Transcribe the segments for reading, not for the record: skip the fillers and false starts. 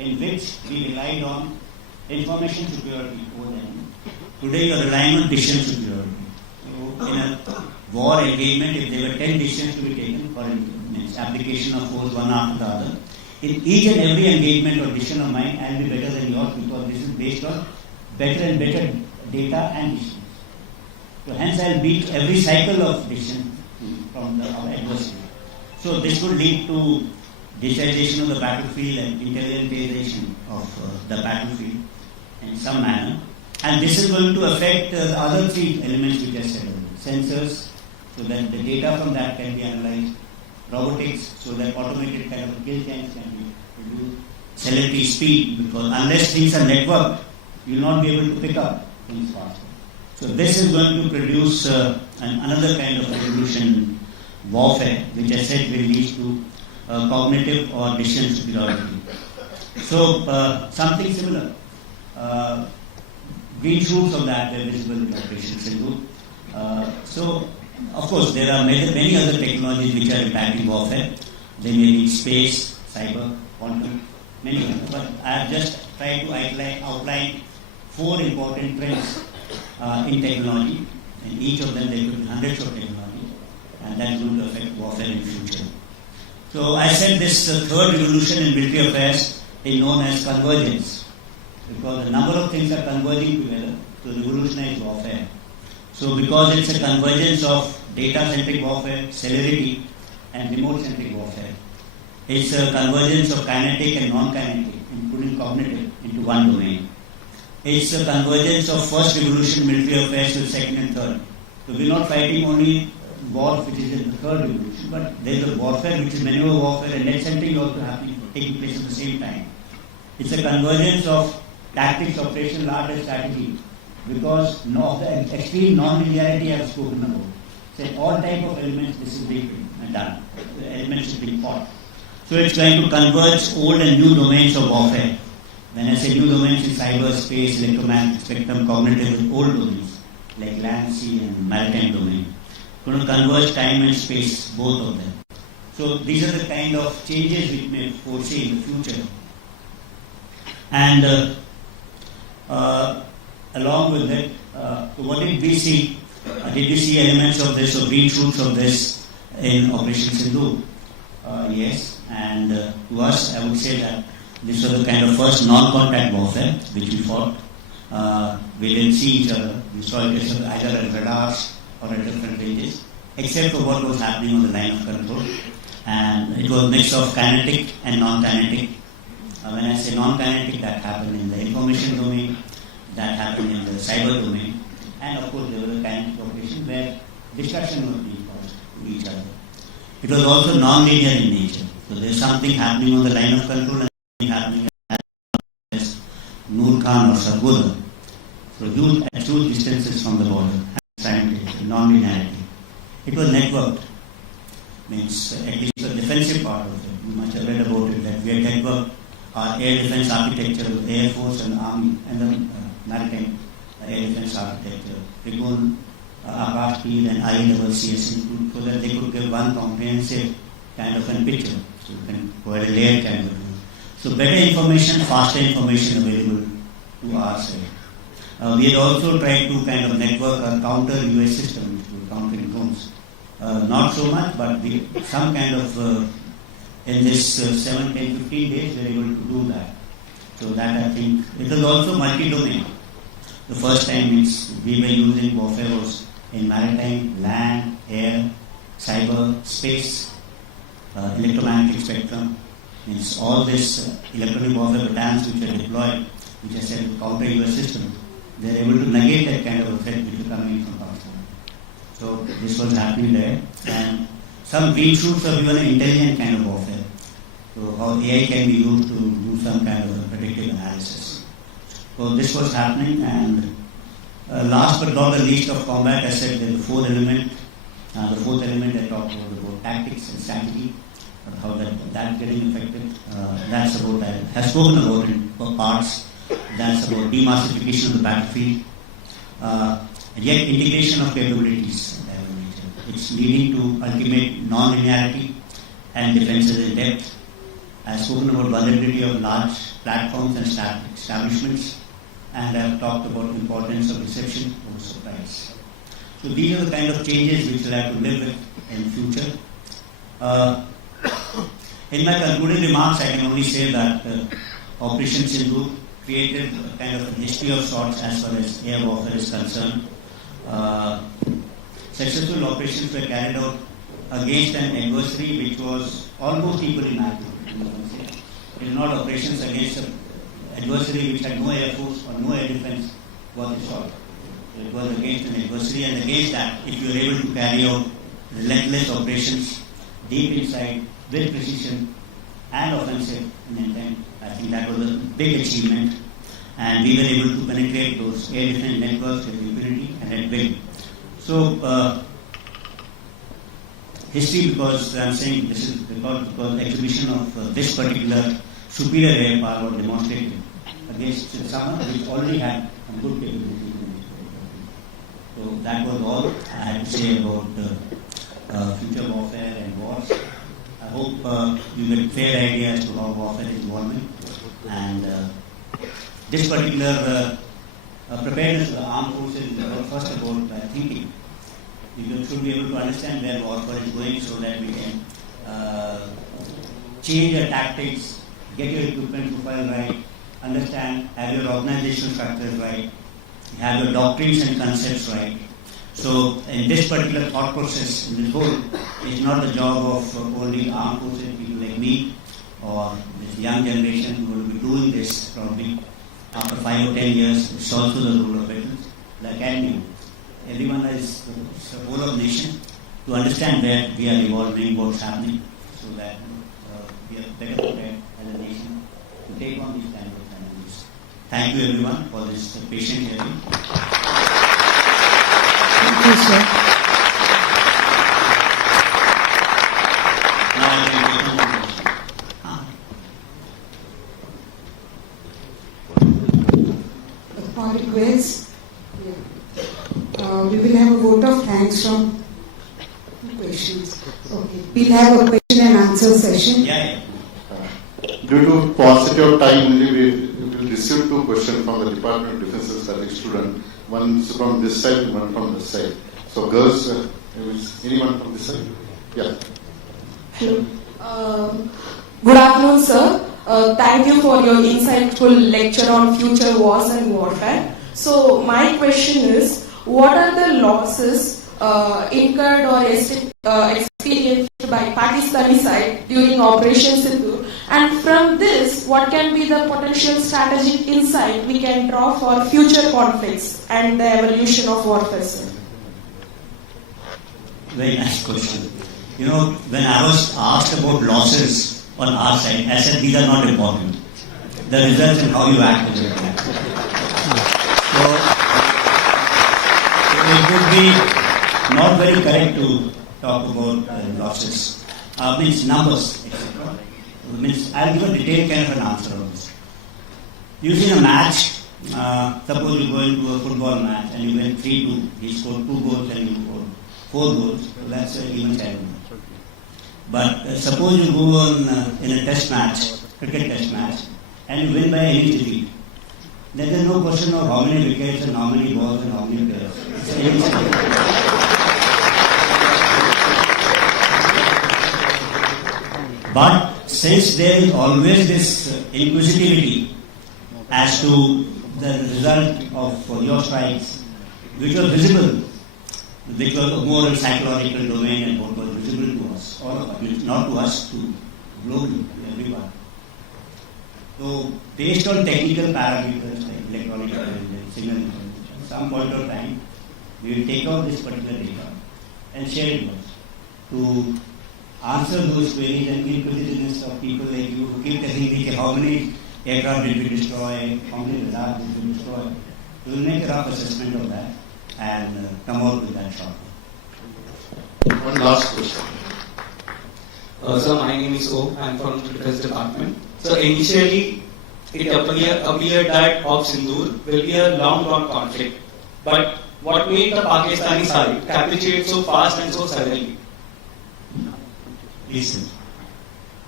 in which we relied on information superiority over them. Today you are relying on decision superiority. So in a war engagement, if there were 10 decisions to be taken for application of force one after the other, in each and every engagement or decision of mine, I will be better than yours because this is based on better and better data and decisions. So hence I will beat every cycle of decision from our adversary. So this would lead to digitization of the battlefield and intelligentization of the battlefield in some manner. And this is going to affect the other three elements which I said earlier. Sensors, so that the data from that can be analyzed. Robotics, so that automated kind of kill chains can be produced. Celebrity speed, because unless things are networked, you will not be able to pick up things faster. So this is going to produce another kind of revolution warfare, which I said will lead to cognitive or decision superiority. So something similar. Green shoots of that were visible in Operation Sindhu. So of course there are many other technologies which are impacting warfare. They may be space, cyber, quantum, many others. But I have just tried to outline 4 important trends in technology. In each of them there could be hundreds of technologies, and that is going to affect warfare in the future. So I said this third revolution in military affairs is known as convergence, because a number of things are converging together to revolutionize warfare. So because it's a convergence of data-centric warfare, celerity, and remote-centric warfare, it's a convergence of kinetic and non-kinetic, including cognitive, into one domain. It's a convergence of first revolution military affairs to second and third. So we're not fighting only wars which is in the third revolution, but there's a warfare which is maneuver warfare and net-centric also happening, taking place at the same time. It's a convergence of tactics, operation, art and strategy, because of the extreme non-linearity I have spoken about. So all type of elements this is being done. The elements are being fought. So it's going to converge old and new domains of warfare. When I say new domains, it's cyber, space, electromagnetic spectrum, cognitive, with old domains like land, sea and maritime domain. Going to converge time and space, both of them. So these are the kind of changes which may foresee in the future. And along with that, what did we see? Did we see elements of this or green shoots of this in Operation Sindhu? Yes, and to us, I would say that this was the kind of first non-contact warfare which we fought. We didn't see each other. We saw it as either at radars or at different ranges, except for what was happening on the line of control. And it was a mix of kinetic and non-kinetic. When I say non-kinetic, that happened in the information domain, that happened in the cyber domain, and of course there was a kinetic operation where destruction was being caused to each other. It was also non-linear in nature. So there's something happening on the line of control and something happening as Noor Khan or Sargodha. So huge distances from the border, non-linearity. It was networked. Means at least the defensive part of it. You must have read about it, that we had networked our air defense architecture with the Air Force and the Army and the maritime air defense architecture. Trigun, Akash Field and eye-level CS include, so that they could give one comprehensive kind of a picture. So you can provide a layered kind of thing. So better information, faster information available to our side. We had also tried to kind of network a counter US system, which were countering drones. Not so much, but some kind of in this 7, 10, 15 days we were able to do that. So that I think, it was also multi-domain. The first time we were using warfare was in maritime, land, air, cyber, space, electromagnetic spectrum. Means all this electronic warfare battalions which are deployed, which I said counter US systems, they are able to negate that kind of threat which is coming from Pakistan. So this was happening there. And some green shoots of even an intelligent kind of warfare. So how AI can be used to do some kind of a predictive analysis. So this was happening, and last but not the least of combat, I said the fourth element. The fourth element I talked about tactics and strategy, how that getting affected. That's about, I have spoken about it for parts. That's about demassification of the battlefield. And yet integration of capabilities. It's leading to ultimate non-linearity and defenses in depth. I have spoken about vulnerability of large platforms and establishments, and I have talked about the importance of reception over surprise. So these are the kind of changes which we'll have to live with in future. In my concluding remarks, I can only say that Operation Sindhu created a kind of a history of sorts as far as air warfare is concerned. Successful operations were carried out against an adversary which was almost equally massive. It is not operations against an adversary which had no air force or no air defense worth a shot. It was against an adversary, and against that, if you were able to carry out relentless operations deep inside with precision and offensive in intent, I think that was a big achievement, and we were able to penetrate those air defense networks with impunity and at will. So, history, because I'm saying this is because exhibition of this particular superior air power was demonstrated against someone which already had a good capability. So that was all I had to say about future warfare and wars. I hope you get a fair idea as to how warfare is evolving, and this particular preparedness of the armed forces is first about thinking. You should be able to understand where warfare is going so that we can change your tactics, get your equipment profile right, understand, have your organizational structures right, have your doctrines and concepts right. So in this particular thought process, in this whole, it's not the job of only armed forces, people like me or this young generation who will be doing this probably after 5 or 10 years. It's also the role of veterans, the academy. Everyone is the whole of the nation to understand where we are evolving, what's happening, so that we are better prepared as a nation to take on these kind of challenges. Thank you everyone for this patient hearing. Thank you, sir. Now I can take on the question. Upon request, we will have a vote of thanks from questions. Okay. We'll have a question and answer session. Yeah. Due to paucity of time, only we will receive 2 questions from the Department of Defense Service student. One is from this side, one from this side. So, girls, anyone from this side? Yeah. Hello. Good afternoon, sir. Thank you for your insightful lecture on future wars and warfare. So, my question is, what are the losses incurred or experienced by Pakistani side during Operation Sindhu, and from this, what can be the potential strategic insight we can draw for future conflicts and the evolution of warfare, sir? Very nice question. You know, when I was asked about losses on our side, I said these are not important. The results and how you act is important. So, it would be not very correct to talk about losses. Means numbers, etc. Means I'll give a detailed kind of an answer on this. Usually in a match, suppose you go into a football match and you win 3-2, he scored 2 goals and you scored 4 goals, so that's an even match. But suppose you go on in a test match, cricket test match, and you win by any defeat. Then there is no question of how many wickets and how many balls and how many players. It's any But since there is always this inquisitivity as to the result of your strikes, which was visible, which was more in psychological domain and what was visible to us, all of us, not to us, to globally, to everyone. So, based on technical parameters like electronic intelligence, signal intelligence, at some point of time, we will take out this particular data and share it with us to answer those queries and inquisitiveness of people like you who keep telling me how many aircraft did we destroy, how many radars did we destroy. We will make a rough assessment of that and come out with that shortly. One last question. Sir, my name is O. I am from the Defense Department. So initially, it appeared that of Sindoor will be a long conflict. But what made the Pakistani side capitulate so fast and so suddenly? Listen,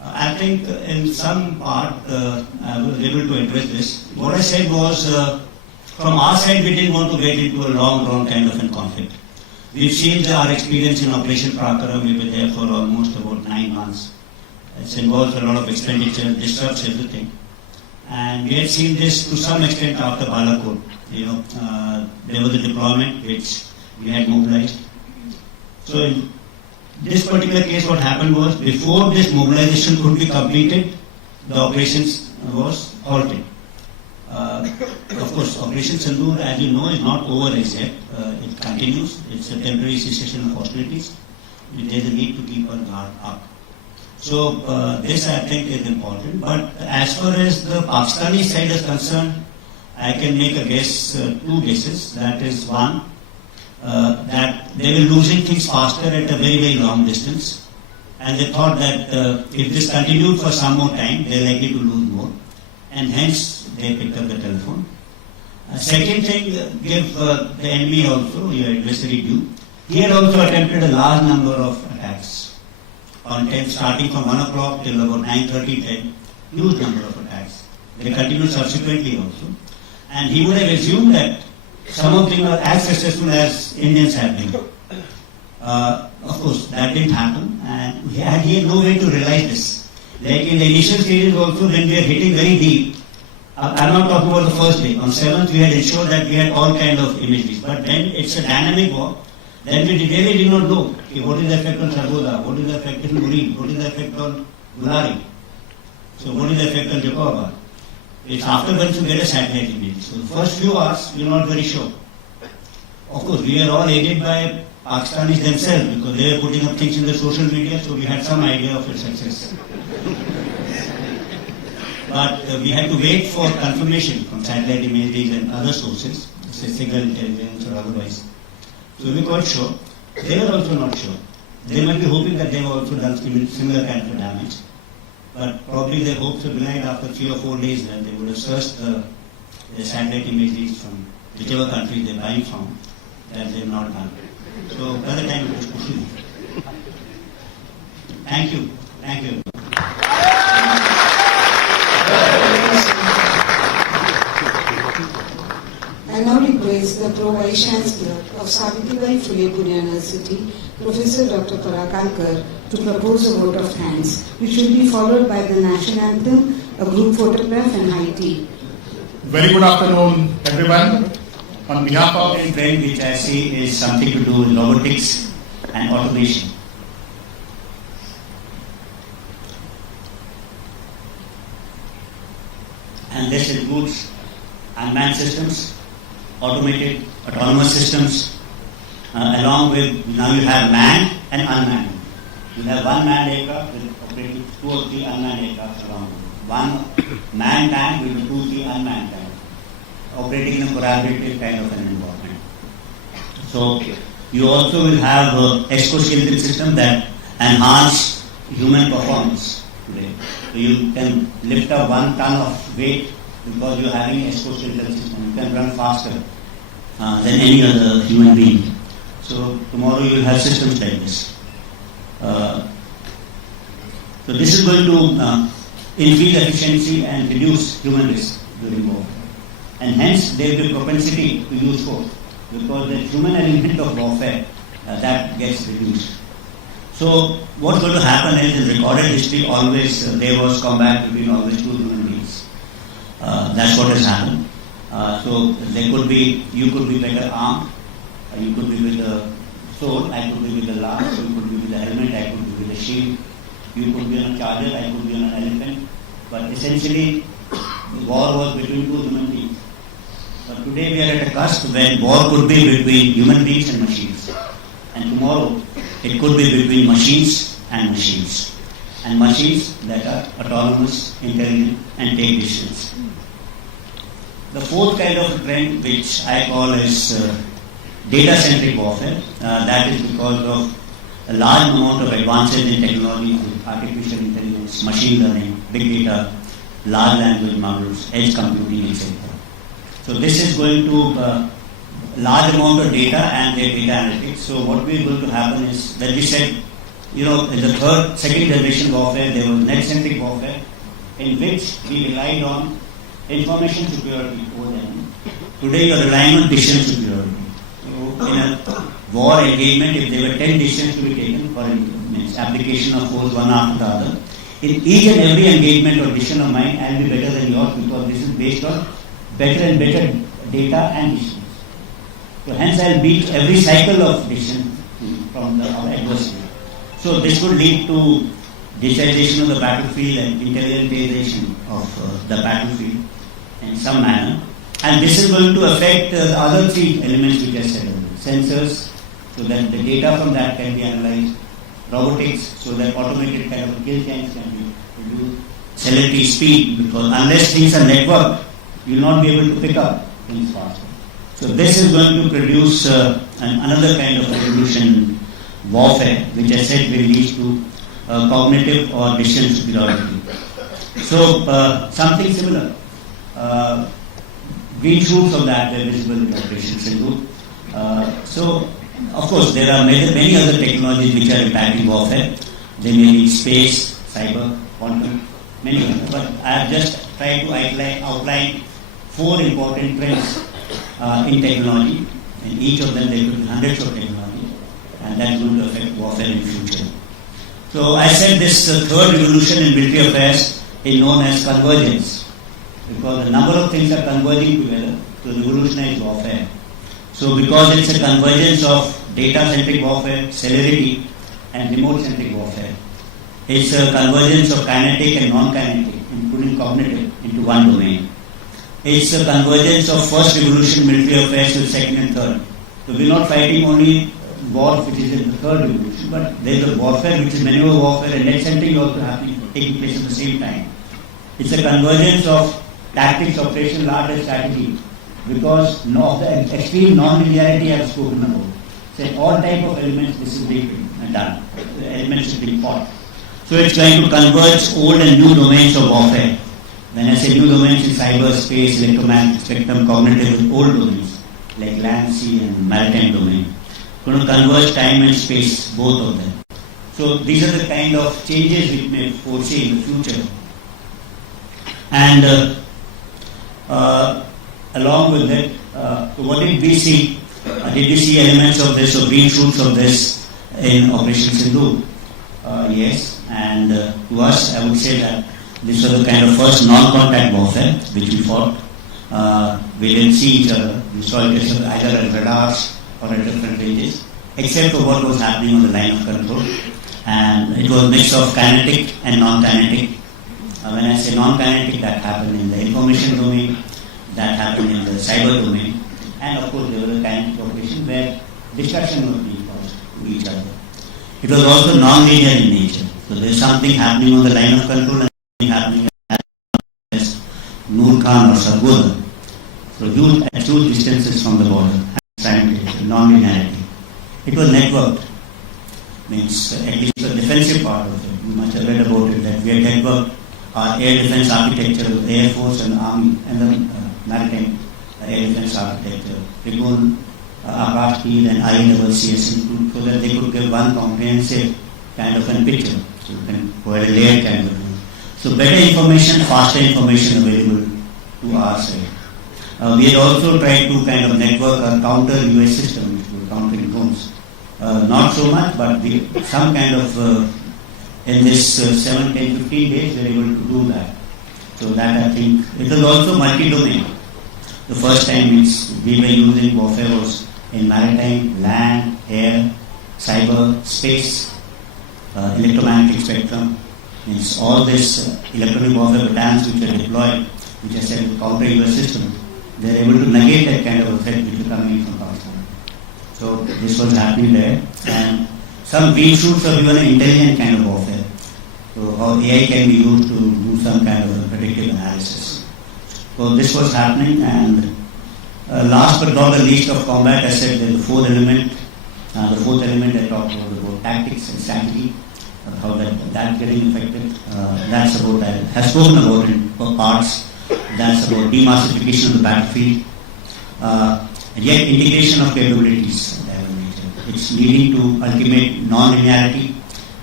I think in some part I was able to address this. What I said was, from our side, we didn't want to get into a long kind of a conflict. We've seen our experience in Operation Prakaram. We were there for almost about 9 months. It involves a lot of expenditure, disrupts everything. And we had seen this to some extent after Balakot. There was a deployment which we had mobilized. So in this particular case, what happened was, before this mobilization could be completed, the operations was halted. Of course, Operation Sindoor, as you know, is not over as yet. It continues. It's a temporary cessation of hostilities. There's a need to keep our guard up. So this, I think, is important. But as far as the Pakistani side is concerned, I can make a guess, 2 guesses. That is, one, that they were losing things faster at a very long distance, and they thought that if this continued for some more time, they're likely to lose more, and hence they picked up the telephone. Second thing, give the enemy also, your adversary due. He had also attempted a large number of attacks on 10, starting from 1 o'clock till about 9:30, 10, huge number of attacks. They continued subsequently also, and he would have assumed that some of them are as successful as Indians have been. Of course, that didn't happen, and he had no way to realize this. Like in the initial stages also, when we were hitting very deep, I'm not talking about the first day. On 7th, we had ensured that we had all kind of imageries. But when it's a dynamic war, then we really did not know what is the effect on Sargoda, what is the effect on Murid, what is the effect on Gulari. So what is the effect on Jacoba? It's afterwards you get a satellite image. So the first few hours, you're not very sure. Of course, we are all aided by Pakistanis themselves because they were putting up things in the social media, so we had some idea of its success. But we had to wait for confirmation from satellite images and other sources, say signal intelligence or otherwise. So we were quite sure. They were also not sure. They might be hoping that they have also done similar kind of damage. But probably their hopes were belied after 3 or 4 days when they would have searched the satellite images from whichever country they're buying from, that they have not done. So by the time it was pushing. Thank you. Thank you. I now request the Pro-Vice Chancellor of Savitribai Phule Pune University, Professor Dr. Parakalkar, to propose a vote of thanks, which will be followed by the national anthem, a group photograph, and high tea. Very good afternoon, everyone. On behalf of The trend which I see is something to do with robotics and automation. And this includes unmanned systems, automated, autonomous systems, along with, now you have manned and unmanned. You have one manned aircraft with operating 2 or 3 unmanned aircraft around. One manned tank with 2 or 3 unmanned tanks, operating in a collaborative kind of an environment. So you also will have exoskeleton system that enhance human performance today. So you can lift up 1 ton of weight because you're having exoskeleton system. You can run faster than any other human being. So tomorrow you will have systems like this. So this is going to increase efficiency and reduce human risk during war. And hence there will be propensity to use force because the human element of warfare that gets reduced. So what's going to happen is, in recorded history, always there was combat between always 2 human beings. That's what has happened. So there could be, you could be better armed, you could be with the sword, I could be with the lance, you could be with the helmet, I could be with the shield, you could be on a charger, I could be on an elephant. But essentially, the war was between 2 human beings. But today we are at a cusp when war could be between human beings and machines. And tomorrow it could be between machines and machines. And machines that are autonomous, intelligent, and take decisions. The 4th kind of trend, which I call as data-centric warfare, that is because of a large amount of advances in technology, artificial intelligence, machine learning, big data, large language models, edge computing, etc. So this is going to large amount of data and their data analytics. So what we are going to happen is, when we said in the second generation warfare, there was net-centric warfare, in which we relied on information superiority over the enemy. Today, you are relying on decision superiority. So, in a war engagement, if there were 10 decisions to be taken for application of force one after the other, in each and every engagement or decision of mine, I will be better than yours because this is based on better and better data and decisions. So hence I will beat every cycle of decision from our adversary. So this would lead to digitization of the battlefield and intelligentization of the battlefield in some manner. And this is going to affect the other three elements which I said earlier. Sensors, so that the data from that can be analyzed. Robotics, so that automated kind of kill chains can be produced. Celebrity speed, because unless things are networked, you will not be able to pick up things faster. So this is going to produce another kind of revolution in warfare, which I said will lead to cognitive or decision superiority. So something similar. Green shoots of that were visible in Operation Sindhu. So of course there are many other technologies which are impacting warfare. They may be space, cyber, quantum, many others. But I have just tried to outline 4 important trends in technology. In each of them there could be hundreds of technologies, and that is going to affect warfare in the future. So I said this third revolution in military affairs is known as convergence, because a number of things are converging together to revolutionize warfare. So because it's a convergence of data-centric warfare, celerity, and remote-centric warfare, it's a convergence of kinetic and non-kinetic, including cognitive, into one domain. It's a convergence of first revolution military affairs with second and third. So we're not fighting only war which is in the third revolution, but there's a warfare which is maneuver warfare and net-centric also taking place at the same time. It's a convergence of tactics, operation, art and strategy, because of the extreme non-linearity I have spoken about. So all type of elements this is being done. The elements are being fought. So it's going to converge old and new domains of warfare. When I say new domains, in cyber, space, electromagnetic spectrum, cognitive, old domains like land, sea and maritime domain. Going to converge time and space, both of them. So these are the kind of changes we may foresee in the future. And along with that, what did we see? Did we see elements of this or green shoots of this in Operation Sindhu? Yes, and to us, I would say that this was the kind of first non-contact warfare which we fought. We didn't see each other. We saw it either as radars or at different ranges, except for what was happening on the line of control. And it was a mix of kinetic and non-kinetic. When I say non-kinetic, that happened in the information domain, that happened in the cyber domain, and of course there was a kinetic operation where destruction was being caused to each other. It was also non-linear in nature. So there is something happening on the line of control and something happening as Noor Khan or Sargodha. So at huge distances from the border, simultaneously, non-linearity. It was networked. Means at least the defensive part of it. You must have read about it, that we had networked our air defense architecture with the Air Force and the Army and the maritime air defense architecture. Trigun, Akash Field and I-level CS include, so that they could give one comprehensive kind of a picture. So you can provide a layered kind of thing. So better information, faster information available to our side. We had also tried to kind of network a counter US system, which was countering drones. Not so much, but some kind of in this 7, 10, 15 days we were able to do that. So that I think, it was also multi-domain. The first time we were using warfare was in maritime, land, air, cyber, space, electromagnetic spectrum. Means all this electronic warfare battalions which are deployed, which I said counter US system, they are able to negate that kind of threat which is coming in from Pakistan. So this was happening there, and some green shoots of even an intelligent kind of warfare. So how AI can be used to do some kind of a predictive analysis. So this was happening, and last but not the least of combat, I said there's the fourth element. The fourth element I talked about tactics and strategy, how that getting affected. That's about, I have spoken about it for parts. That's about demassification of the battlefield. And yet integration of capabilities. It's leading to ultimate non-linearity,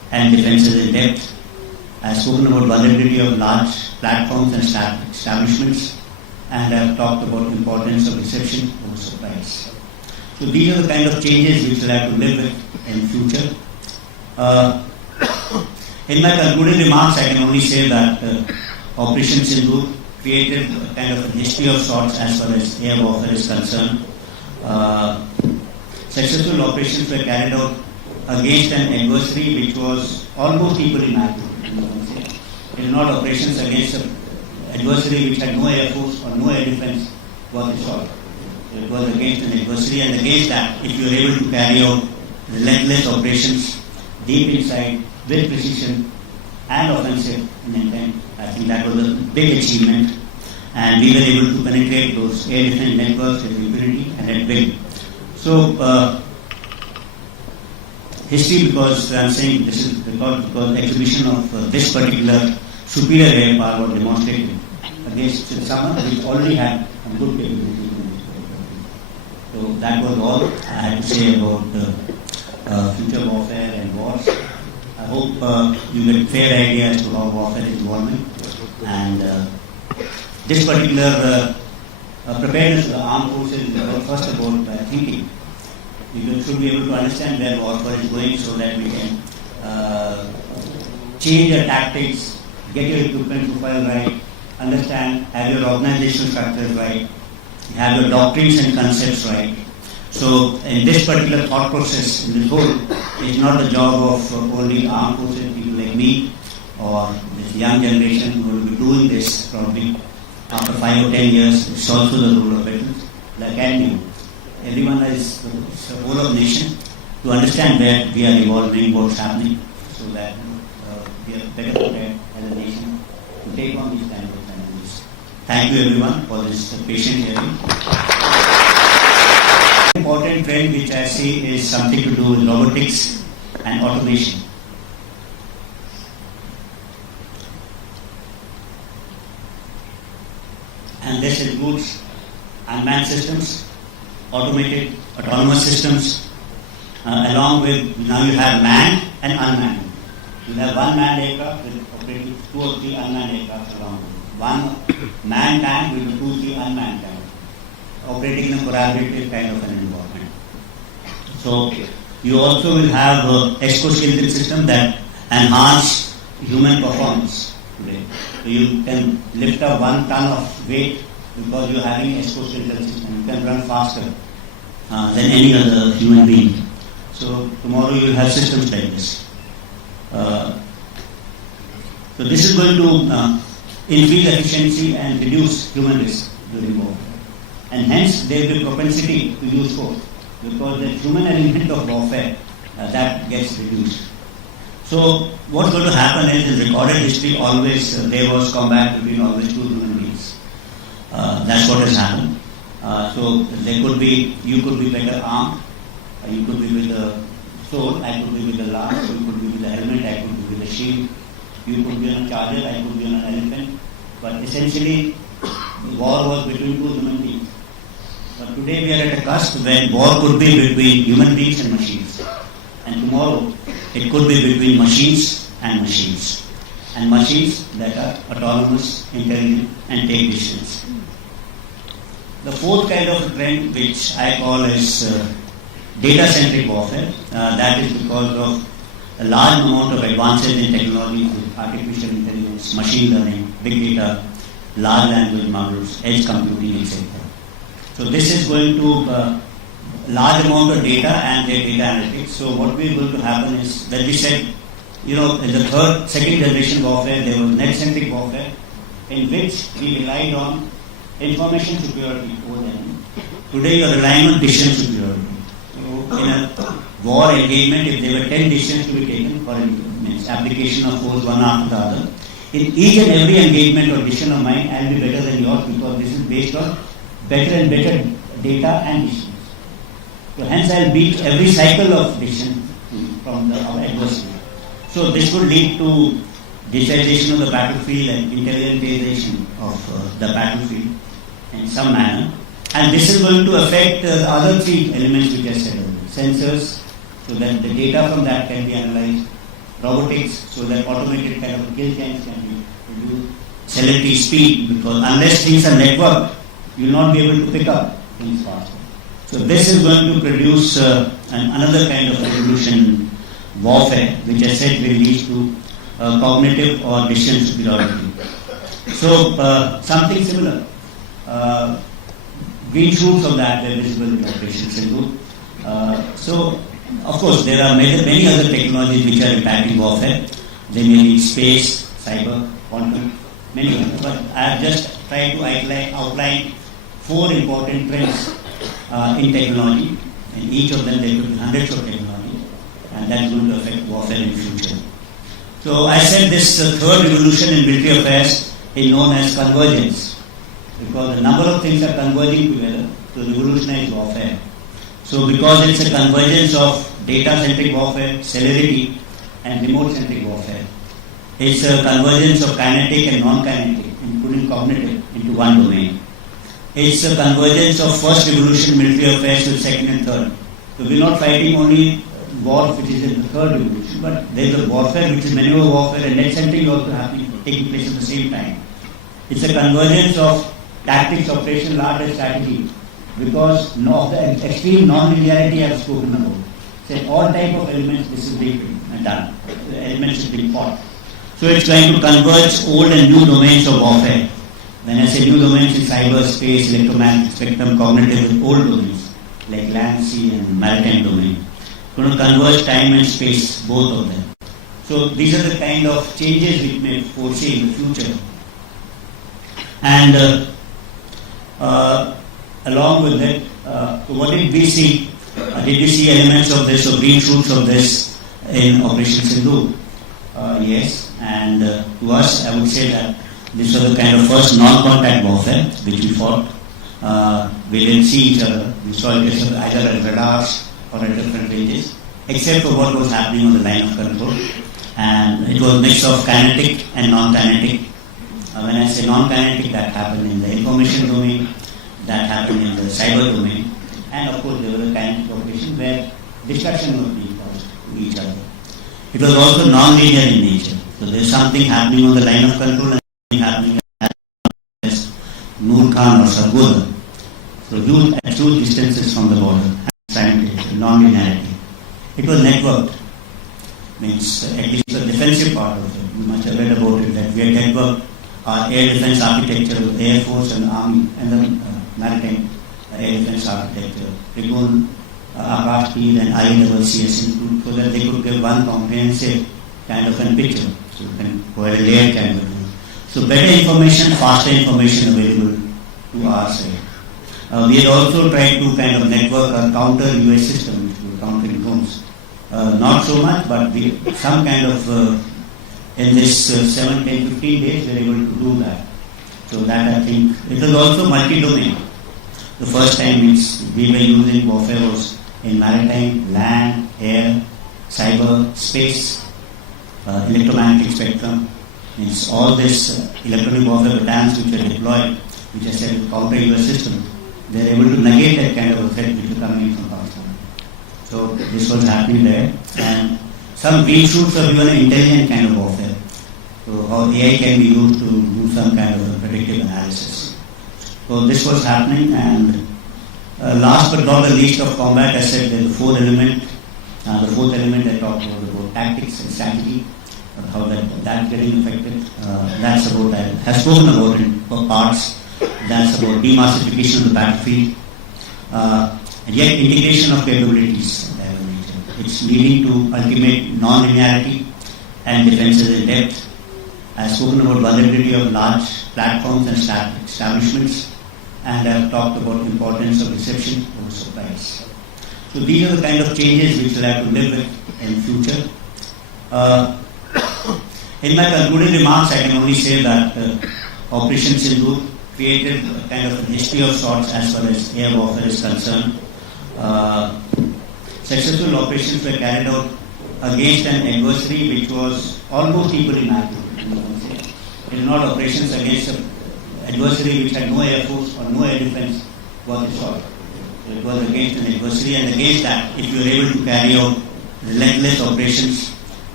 and defenses in depth. I have spoken about vulnerability of large platforms and establishments, and I have talked about the importance of reception over surprise. So these are the kind of changes which we'll have to live with in future. In my concluding remarks, I can only say that Operation Sindoor created a kind of a history of sorts as far as air warfare is concerned. Successful operations were carried out against an adversary which was almost equally matched. It is not operations against an adversary which had no air force or no air defense worth a shot. It was against an adversary, and against that, if you are able to carry out relentless operations deep inside with precision and offensive in intent, I think that was a big achievement, and we were able to penetrate those air defense networks with impunity and at will. So, history, because I am saying this is because exhibition of this particular superior air power was demonstrated against someone which already had a good capability. So that was all I had to say about future warfare and wars. I hope you get a fair idea as to how warfare is evolving, and this particular preparedness of the armed forces is first about thinking. You should be able to understand where warfare is going so that we can change your tactics, get your equipment profile right, understand, have your organizational structures right, have your doctrines and concepts right. So in this particular thought process, in this whole, it's not the job of only armed forces, people like me or this young generation who will be doing this probably after 5 or 10 years. It's also the role of veterans, the academy. Everyone is the whole of the nation to understand where we are evolving, what's happening, so that we are better prepared as a nation to take on these kinds of challenges. Thank you everyone for this patient hearing. Important trend which I see is something to do with robotics and automation. And this includes unmanned systems, automated, autonomous systems, along with now you have manned and unmanned. You have one manned aircraft with operating 2 or 3 unmanned aircraft along with it. One manned tank with 2 or 3 unmanned tanks, operating in a collaborative kind of an environment. So you also will have exoskeleton system that enhance human performance today. So you can lift up 1 ton of weight because you're having exoskeleton system. You can run faster than any other human being. So tomorrow you will have systems like this. So this is going to increase efficiency and reduce human risk during warfare. And hence there will be propensity to use force because the human element of warfare that gets reduced. So what's going to happen is in recorded history always there was combat between always 2 human beings. That's what has happened. So there could be, you could be better armed, you could be with the sword, I could be with the lance, you could be with the helmet, I could be with the shield, you could be on a charger, I could be on an elephant. But essentially the war was between 2 human beings. But today we are at a cusp when war could be between human beings and machines. And tomorrow it could be between machines and machines. And machines that are autonomous, intelligent and take decisions. The fourth kind of trend which I call is data-centric warfare. That is because of a large amount of advances in technology, artificial intelligence, machine learning, big data, large language models, edge computing, etc. So this is going to large amount of data and their data analytics. So what we are going to happen is, when we said, in the second generation warfare, there was net-centric warfare, in which we relied on information superiority over the enemy. Today you are relying on decision superiority. So in a war engagement, if there were 10 decisions to be taken for application of force one after the other, in each and every engagement or decision of mine, I will be better than yours because this is based on better and better data and decisions. So hence I will beat every cycle of decision from our adversary. So this would lead to digitization of the battlefield and intelligentization of the battlefield in some manner. And this is going to affect the other 3 elements which I said earlier. Sensors, so that the data from that can be analyzed. robotics, so that automated kind of kill chains can be produced, celebrity speed, because unless things are networked, you will not be able to pick up things faster. So this is going to produce another kind of revolution warfare, which I said will lead to cognitive or decision superiority. So something similar. Green shoots of that were visible in Operation Sindoor. So, of course, there are many other technologies which are impacting warfare. They may be space, cyber, quantum, many others. But I have just tried to outline 4 important trends in technology. In each of them, there could be hundreds of technologies, and that's going to affect warfare in the future. So, I said this third revolution in military affairs is known as convergence, because a number of things are converging together to revolutionize warfare. So because it's a convergence of data-centric warfare, celerity, and remote-centric warfare. It's a convergence of kinetic and non-kinetic, including cognitive, into one domain. It's a convergence of first revolution military affairs with second and third. So we're not fighting only war which is in the third revolution, but there's a warfare which is maneuver warfare and net-centric also taking place at the same time. It's a convergence of tactics, operation, art and strategy, because of the extreme non-linearity I have spoken about. So all type of elements this is being done. The elements is being fought. So it's going to converge old and new domains of warfare. When I say new domains in cyber, space, electromagnetic spectrum, cognitive, with old domains like land, sea and maritime domain. Going to converge time and space, both of them. So these are the kind of changes we may foresee in the future. And along with that, what did we see? Did we see elements of this or green shoots of this in Operation Sindoor? Yes, and to us, I would say that this was the kind of first non-contact warfare which we fought. We didn't see each other. We saw it either at radars or at different ranges, except for what was happening on the line of control. And it was a mix of kinetic and non-kinetic. When I say non-kinetic, that happened in the information domain, that happened in the cyber domain, and of course there was a kinetic operation where destruction was being caused to each other. It was also non-linear in nature. So there's something happening on the line of control and something happening at Noor Khan or Sargodha. So at huge distances from the border, non-linearity. It was networked. Means at least the defensive part of it. You must have read about it, that we had networked our air defense architecture with the Air Force and the Army and the maritime air defense architecture, Trigun, Akash Speed and ICS include, so that they could give one comprehensive kind of a picture. So you can provide a layered kind of thing. So better information, faster information available to our side. We had also tried to kind of network a counter US system, which we were countering drones. Not so much, but some kind of in this 7, 10, 15 days we were able to do that. So that I think, it was also multi-domain. The first time we were using warfare was in maritime, land, air, cyber, space, electromagnetic spectrum. It's all this electronic warfare battalions which are deployed, which I said counter US system. They are able to negate that kind of a threat which is coming from Pakistan. So this was happening there. And some green shoots of even intelligent kind of warfare. So how AI can be used to do some kind of a predictive analysis. So this was happening, and last but not the least of combat, I said there's the fourth element. The fourth element I talked about tactics and strategy, how that's getting affected. That's about, I have spoken about in parts. That's about demassification of the battlefield. And yet integration of capabilities. It's leading to ultimate non-linearity and defenses in depth. I've spoken about vulnerability of large platforms and establishments, and I've talked about the importance of reception over surprise. So these are the kind of changes which we'll have to live with in future. In my concluding remarks, I can only say that Operation Sindoor created a kind of a history of sorts as far as air warfare is concerned. Successful operations were carried out against an adversary which was almost equally matched. It is not operations against an adversary which had no air force or no air defense was the shot. It was against an adversary, and against that, if you are able to carry out relentless operations,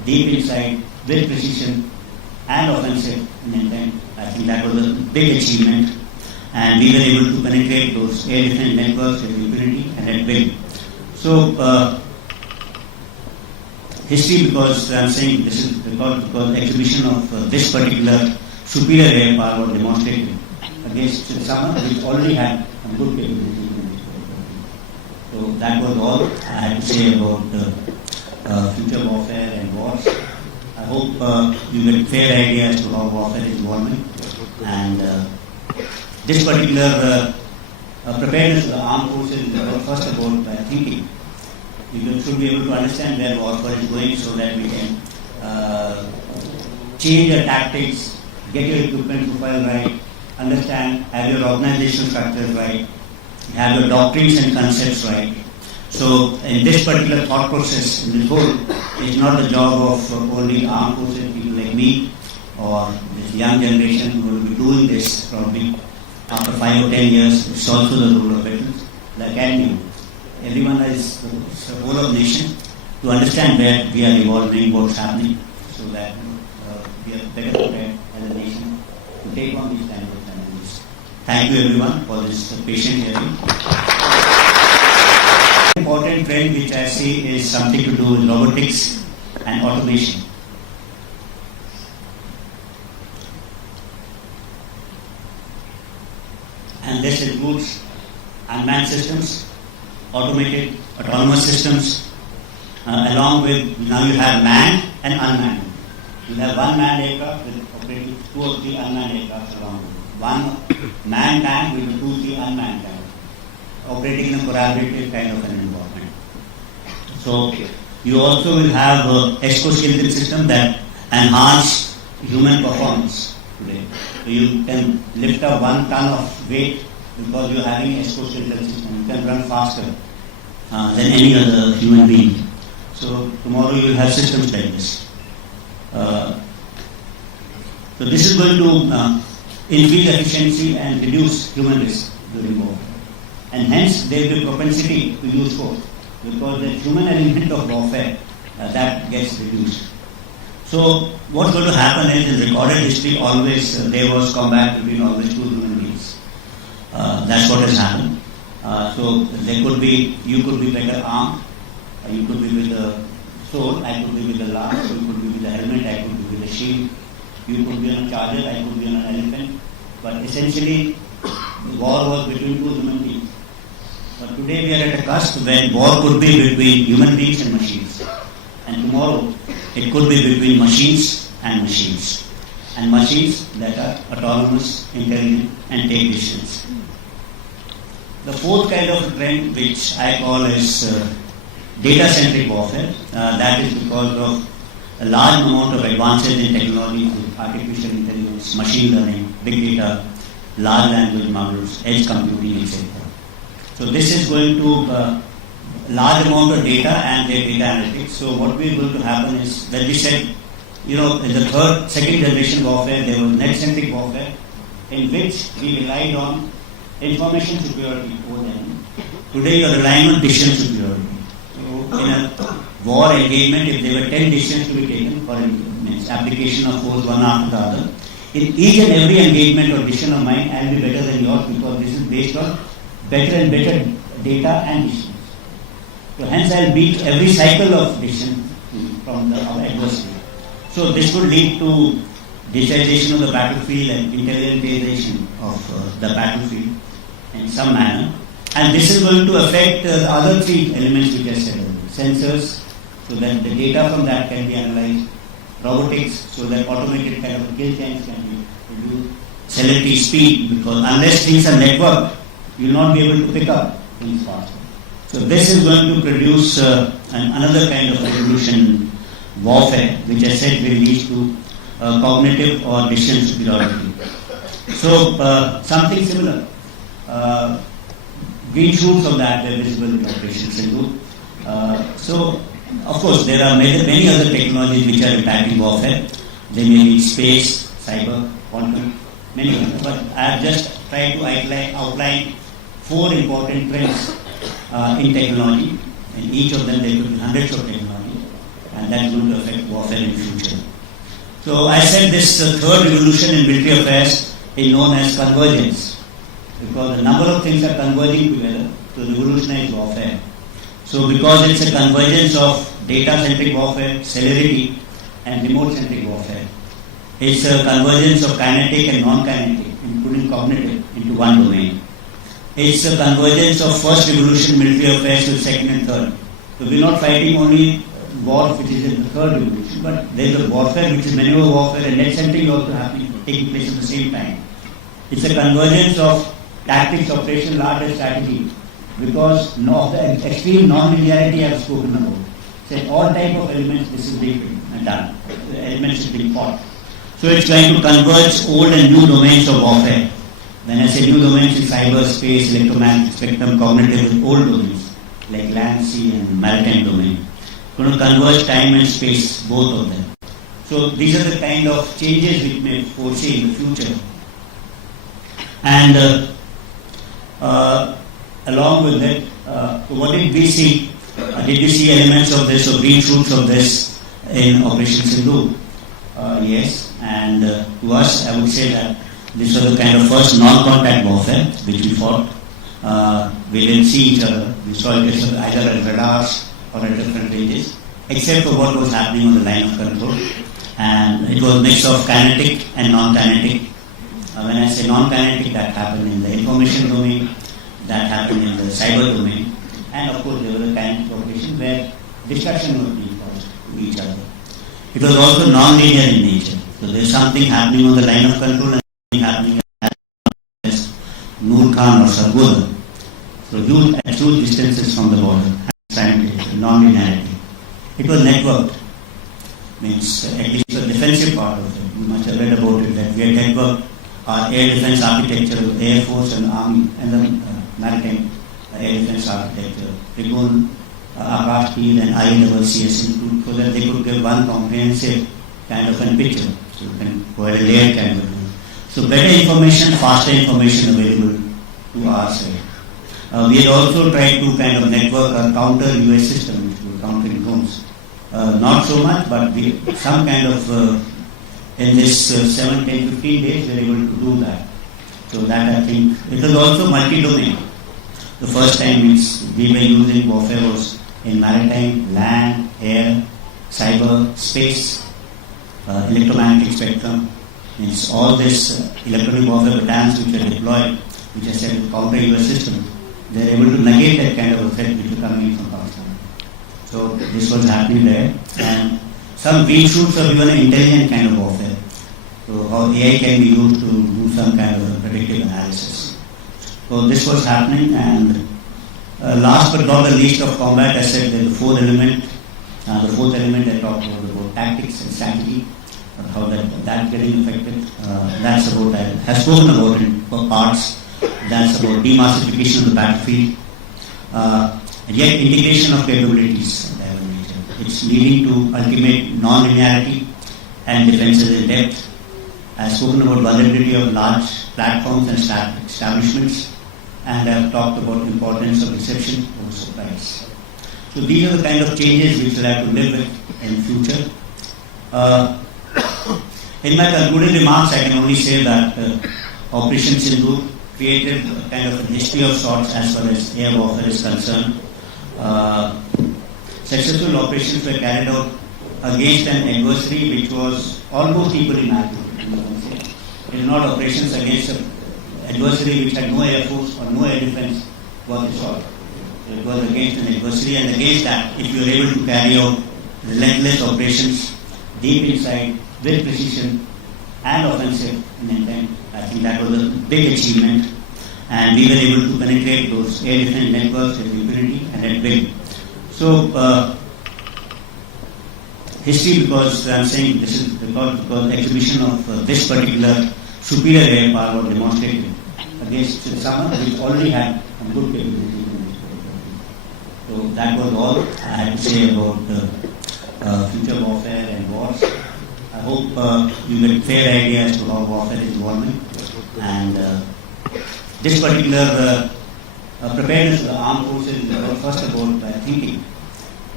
deep inside, with precision and offensive in intent. I think that was a big achievement, and we were able to penetrate those air defense networks with impunity and at will. So, history, because I'm saying this is because exhibition of this particular superior air power was demonstrated against someone which already had some good capability. So that was all I had to say about future warfare and wars. I hope you get a fair idea as to how warfare is evolving, and this particular preparedness of the armed forces is first about thinking. You should be able to understand where warfare is going so that we can change your tactics, get your equipment profile right, understand, have your organizational structures right, have your doctrines and concepts right. So in this particular thought process, in this whole, it's not the job of only armed forces, people like me or this young generation who will be doing this probably after 5 or 10 years. It's also the role of veterans, the academy. Everyone is the whole of nation to understand where we are evolving, what's happening, so that we are better prepared as a nation to take on these kinds of challenges. Thank you everyone for this patient hearing. Important trend which I see is something to do with robotics and automation. And this includes unmanned systems, automated, autonomous systems, along with, now you have manned and unmanned. You have one manned aircraft with operating 2 or 3 unmanned aircraft along with it. One manned tank with 2 or 3 unmanned tanks, operating in a collaborative kind of an environment. So you also will have exoskeleton system that enhance human performance today. So you can lift up 1 ton of weight because you're having exoskeleton system. You can run faster than any other human being. So tomorrow you will have systems like this. So this is going to increase efficiency and reduce human risk during war. And hence there will be propensity to use force because the human element of warfare that gets reduced. So what's going to happen is in recorded history always there was combat between always 2 human beings. That's what has happened. So there could be, you could be better armed, you could be with the sword, I could be with the lance, you could be with the helmet, I could be with the shield, you could be on a charger, I could be on an elephant. But essentially the war was between 2 human beings. But today we are at a cusp when war could be between human beings and machines. And tomorrow it could be between machines and machines. And machines that are autonomous, intelligent and take decisions. The fourth kind of trend which I call is data-centric warfare. That is because of a large amount of advances in technology, artificial intelligence, machine learning, big data, large language models, edge computing, etc. So this is going to large amount of data and their data analytics. So what we are going to happen is that we said, in the second generation warfare, there was net-centric warfare in which we relied on information superiority over them. Today you are relying on decision superiority. So in a war engagement, if there were 10 decisions to be taken for application of force one after the other, in each and every engagement or decision of mine, I will be better than yours because this is based on better and better data and decisions. So hence I will beat every cycle of decision from our adversary. So this would lead to digitization of the battlefield and intelligentization of the battlefield in some manner. And this is going to affect the other 3 elements which I said earlier. Sensors, so that the data from that can be analyzed. Robotics, so that automated kind of kill chains can be produced. Celebrity speed, because unless things are networked, you will not be able to pick up things faster. So this is going to produce another kind of revolution warfare, which I said will lead to cognitive or decision superiority. So something similar. Green shoots of that were visible in Operation Sindhu. So of course there are many other technologies which are impacting warfare. They may be space, cyber, quantum, many others. But I have just tried to outline 4 important trends in technology. In each of them there could be hundreds of technologies. and that's going to affect warfare in the future. So I said this third revolution in military affairs is known as convergence, because a number of things are converging together to revolutionize warfare. So because it's a convergence of data-centric warfare, celerity, and remote-centric warfare, it's a convergence of kinetic and non-kinetic, including cognitive, into one domain. It's a convergence of first revolution military affairs with second and third. So we're not fighting only war which is in the third revolution, but there's a warfare which is maneuver warfare and net-centric also happening, taking place at the same time. It's a convergence of tactics, operation, art and strategy, because of the extreme non-linearity I've spoken about. So all type of elements this is being done. The elements are being fought. So it's trying to converge old and new domains of warfare. When I say new domains, it's cyber, space, electromagnetic spectrum, cognitive, and old domains like land, sea, and maritime domain. Going to converge time and space, both of them. So these are the kind of changes we may foresee in the future. And along with that, what did we see? Did we see elements of this or green shoots of this in Operation Sindhu? Yes, and to us, I would say that this was the kind of first non-contact warfare which we fought. We didn't see each other. We saw it either at radars or at different ranges, except for what was happening on the line of control. And it was a mix of kinetic and non-kinetic. When I say non-kinetic, that happened in the information domain, that happened in the cyber domain, and of course there was a kinetic operation where destruction was being caused to each other. It was also non-linear in nature. So there is something happening on the line of control and something happening as Noor Khan or Sargodha. So at huge distances from the border, simultaneously, non-linearity. It was networked. Means at least the defensive part of it. You must have read about it, that we had networked our air defense architecture with Air Force and Army and the maritime air defense architecture. Trigun, Akash Field and ILCS include, so that they could give one comprehensive kind of a picture. So you can provide a layered kind of thing. So better information, faster information available to our side. We had also tried to kind of network a counter US system, which was countering drones. Not so much, but some kind of in this 7, 10, 15 days we were able to do that. So that I think, it was also multi-domain. The first time we were using warfare was in maritime, land, air, cyber, space, electromagnetic spectrum. Means all this electronic warfare battalions which are deployed, which I said counter US system, they are able to negate that kind of threat which is coming in from Pakistan. So this was happening there, and some green shoots of even an intelligent kind of warfare. So how AI can be used to do some kind of a predictive analysis. So this was happening, and last but not the least of combat, I said that the fourth element I talked about tactics and strategy, how that getting affected. That's about, I have spoken about it for parts. That's about demassification of the battlefield. And yet integration of capabilities. It's leading to ultimate non-linearity and defenses in depth. I've spoken about vulnerability of large platforms and establishments, and I've talked about the importance of reception over surprise. So these are the kind of changes which we'll have to live with in future. In my concluding remarks, I can only say that Operation Sindhu created a kind of a history of sorts as far as air warfare is concerned. Successful operations were carried out against an adversary which was almost equally magnitude. It is not operations against an adversary which had no air force or no air defense was assault. It was against an adversary, and against that, if you were able to carry out relentless operations deep inside with precision and offensive in intent, I think that was a big achievement, and we were able to penetrate those air defense networks with impunity and at will. So, history, because I'm saying this is because the exhibition of this particular superior air power was demonstrated against someone which already had a good capability. So that was all I had to say about future warfare and wars. I hope you get a fair idea as to how warfare is evolving, and this particular preparedness of the armed forces is first about thinking.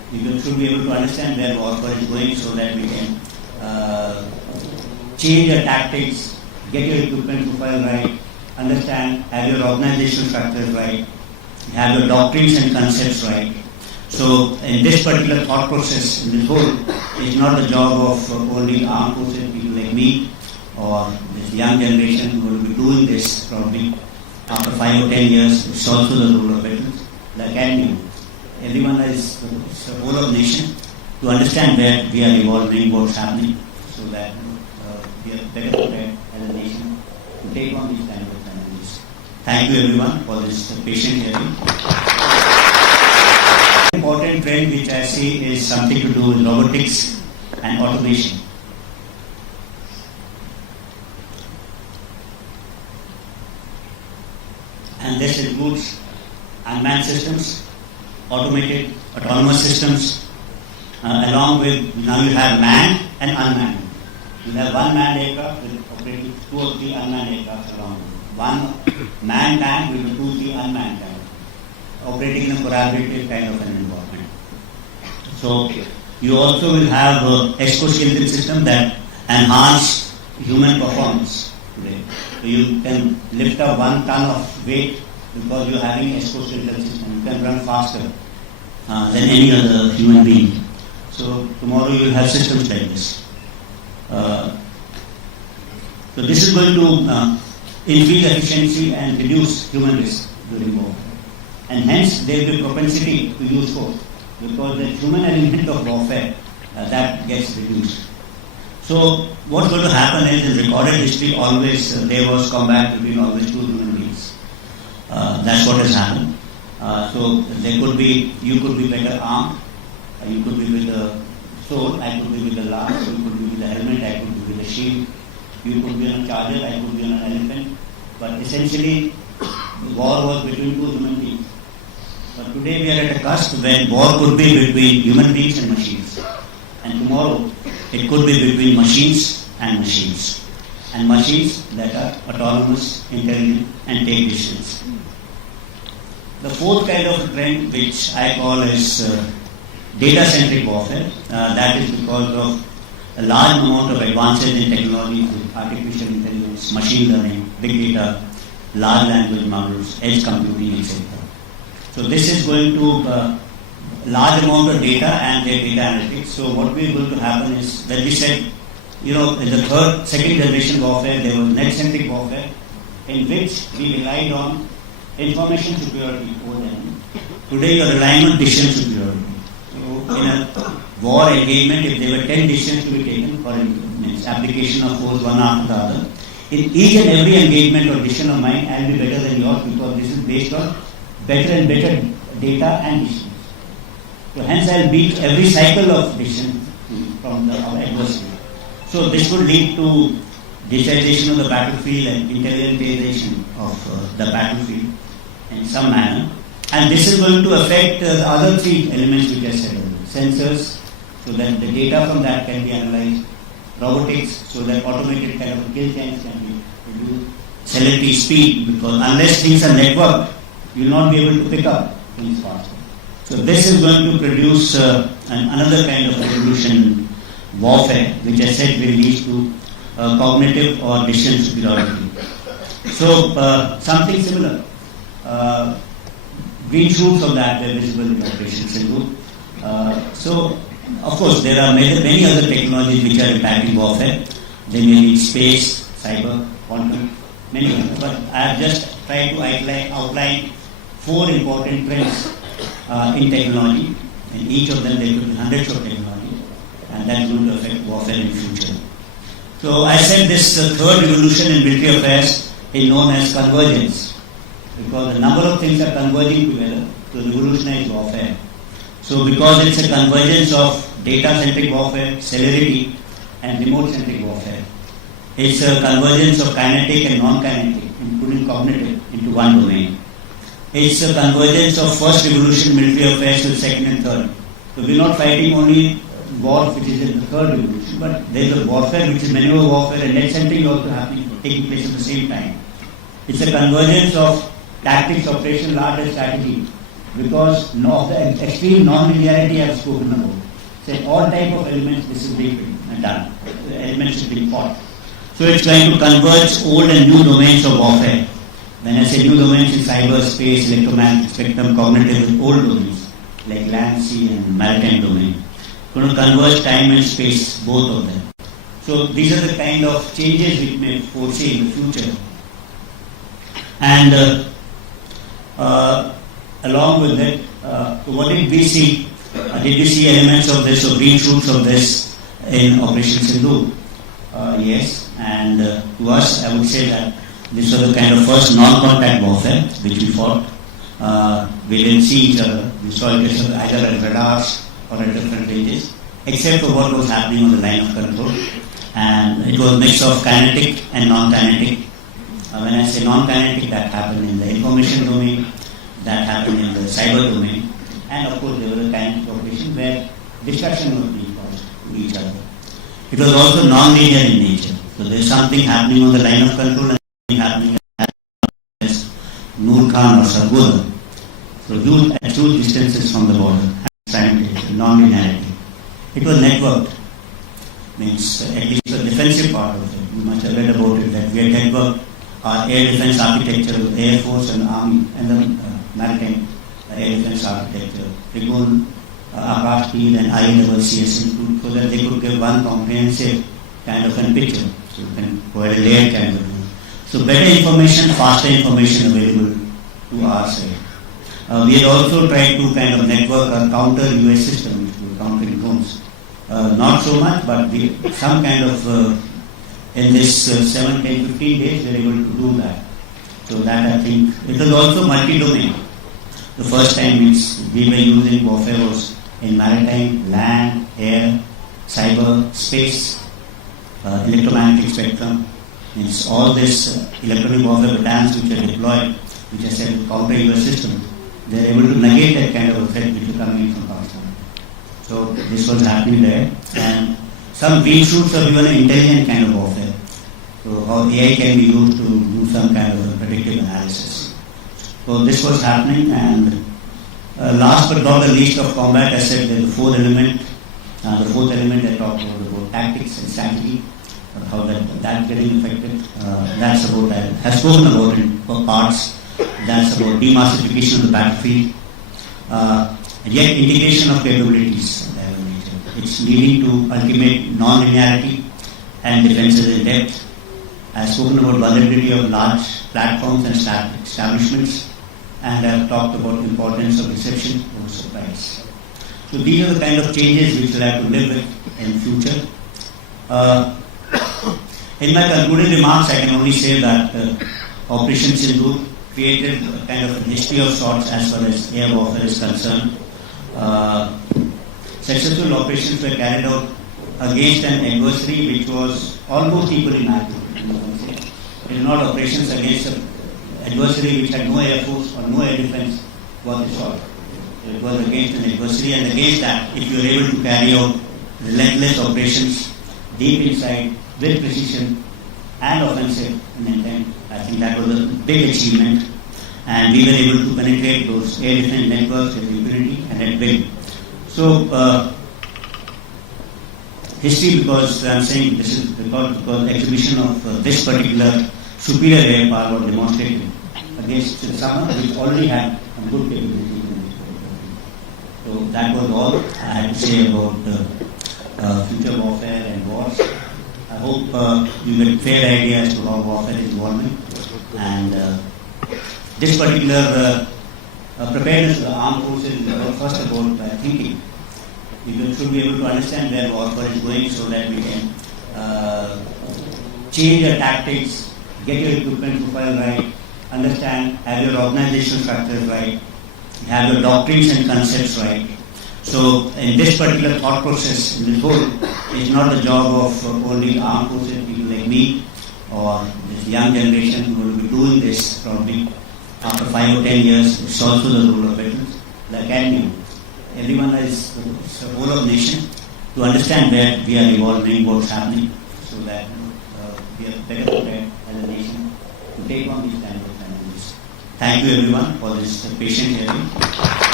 You should be able to understand where warfare is going so that we can change your tactics, get your equipment profile right, understand, have your organizational structures right, have your doctrines and concepts right. So in this particular thought process, in this whole, it's not the job of only armed forces, people like me or this young generation who will be doing this probably after 5 or 10 years. It's also the role of veterans, the academy. Everyone is the whole of the nation to understand where we are evolving, what's happening, so that we are better prepared as a nation to take on these kind of challenges. Thank you everyone for this patient hearing. Important trend which I see is something to do with robotics and automation. And this includes unmanned systems, automated, autonomous systems, along with, now you have manned and unmanned. You have one manned aircraft with operating 2 or 3 unmanned aircraft along with it. One manned tank with 2 or 3 unmanned tanks, operating in a collaborative kind of an environment. So you also will have exoskeleton system that enhance human performance today. So you can lift up 1 ton of weight because you're having exoskeleton system. You can run faster than any other human being. So tomorrow you will have systems like this. So this is going to increase efficiency and reduce human risk during war. And hence there will be propensity to use force because the human element of warfare that gets reduced. So what's going to happen is in recorded history always there was combat between always 2 human beings. That's what has happened. So there could be, you could be better armed, you could be with the sword, I could be with the lance, you could be with the helmet, I could be with the shield, you could be on a charger, I could be on an elephant. But essentially the war was between 2 human beings. But today we are at a cusp when war could be between human beings and machines. And tomorrow it could be between machines and machines. And machines that are autonomous, intelligent and take decisions. The 4th kind of trend which I call is data-centric warfare. That is because of a large amount of advances in technology with artificial intelligence, machine learning, big data, large language models, edge computing, etc. So this is going to large amount of data and their data analytics. So what we are going to happen is, when we said, in the second generation warfare, there was net-centric warfare, in which we relied on information superiority over the enemy. Today you are relying on decision superiority. So in a war engagement, if there were 10 decisions to be taken for application of force one after the other, in each and every engagement or decision of mine, I will be better than yours because this is based on better and better data and decisions. So hence I will beat every cycle of decision from our adversary. So this would lead to digitization of the battlefield and intelligentization of the battlefield in some manner. And this is going to affect the other 3 elements which I said earlier. Sensors, so that the data from that can be analyzed. Robotics, so that automated kind of kill chains can be produced. Celebrity speed, because unless things are networked, you will not be able to pick up things faster. So this is going to produce another kind of revolution in warfare, which I said will lead to cognitive or decision superiority. So something similar. Green shoots of that were visible in Operation Sindhu. So of course there are many other technologies which are impacting warfare. They may be space, cyber, quantum, many others. But I have just tried to outline 4 important trends in technology. In each of them there could be hundreds of technologies, and that is going to affect warfare in the future. So I said this third revolution in military affairs is known as convergence, because a number of things are converging together to revolutionize warfare. So because it's a convergence of data-centric warfare, celerity, and remote-centric warfare. It's a convergence of kinetic and non-kinetic, including cognitive, into one domain. It's a convergence of first revolution military affairs with second and third. So we're not fighting only war which is in the third revolution, but there's a warfare which is maneuver warfare and net-centric also happening, taking place at the same time. It's a convergence of tactics, operation, art and strategy, because of the extreme non-linearity I have spoken about. So all type of elements this is being done. The elements are being fought. So it's going to converge old and new domains of warfare. When I say new domains in cyberspace, electromagnetic spectrum, cognitive, with old domains like land, sea and maritime domain. Going to converge time and space, both of them. So these are the kind of changes we may foresee in the future. And along with that, what did we see? Did you see elements of this or green shoots of this in Operation Sindoor? Yes, and to us, I would say that this was the kind of first non-contact warfare which we fought. We didn't see each other. We saw each other either at radars or at different ranges, except for what was happening on the line of control. And it was a mix of kinetic and non-kinetic. When I say non-kinetic, that happened in the information domain, that happened in the cyber domain, and of course there was a kinetic operation where destruction was being caused to each other. It was also non-linear in nature. So there's something happening on the line of control and something happening as Noor Khan or Sargodha. So at huge distances from the border, non-linearity. It was networked. Means at least the defensive part of it. You must have read about it, that we had networked our air defense architecture with the Air Force and Army and the maritime air defense architecture. Trigun, Akash Speed and high-level CSM so that they could give one comprehensive kind of a picture. So you can provide a layered kind of thing. So better information, faster information available to our side. We had also tried to kind of network a counter US system, which were countering drones. Not so much, but some kind of in this 7, 10, 15 days we were able to do that. So that I think it was also multi-domain. The first time we were using warfare was in maritime, land, air, cyber, space, electromagnetic spectrum. It's all this electronic warfare battalions which are deployed, which I said counter US system. They are able to negate that kind of a threat which is coming from Pakistan. So this was happening there, and some green shoots of even an intelligent kind of warfare. So how AI can be used to do some kind of a predictive analysis. So this was happening, and last but not the least of combat, I said there's the fourth element. The fourth element I talked about tactics and strategy, how that's getting affected. That's about I have spoken about in parts. That's about demassification of the battlefield. And yet integration of capabilities. It's leading to ultimate non-linearity and defenses in depth. I've spoken about vulnerability of large platforms and establishments, and I've talked about the importance of reception over surprise. So these are the kind of changes which we'll have to live with in future. In my concluding remarks, I can only say that Operation Sindoor created a kind of a history of sorts as far as air warfare is concerned. Successful operations were carried out against an adversary which was almost equally matched. It is not operations against an adversary which had no air force or no air defense was the sort. It was against an adversary, and against that, if you are able to carry out relentless operations deep inside with precision and offensive intent, I think that was a big achievement, and we were able to penetrate those air defense networks with impunity and at will. So, history, because I'm saying this is because the exhibition of this particular superior air power was demonstrated against someone which already had a good capability. So that was all I had to say about future warfare and wars. I hope you get a fair idea as to how warfare is evolving, and this particular preparedness of the armed forces is first about thinking. You should be able to understand where warfare is going so that we can change your tactics, get your equipment profile right, understand, have your organizational structures right, have your doctrines and concepts right. So in this particular thought process, in this whole, it's not the job of only armed forces, people like me or this young generation who will be doing this probably after 5 or 10 years. It's also the role of veterans, the academy. Everyone is the whole of nation to understand where we are evolving, what's happening, so that we are better prepared as a nation to take on these kind of challenges. Thank you everyone for this patient hearing.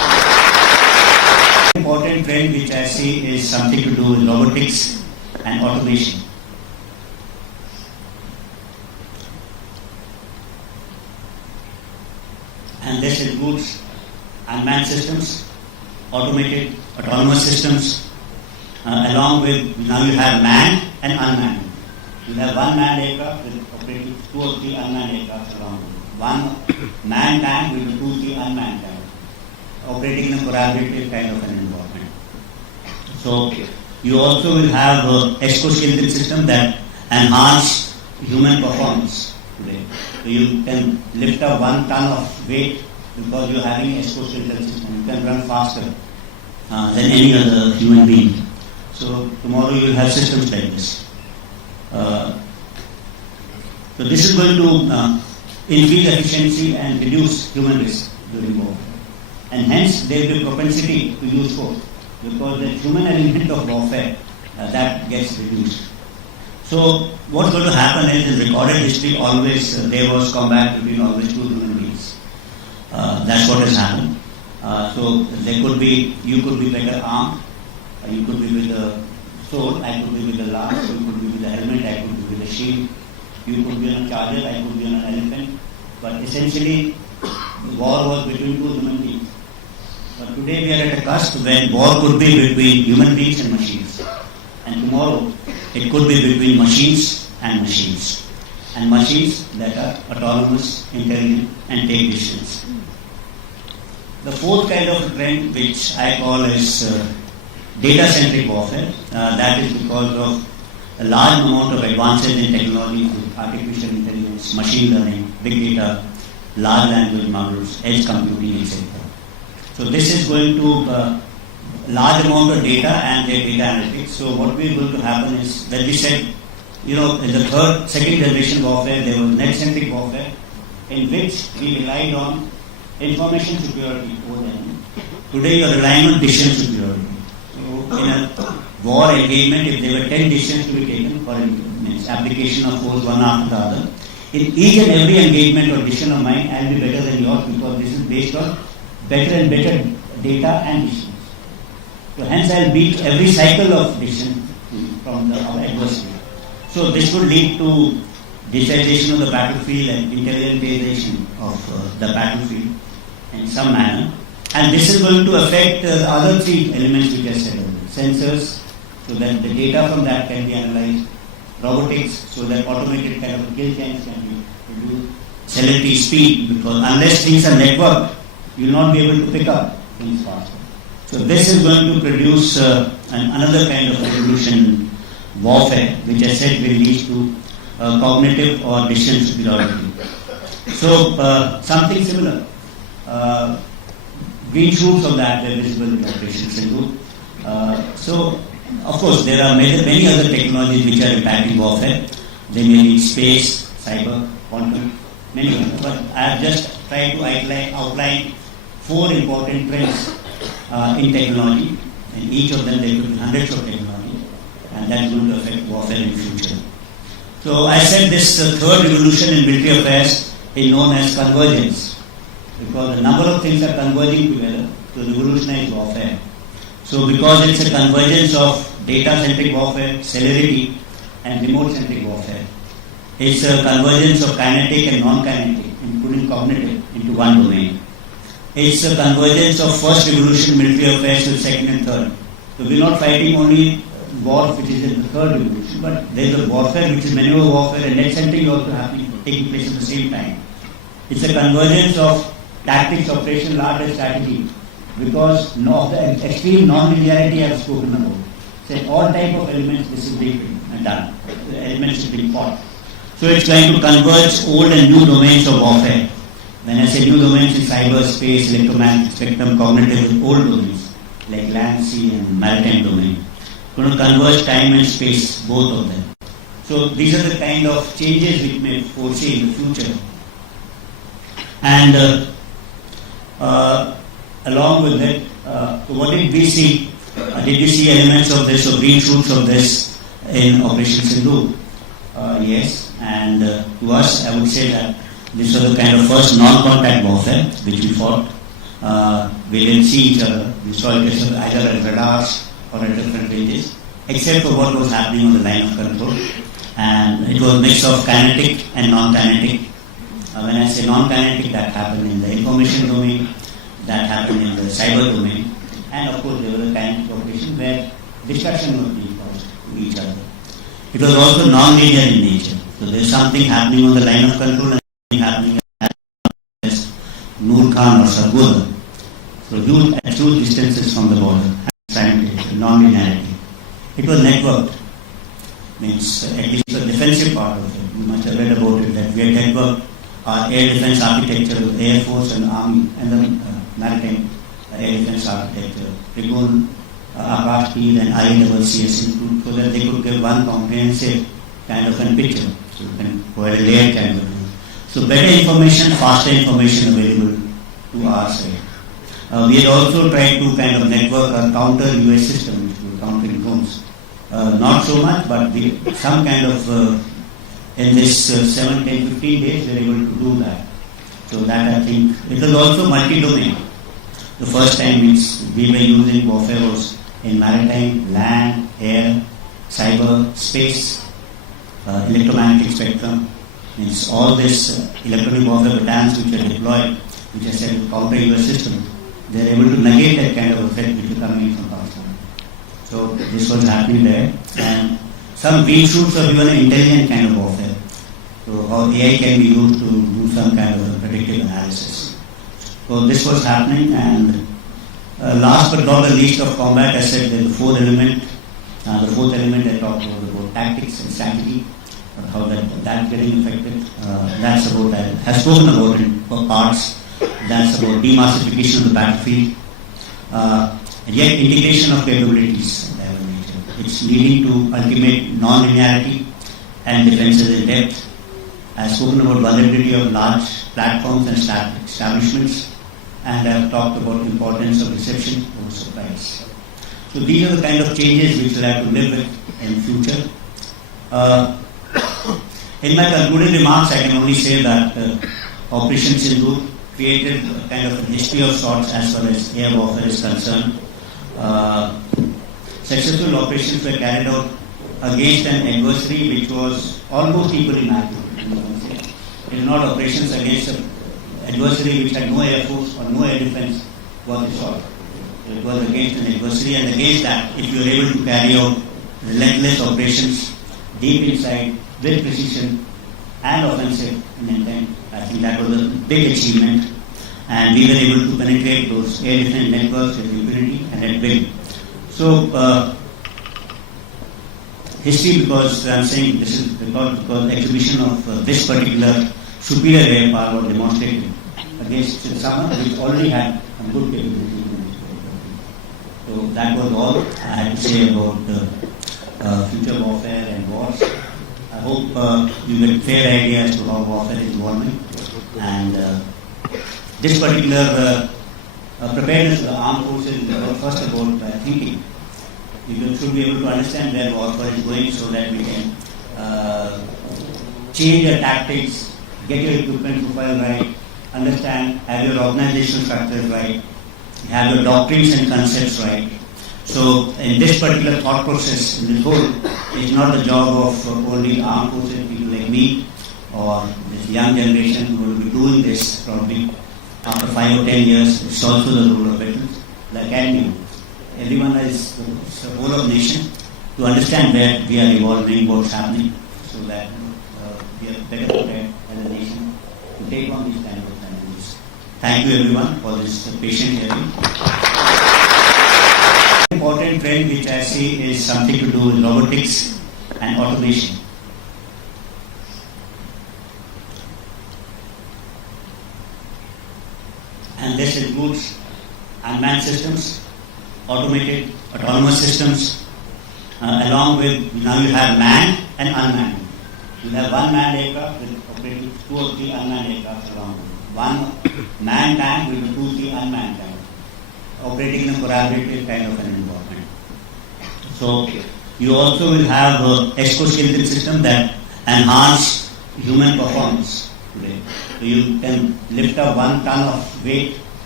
important trend which I see is something to do with robotics and automation. And this includes unmanned systems, automated, autonomous systems, along with, now you have manned and unmanned. You have one manned aircraft with operating 2 or 3 unmanned aircraft along with it. One manned tank with 2 or 3 unmanned tanks, operating in a collaborative kind of an environment. So you also will have exoskeleton system that enhance human performance today. So you can lift up 1 ton of weight because you are having exoskeleton system. You can run faster than any other human being. So tomorrow you will have systems like this. So this is going to increase efficiency and reduce human risk during war. And hence there will be propensity to use force because the human element of warfare that gets reduced. So what's going to happen is in recorded history always there was combat between always 2 human beings. That's what has happened. So there could be, you could be better armed, you could be with a sword, I could be with a lance, you could be with a helmet, I could be with a shield, you could be on a charger, I could be on an elephant. But essentially the war was between 2 human beings. But today we are at a cusp when war could be between human beings and machines. And tomorrow it could be between machines and machines. And machines that are autonomous, intelligent and take decisions. The fourth kind of trend which I call is data-centric warfare. That is because of a large amount of advances in technology, artificial intelligence, machine learning, big data, large language models, edge computing, etc. So this is going to large amount of data and their data analytics. So what we are going to happen is that we said, in the second generation warfare, there was net-centric warfare in which we relied on information superiority over them. Today you are relying on decision superiority. So in a war engagement, if there were 10 decisions to be taken for application of force one after the other, in each and every engagement or decision of mine, I will be better than yours because this is based on better and better data and decisions. So hence I will beat every cycle of decision from our adversary. So this would lead to digitization of the battlefield and intelligentization of the battlefield in some manner. And this is going to affect the other 3 elements which I said earlier. Sensors, so that the data from that can be analyzed. Robotics, so that automated kind of kill chains can be produced. Celebrity speed, because unless things are networked, you will not be able to pick up things faster. So this is going to produce another kind of revolution in warfare, which I said will lead to cognitive or decision superiority. So something similar. Green shoots of that were visible in Operation Sindhu. So of course there are many other technologies which are impacting warfare. They may be space, cyber, quantum, many others. But I have just tried to outline 4 important trends in technology. In each of them there could be hundreds of technologies, and that is going to affect warfare in the future. So I said this third revolution in military affairs is known as convergence, because a number of things are converging together to revolutionize warfare. So because it's a convergence of data-centric warfare, celerity, and remote-centric warfare, it's a convergence of kinetic and non-kinetic, including cognitive, into one domain. It's a convergence of first revolution military affairs with second and third. So we're not fighting only war which is in the third revolution, but there's a warfare which is maneuver warfare and net-centric also taking place at the same time. It's a convergence of tactics, operation, art and strategy, because of the extreme non-linearity I have spoken about. So all type of elements this is being done. The elements are being fought. So it's going to converge old and new domains of warfare. When I say new domains, it's cyber, space, electromagnetic spectrum, cognitive, old domains like land, sea and maritime domain. Going to converge time and space, both of them. So these are the kind of changes which may foresee in the future. And along with that, what did we see? Did we see elements of this or green shoots of this in Operation Sindhu? Yes, and to us, I would say that this was the kind of first non-contact warfare which we fought We didn't see each other. We saw each other either at radars or at different ranges, except for what was happening on the line of control. And it was a mix of kinetic and non-kinetic. When I say non-kinetic, that happened in the information domain, that happened in the cyber domain, and of course there was a kinetic operation where discussion was being caused to each other. It was also non-linear in nature. So there is something happening on the line of control and something happening as Noor Khan or Sargodha. So huge distances from the border, simultaneously, non-linearity. It was networked. Means at least the defensive part of it. You must have read about it, that we had networked our air defense architecture with Air Force and Army and the maritime air defense architecture, Trigun, Akash Peel and ICS include, so that they could give one comprehensive kind of a picture. So you can provide a layered kind of thing. So better information, faster information available to our side. We had also tried to kind of network a counter US system, which was countering drones. Not so much, but some kind of in this 7, 10, 15 days we were able to do that. So that I think, it was also multi-domain. The first time we were using warfare was in maritime, land, air, cyber, space, electromagnetic spectrum. Means all this electronic warfare battalions which are deployed, which are said to counter US system, they are able to negate that kind of effect which is coming in from Pakistan. So this was happening there, and some green shoots of even an intelligent kind of warfare. So how AI can be used to do some kind of a predictive analysis. So this was happening, and last but not the least of combat, I said that the fourth element I talked about tactics and strategy, how that getting affected. That's about, I have spoken about it for parts. That's about demassification of the battlefield. And yet integration of capabilities. It's leading to ultimate non-linearity and defenses in depth. I've spoken about vulnerability of large platforms and establishments, and I've talked about the importance of reception over surprise. So these are the kind of changes which we'll have to live with in future. In my concluding remarks, I can only say that Operation Sindoor created a kind of a history of sorts as far as air warfare is concerned. Successful operations were carried out against an adversary which was almost equally massive. It is not operations against an adversary which had no air force or no air defense was the shot. It was against an adversary, and against that, if you were able to carry out relentless operations deep inside with precision and offensive in intent, I think that was a big achievement, and we were able to penetrate those air defense networks with impunity and at will. So, history, because I'm saying this is because the exhibition of this particular superior air power was demonstrated against someone which already had a good capability. So that was all I had to say about future warfare and wars. I hope you get a fair idea as to how warfare is evolving, and this particular preparedness of the armed forces is first about thinking. You should be able to understand where warfare is going so that we can change your tactics, get your equipment profile right, understand, have your organizational structures right, have your doctrines and concepts right. So in this particular thought process, in this whole, it's not the job of only armed forces, people like me or this young generation who will be doing this probably after 5 or 10 years. It's also the role of veterans, the academy. Everyone is the whole of nation to understand where we are evolving, what's happening, so that we are better prepared as a nation to take on these kind of challenges. Thank you everyone for this patient hearing. Important trend which I see is something to do with robotics and automation. And this includes unmanned systems, automated, autonomous systems, along with, now you have manned and unmanned. You have one manned aircraft with operating 2 or 3 unmanned aircraft along with it. One manned tank with 2 or 3 unmanned tanks, operating in a collaborative kind of an environment. So you also will have exoskeleton system that enhance human performance today. So you can lift up 1 ton of weight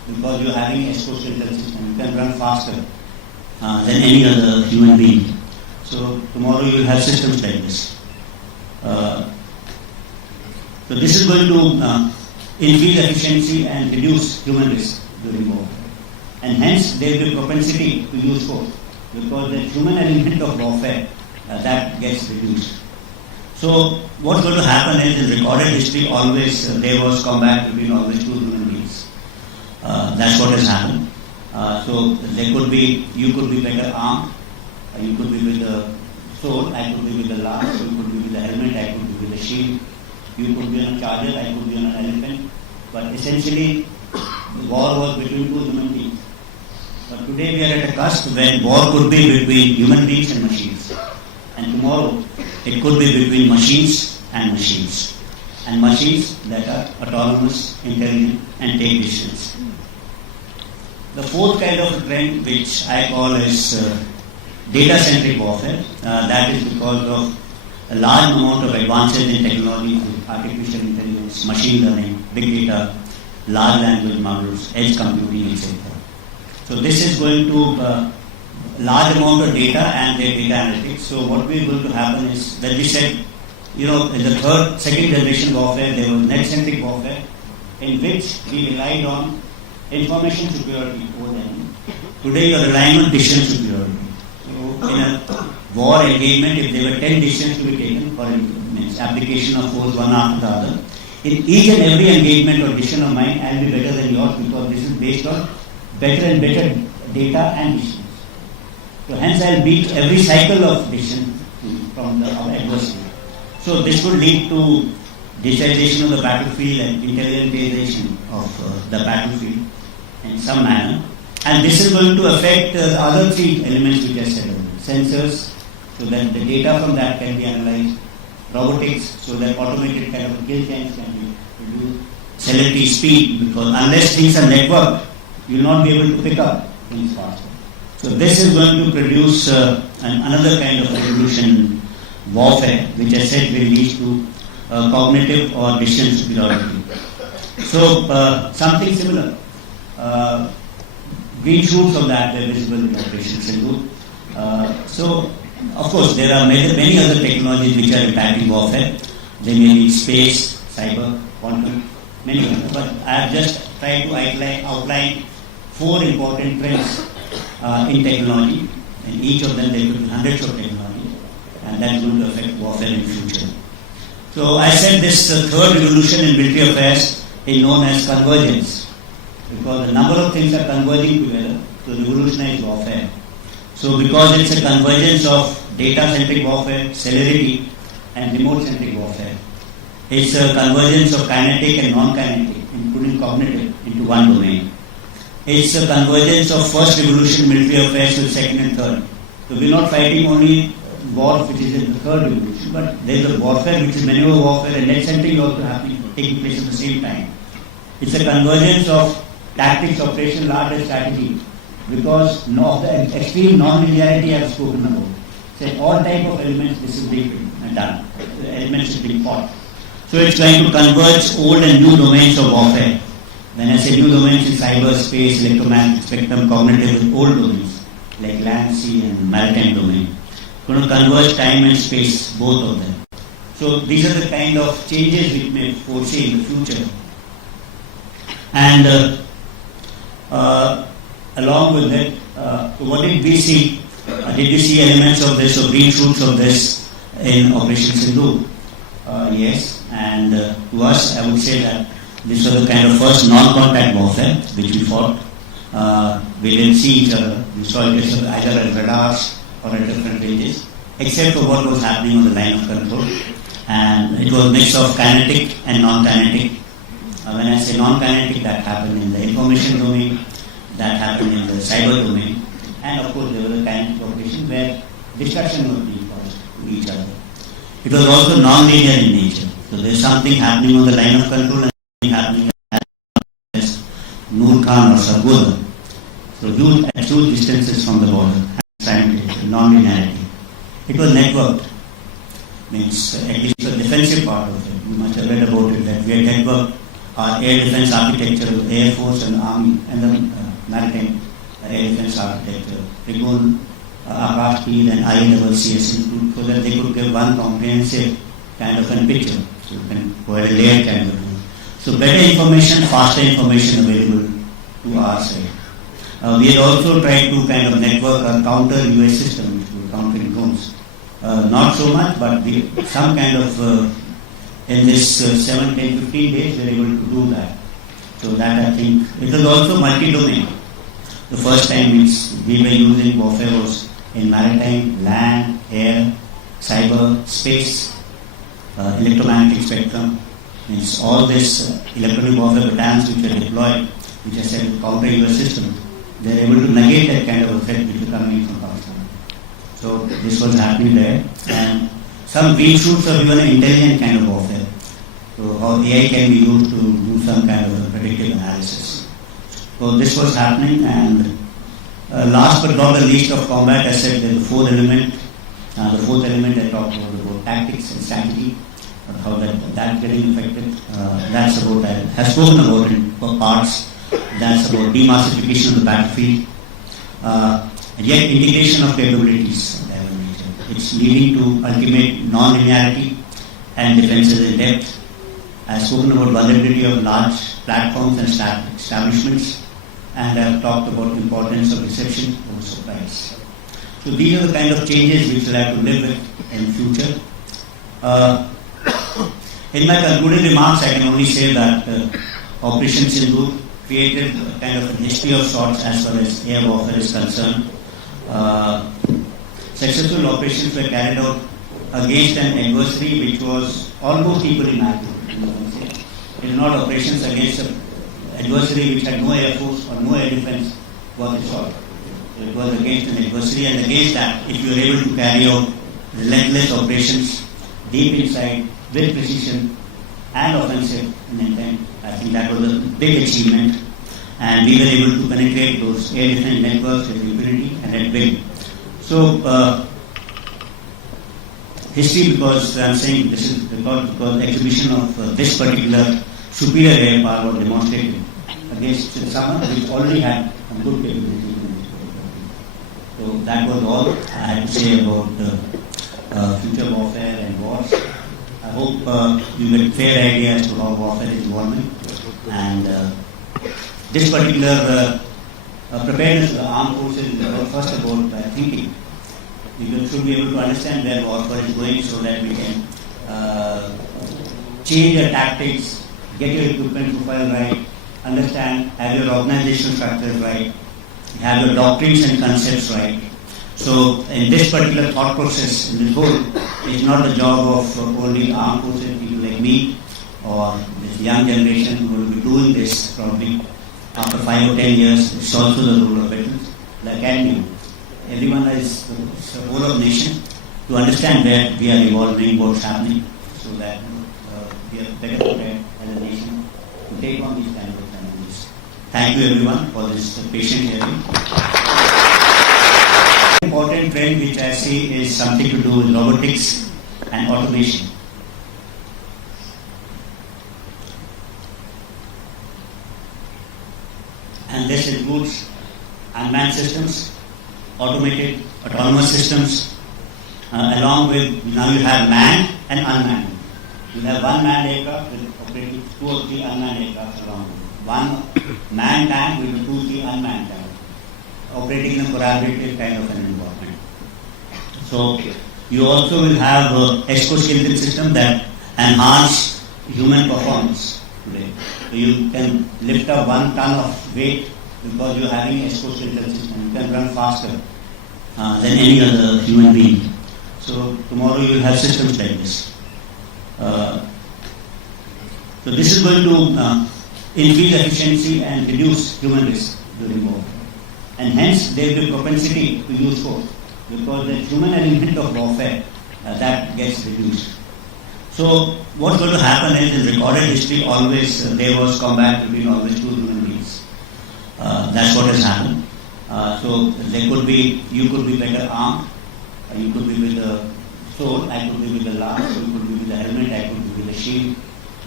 because you're having exoskeletal system. You can run faster than any other human being. So tomorrow you will have systems like this. So this is going to increase efficiency and reduce human risk during warfare. And hence there will be propensity to use force, because the human element of warfare that gets reduced. So what's going to happen is, in recorded history, always there was combat between always two human beings. That's what has happened. So there could be, you could be better armed, you could be with the sword, I could be with the lance, you could be with the helmet, I could be with the shield, you could be on a charger, I could be on an elephant. But essentially, the war was between two human beings. But today we are at a cusp when war could be between human beings and machines. And tomorrow it could be between machines and machines. And machines that are autonomous, intelligent, and take decisions. The fourth kind of trend, which I call is data-centric warfare, that is because of a large amount of advances in technology, artificial intelligence, machine learning, big data, large language models, edge computing, etc. So this is going to large amount of data and their data analytics. So what we are going to happen is that we said, in the second generation warfare, there was net-centric warfare, in which we relied on information superiority over the enemy. Today you are relying on decision superiority. So in a war engagement, if there were 10 decisions to be taken for application of force one after the other, in each and every engagement or decision of mine, I will be better than yours, because this is based on better and better data and decisions. So hence I will beat every cycle of decision from our adversary. So this would lead to digitization of the battlefield and intelligentization of the battlefield in some manner. And this is going to affect the other three elements which I said earlier. Sensors, so that the data from that can be analyzed. Robotics, so that automated kind of kill chains can be produced. Celebrity speed, because unless things are networked, you will not be able to pick up things faster. So this is going to produce another kind of revolution warfare, which I said will lead to cognitive or decision superiority. So something similar. Green shoots of that were visible in Operation Sindoor. So of course there are many other technologies which are impacting warfare. They may be space, cyber, quantum, many others. But I have just tried to outline four important trends in technology, and each of them there could be hundreds of technologies, and that is going to affect warfare in the future. So I said this third revolution in military affairs is known as convergence, because a number of things are converging together to revolutionize warfare. So because it's a convergence of data-centric warfare, celerity, and remote-centric warfare, it's a convergence of kinetic and non-kinetic, including cognitive, into one domain. It's a convergence of first revolution military affairs with second and third. So we're not fighting only war which is in the third revolution, but there's a warfare which is maneuver warfare and net-centric also happening, taking place at the same time. It's a convergence of tactics, operation, art and strategy, because of the extreme non-linearity I have spoken about. So all type of elements this is being done. The elements is being fought. So it's going to converge old and new domains of warfare. When I say new domains, in cyber, space, electromagnetic spectrum, cognitive, with old domains like land, sea, and maritime domain. Going to converge time and space, both of them. So these are the kind of changes we may foresee in the future. And along with that, what did we see? Did we see elements of this or green shoots of this in Operation Sindoor? Yes, and to us, I would say that this was the kind of first non-contact warfare which we fought. We didn't see each other. We saw each other either at radars or at different ranges, except for what was happening on the line of control. And it was a mix of kinetic and non-kinetic. When I say non-kinetic, that happened in the information domain, that happened in the cyber domain, and of course there was a kinetic operation where destruction was being caused to each other. It was also non-linear in nature. So there's something happening on the line of control and something happening as Noor Khan or Sargodha. So at huge distances from the border, non-linearity. It was networked. Means at least the defensive part of it. You must have read about it, that we had networked our air defense architecture, the Air Force and the Army, and the maritime air defense architecture, Trigun, Akash Peel and I-level CS include, so that they could give one comprehensive kind of a picture. So you can provide a layered kind of view. So better information, faster information available to our side. We had also tried to kind of network a counter US system, which would counter drones. Not so much, but some kind of, in this 7, 10, 15 days, we were able to do that. So that I think, it was also multi-domain. The first time we were using warfare was in maritime, land, air, cyber, space, electromagnetic spectrum. Means all this electronic warfare battalions which are deployed, which I said counter US system, they are able to negate that kind of a threat which is coming from Pakistan. So this was happening there. And some green shoots of even intelligent kind of warfare. So how AI can be used to do some kind of a predictive analysis. So this was happening, and last but not the least of combat, I said there's the fourth element. The fourth element I talked about tactics and strategy, how that getting affected. That's about, I have spoken about in parts. That's about demassification of the battlefield. And yet integration of capabilities. It's leading to ultimate non-linearity and defenses in depth. I've spoken about vulnerability of large platforms and establishments, and I've talked about the importance of reception over surprise. So these are the kind of changes which we'll have to live with in the future. In my concluding remarks, I can only say that Operation Sindoor created a kind of a history of sorts as far as air warfare is concerned. Successful operations were carried out against an adversary which was almost equally matched. It is not operations against an adversary which had no air force or no air defense worth its salt. It was against an adversary, and against that, if you were able to carry out relentless operations deep inside with precision and offensive in intent, I think that was a big achievement, and we were able to penetrate those air defense networks with impunity and at will. So, history, because I'm saying this is because the exhibition of this particular superior air power was demonstrated against someone which already had some good capability. So that was all I had to say about future warfare and wars. I hope you get a fair idea as to how warfare is evolving, and this particular preparedness of the armed forces is first about thinking. You should be able to understand where warfare is going so that we can change your tactics, get your equipment profile right, understand, have your organizational structures right, have your doctrines and concepts right. So in this particular thought process, in this whole, it's not the job of only armed forces, people like me or this young generation who will be doing this probably after 5 or 10 years. It's also the role of veterans, the academy. Everyone is the whole of nation to understand where we are evolving, what's happening, so that we are better prepared as a nation to take on these kind of challenges. Thank you everyone for this patient hearing. Important trend which I see is something to do with robotics and automation. And this includes unmanned systems, automated, autonomous systems, along with, now you have manned and unmanned. You have one manned aircraft with operating 2 or 3 unmanned aircraft along with it. One manned tank with 2 or 3 unmanned tanks, operating in a collaborative kind of an environment. So you also will have exoskeleton system that enhance human performance today. So you can lift up 1 ton of weight because you're having exoskeleton system. You can run faster than any other human being. So tomorrow you will have systems like this. So this is going to increase efficiency and reduce human risk during war. And hence there will be propensity to use force because the human element of warfare that gets reduced. So what's going to happen is in recorded history always there was combat between always 2 human beings. That's what has happened. So there could be, you could be better armed, you could be with the sword, I could be with the lance, you could be with the helmet, I could be with the shield.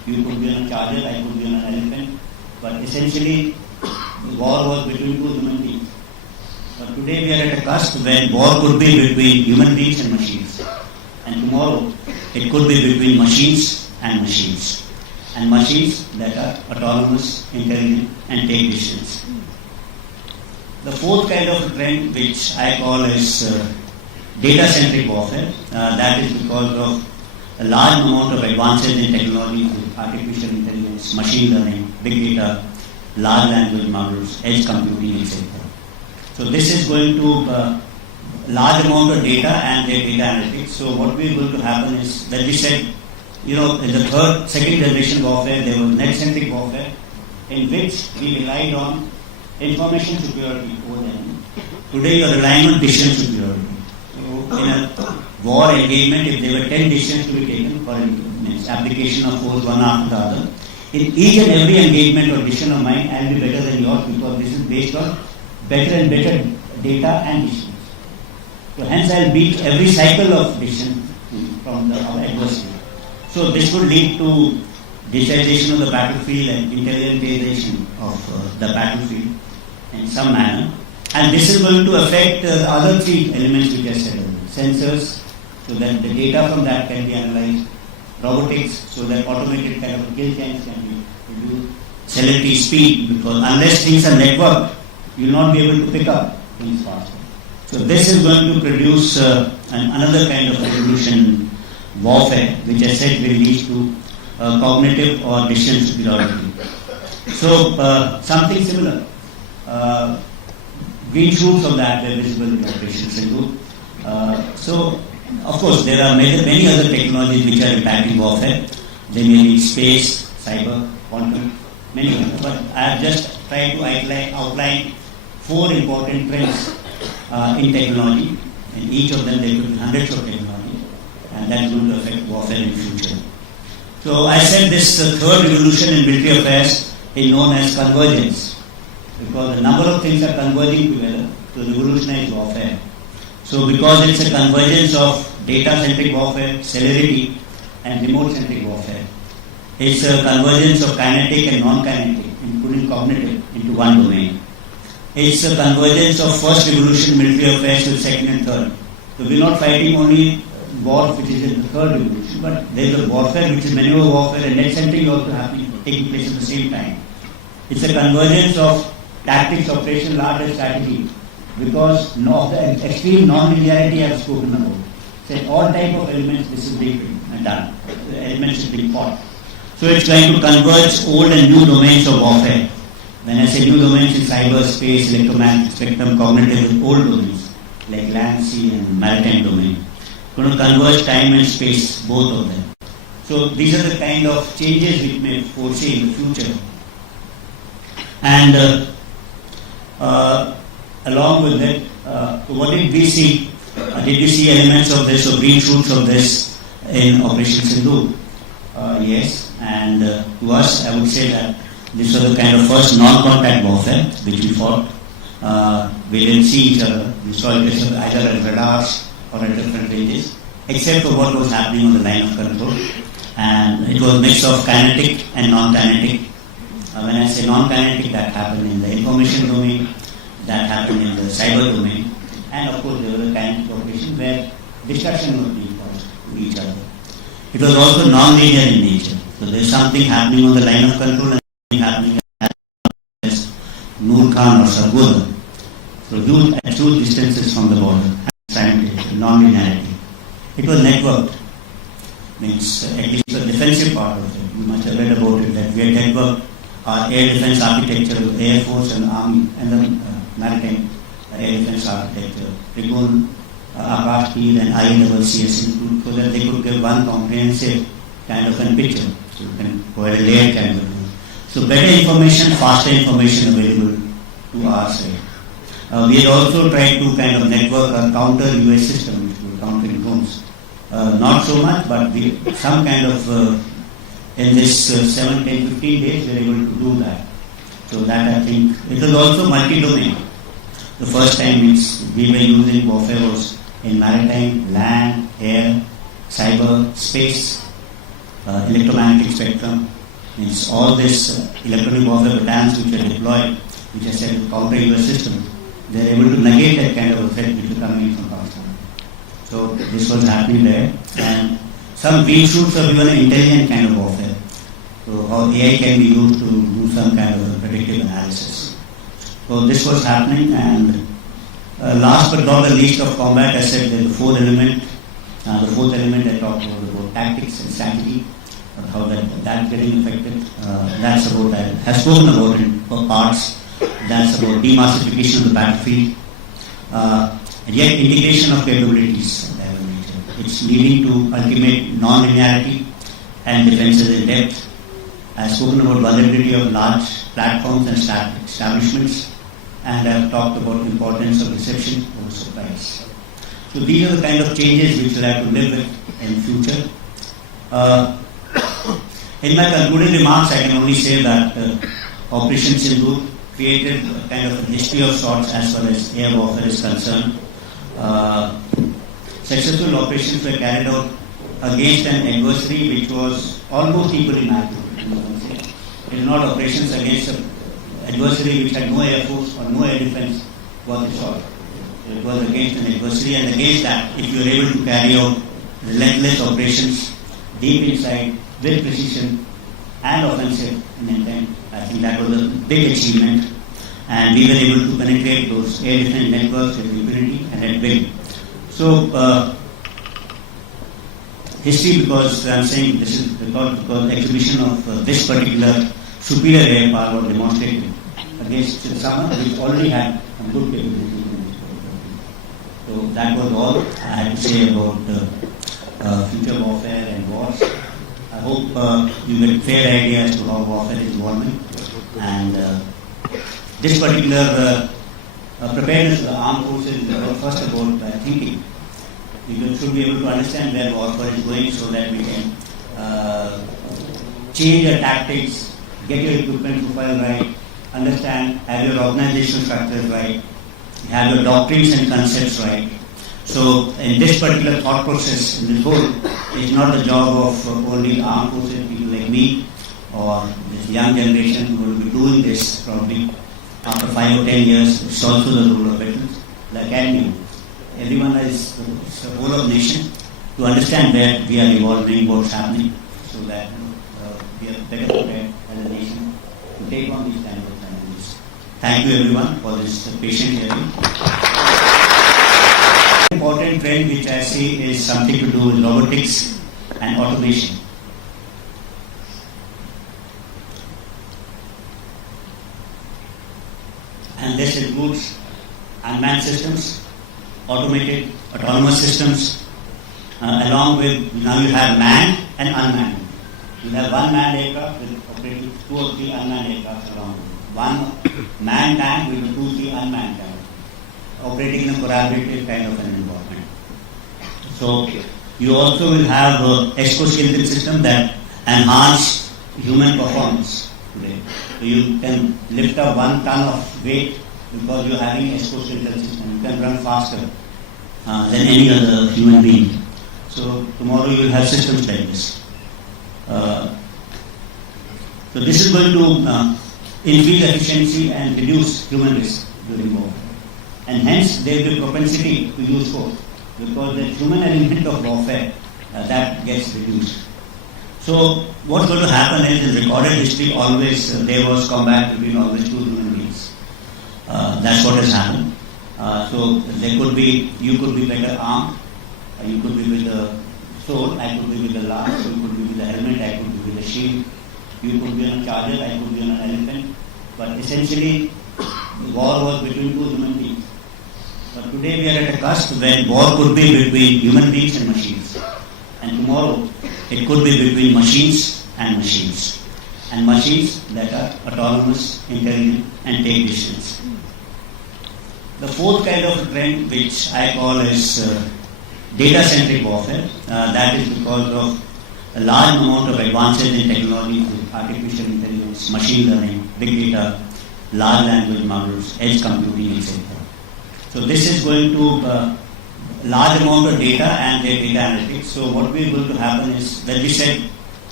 You could be on a charger, I could be on an elephant. But essentially, the war was between two human beings. But today we are at a cusp when war could be between human beings and machines. And tomorrow, it could be between machines and machines. And machines that are autonomous, intelligent, and take decisions. The fourth kind of trend, which I call as data-centric warfare, that is because of a large amount of advances in technology, artificial intelligence, machine learning, big data, large language models, edge computing, etc. So this is going to large amount of data and their data analytics. So what we are going to happen is that we said, in the second generation warfare, there was net-centric warfare, in which we relied on information superiority over them. Today you are relying on decision superiority. So in a war engagement, if there were 10 decisions to be taken for application of force one after the other, in each and every engagement or decision of mine, I will be better than yours because this is based on better and better data and decisions. So hence I will beat every cycle of decision from our adversary. So this would lead to digitization of the battlefield and intelligentization of the battlefield in some manner. And this is going to affect the other three elements which I said earlier. Sensors, so that the data from that can be analyzed. Robotics, so that automated kind of kill chains can be produced. Celebrity speed, because unless things are networked, you will not be able to pick up things faster. So this is going to produce another kind of revolution warfare, which I said will lead to cognitive or decision superiority. So something similar. Green shoots of that were visible in Operation Sindhu. So of course there are many other technologies which are impacting warfare. They may be space, cyber, quantum, many others. But I have just tried to outline four important trends in technology. In each of them there could be hundreds of technologies, and that is going to affect warfare in the future. So I said this third revolution in military affairs is known as convergence, because a number of things are converging together to revolutionize warfare. So because it's a convergence of data-centric warfare, celerity, and remote-centric warfare. It's a convergence of kinetic and non-kinetic, including cognitive, into one domain. It's a convergence of first revolution military affairs with second and third. So we're not fighting only war which is in the third revolution, but there's a warfare which is maneuver warfare and net-centric also happening, taking place at the same time. It's a convergence of tactics, operation, large strategy, because of the extreme non-linearity I've spoken about. So all type of elements this is being done. The elements are being fought. So it's trying to converge old and new domains of warfare. When I say new domains in cyber, space, electromagnetic spectrum, cognitive, with old domains like land, sea and maritime domain. Going to converge time and space, both of them. So these are the kind of changes which may foresee in the future. And along with that, what did we see? Did we see elements of this or green shoots of this in Operation Sindhu? Yes, and to us, I would say that this was the kind of first non-contact warfare which we fought. We didn't see each other. We saw it either as radars or at different ranges, except for what was happening on the line of control. And it was a mix of kinetic and non-kinetic. When I say non-kinetic, that happened in the information domain, that happened in the cyber domain, and of course there was a kinetic operation where destruction was being caused to each other. It was also non-linear in nature. So there is something happening on the line of control and something happening as Noor Khan or Sargodha. So at huge distances from the border, non-linearity. It was networked. Means at least the defensive part of it. You must have read about it, that we had networked our air defense architecture with Air Force and Army and the maritime air defense architecture, Trigun, Akash Keel and ILCS, so that they could give one comprehensive kind of a picture. So you can provide a layered kind of thing. So better information, faster information available to our side. We had also tried to kind of network a counter US system, which was countering drones. Not so much, but some kind of in this 7, 10, 15 days we were able to do that. So that I think, it was also multi-domain. The first time we were using warfare was in maritime, land, air, cyber, space. electromagnetic spectrum. Means all this electronic warfare battalions which are deployed, which are said to counter US system, they are able to negate that kind of a threat which is coming in from Pakistan. So this was happening there. And some green shoots are even an intelligent kind of warfare. So how AI can be used to do some kind of a predictive analysis. So this was happening, and last but not the least of combat, I said there's the fourth element. The fourth element I talked about tactics and strategy, how that's getting affected. That's about, I have spoken about in parts. That's about demassification of the battlefield. And yet integration of capabilities. It's leading to ultimate non-linearity and defenses in depth. I have spoken about vulnerability of large platforms and establishments, and I have talked about the importance of reception over surprise. So these are the kind of changes which we'll have to live with in future. In my concluding remarks, I can only say that Operation Sindoor created a kind of a history of sorts as far as air warfare is concerned. Successful operations were carried out against an adversary which was almost equally magnitude. It is not operations against an adversary which had no air force or no air defense worth a shot. It was against an adversary, and against that, if you are able to carry out relentless operations deep inside with precision and offensive in intent, I think that was a big achievement. And we were able to penetrate those air defense networks with impunity and at will. So, history, because I'm saying this is because the exhibition of this particular superior air power was demonstrated against someone which already had some good capability. So that was all I had to say about future warfare and wars. I hope you get a fair idea as to how warfare is evolving. And this particular preparedness of the armed forces is first about thinking. You should be able to understand where warfare is going so that we can change your tactics, get your equipment profile right, understand, have your organizational structures right, have your doctrines and concepts right. So in this particular thought process, in this whole, it's not the job of only armed forces, people like me or this young generation who will be doing this probably after 5 or 10 years. It's also the role of veterans, the academy. Everyone is the whole of the nation to understand where we are evolving, what's happening, so that we are better prepared as a nation to take on these kind of challenges. Thank you everyone for this patient hearing. Important trend which I see is something to do with robotics and automation. And this includes unmanned systems, automated, autonomous systems, along with, now you have manned and unmanned. You have one manned aircraft with operating 2 or 3 unmanned aircraft around. One manned tank with 2 or 3 unmanned tanks, operating in a collaborative kind of an environment. So you also will have exoskeleton system that enhance human performance today. So you can lift up 1 ton of weight because you're having exoskeleton system. You can run faster than any other human being. So tomorrow you will have systems like this. So this is going to increase efficiency and reduce human risk during war. And hence there will be propensity to use force because the human element of warfare that gets reduced. So what's going to happen is in recorded history always there was combat between always 2 human beings. That's what has happened. So there could be, you could be better armed, you could be with the sword, I could be with the lance, you could be with the helmet, I could be with the shield, you could be on a charger, I could be on an elephant. But essentially war was between 2 human beings. But today we are at a cusp when war could be between human beings and machines. And tomorrow it could be between machines and machines. And machines that are autonomous, intelligent and take decisions. The fourth kind of trend which I call is data-centric warfare. That is because of a large amount of advances in technology, artificial intelligence, machine learning, big data, large language models, edge computing, etc. So this is going to large amount of data and their data analytics. So what we are going to happen is, when we said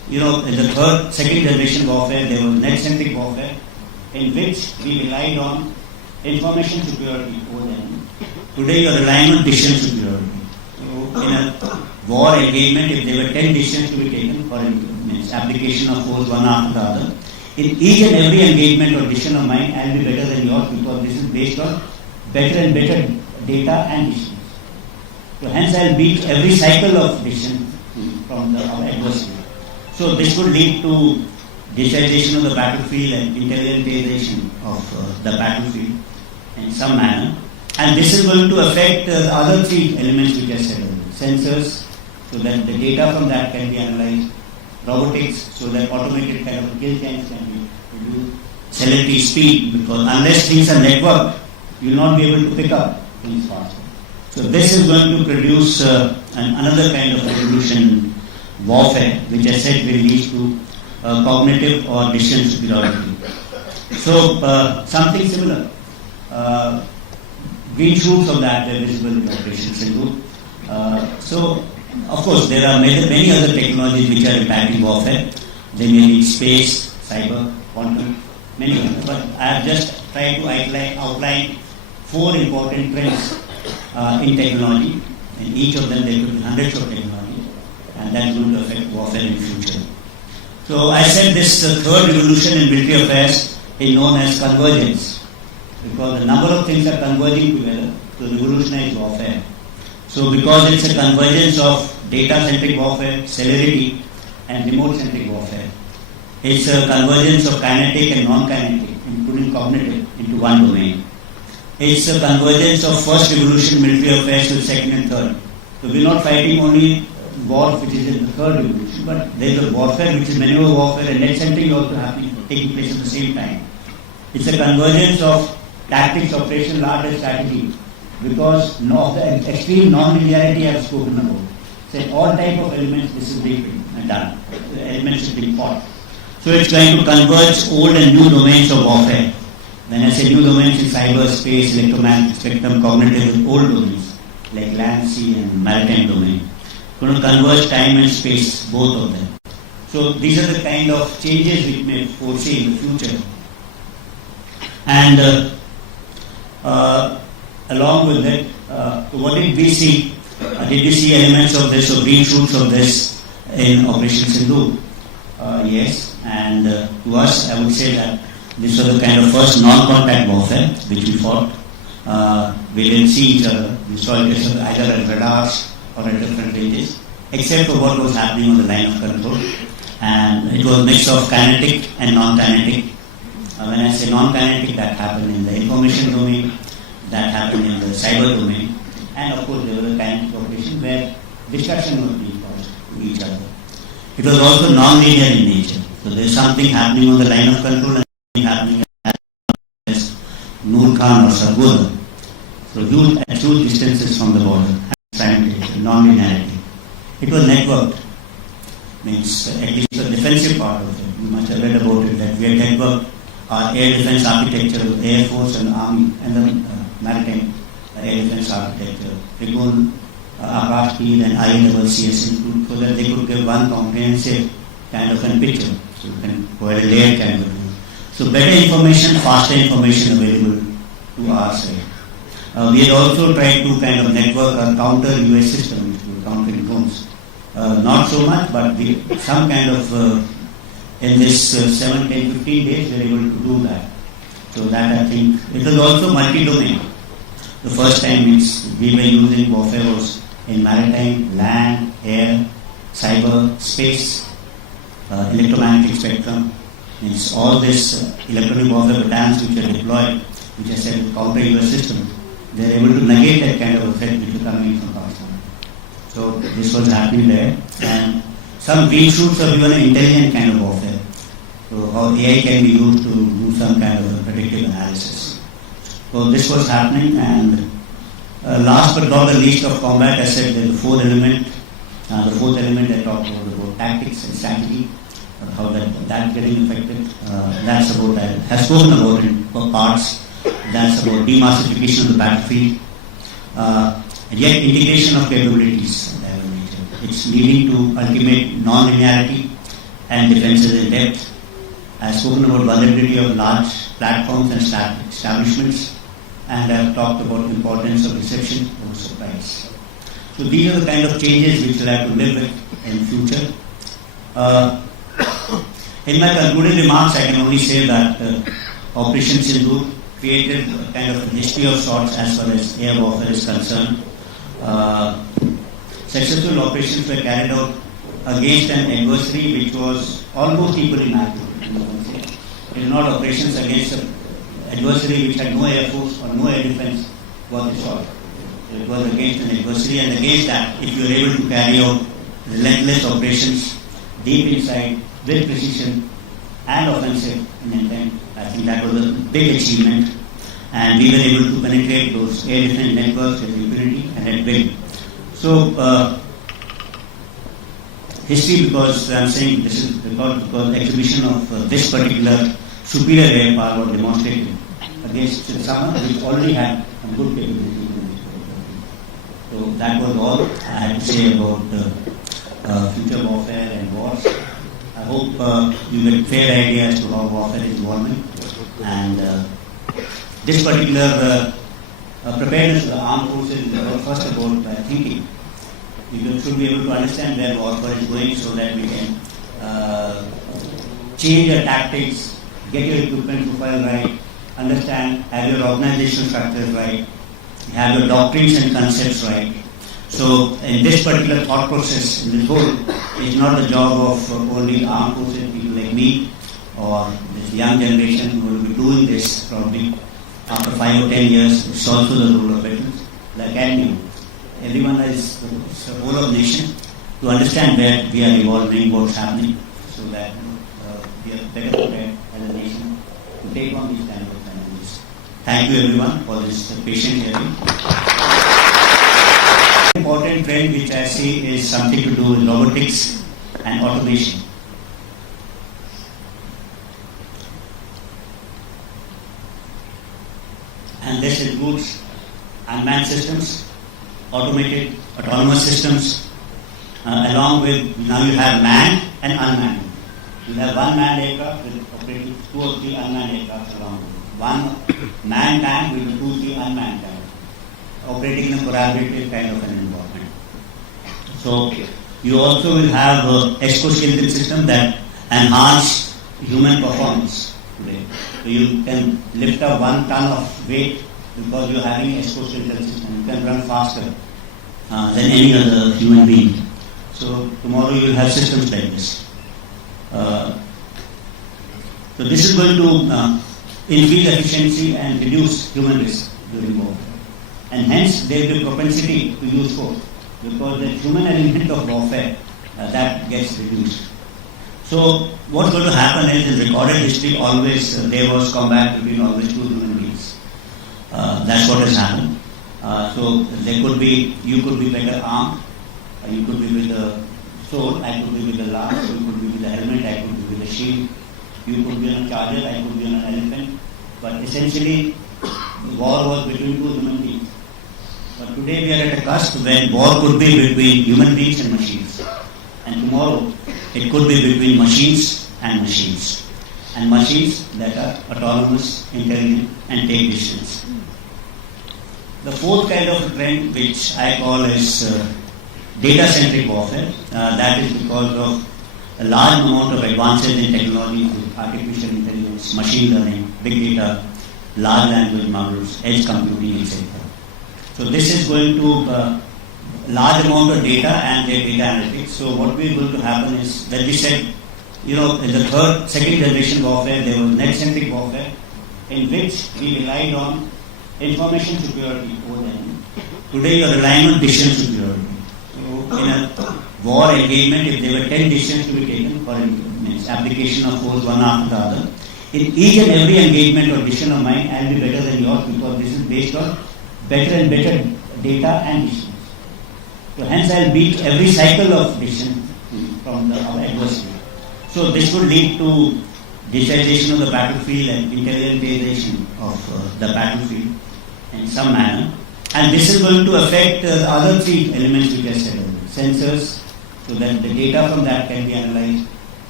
in the second generation warfare, there was net-centric warfare, in which we relied on information superiority over the enemy. Today, you are relying on decision superiority. So, in a war engagement, if there were 10 decisions to be taken for application of force one after the other, in each and every engagement or decision of mine, I will be better than yours because this is based on better and better data and decisions. So hence I will beat every cycle of decision from our adversary. So this would lead to digitization of the battlefield and intelligentization of the battlefield in some manner. And this is going to affect the other three elements which I said earlier. Sensors, so that the data from that can be analyzed. Robotics, so that automated kind of kill chains can be produced. Celebrity speed, because unless things are networked, you will not be able to pick up things faster. So this is going to produce another kind of revolution warfare, which I said will lead to cognitive or decision superiority. So something similar. Green shoots of that are visible in Operation Sindhu. So of course there are many other technologies which are impacting warfare. They may be space, cyber, quantum, many others. But I have just tried to outline 4 important trends in technology. In each of them there could be hundreds of technologies, and that is going to affect warfare in the future. So I said this third revolution in military affairs is known as convergence, because a number of things are converging together to revolutionize warfare. So because it's a convergence of data-centric warfare, celerity, and remote-centric warfare, it's a convergence of kinetic and non-kinetic, including cognitive, into one domain. It's a convergence of first revolution military affairs with second and third. So we're not fighting only war which is in the third revolution, but there's a warfare which is maneuver warfare and net-centric also happening, taking place at the same time. It's a convergence of tactics, operation, art and strategy, because of the extreme non-linearity I have spoken about. So all type of elements this is being done. The elements are being fought. So it's going to converge old and new domains of warfare. When I say new domains in cyber, space, electromagnetic spectrum, cognitive, old domains like land, sea and maritime domain. Going to converge time and space, both of them. So these are the kind of changes we may foresee in the future. And along with that, what did we see? Did we see elements of this or green shoots of this in Operation Sindhu? Yes, and to us, I would say that this was the kind of first non-contact warfare which we fought. We didn't see each other. We saw it either at radars or at different ranges, except for what was happening on the line of control. And it was a mix of kinetic and non-kinetic. When I say non-kinetic, that happened in the information domain, that happened in the cyber domain, and of course there was a kinetic operation where destruction was being caused to each other. It was also non-linear in nature. So there is something happening on the line of control and something happening as Noor Khan or Sargodha. So huge distances from the border, non-linearity. It was networked. Means at least the defensive part of it. You must have read about it, that we had networked our air defense architecture of Air Force and Army and the maritime air defense architecture, Trigun, Akash Field and I-level CS include, so that they could give one comprehensive kind of a picture. So you can provide a layered kind of thing. So better information, faster information available to our side. We had also tried to kind of network a counter US system, which would counter drones. Not so much, but some kind of in this 7, 10, 15 days we were able to do that. So that I think, it was also multi-domain. The first time we were using warfare was in maritime, land, air, cyber, space, electromagnetic spectrum. Means all this electronic warfare battalions which are deployed, which I said counter US system, they are able to negate that kind of threat which is coming from Pakistan. So this was happening there. And some green shoots of even an intelligent kind of warfare. So how AI can be used to do some kind of a predictive analysis. So this was happening, and last but not the least of combat, I said there's the fourth element. The fourth element I talked about tactics and strategy, how that getting affected. That's about, I have spoken about in parts. That's about demassification of the battlefield. And yet integration of capabilities. It's leading to ultimate non-linearity and defenses in depth. I have spoken about vulnerability of large platforms and establishments, and I have talked about the importance of reception over surprise. So these are the kind of changes which we'll have to live with in future. In my concluding remarks, I can only say that Operation Sindoor created a kind of a history of sorts as far as air warfare is concerned. Successful operations were carried out against an adversary which was almost equally massive. It is not operations against an adversary which had no air force or no air defense worth a shot. It was against an adversary, and against that, if you are able to carry out relentless operations deep inside, with precision and offensive in intent, I think that was a big achievement. And we were able to penetrate those air defense networks with impunity and at will. So, history, because I'm saying this is because exhibition of this particular superior air power was demonstrated against Sama, which already had a good capability. So that was all I had to say about future warfare and wars. I hope you get a fair idea as to how warfare is evolving. And this particular preparedness of the armed forces is about, first about thinking. You should be able to understand where warfare is going so that we can change your tactics, get your equipment profile right, understand, have your organizational structures right, have your doctrines and concepts right. So in this particular thought process, in this whole, it's not the job of only armed forces, people like me or this young generation who will be doing this probably after 5 or 10 years. It's also the role of veterans, like academia. Everyone is the whole of the nation to understand where we are evolving, what's happening, so that we are better prepared as a nation to take on these kind of challenges. Thank you everyone for this patient hearing. Important trend which I see is something to do with robotics and automation. And this includes unmanned systems, automated, autonomous systems, along with, now you have manned and unmanned. You have one manned aircraft with operating 2 or 3 unmanned aircraft along with it. One manned tank with 2 or 3 unmanned tanks, operating in a collaborative kind of an environment. So you also will have exoskeleton system that enhance human performance today. So you can lift up 1 ton of weight because you're having exoskeleton system. You can run faster than any other human being. So tomorrow you will have systems like this. So this is going to increase efficiency and reduce human risk during warfare. And hence there will be propensity to use force because the human element of warfare that gets reduced. So what's going to happen is in recorded history always there was combat between always 2 human beings. That's what has happened. So there could be, you could be better armed, you could be with the sword, I could be with the lance, you could be with the helmet, I could be with the shield, you could be on a charger, I could be on an elephant. But essentially war was between 2 human beings. But today we are at a cusp when war could be between human beings and machines. And tomorrow it could be between machines and machines. And machines that are autonomous, intelligent and take decisions. The fourth kind of trend which I call is data-centric warfare. That is because of a large amount of advances in technology, artificial intelligence, machine learning, big data, large language models, edge computing, etc. So this is going to large amount of data and their data analytics. So what we are going to happen is, when we said, in the second generation warfare, there was net-centric warfare, in which we relied on information superiority over the enemy. Today you are relying on decision superiority. So in a war engagement, if there were 10 decisions to be taken for application of force one after the other, in each and every engagement or decision of mine, I will be better than yours because this is based on better and better data and decisions. So hence I will beat every cycle of decision from our adversary. So this would lead to digitization of the battlefield and intelligentization of the battlefield in some manner. And this is going to affect the other 3 elements which I said earlier. Sensors, so that the data from that can be analyzed.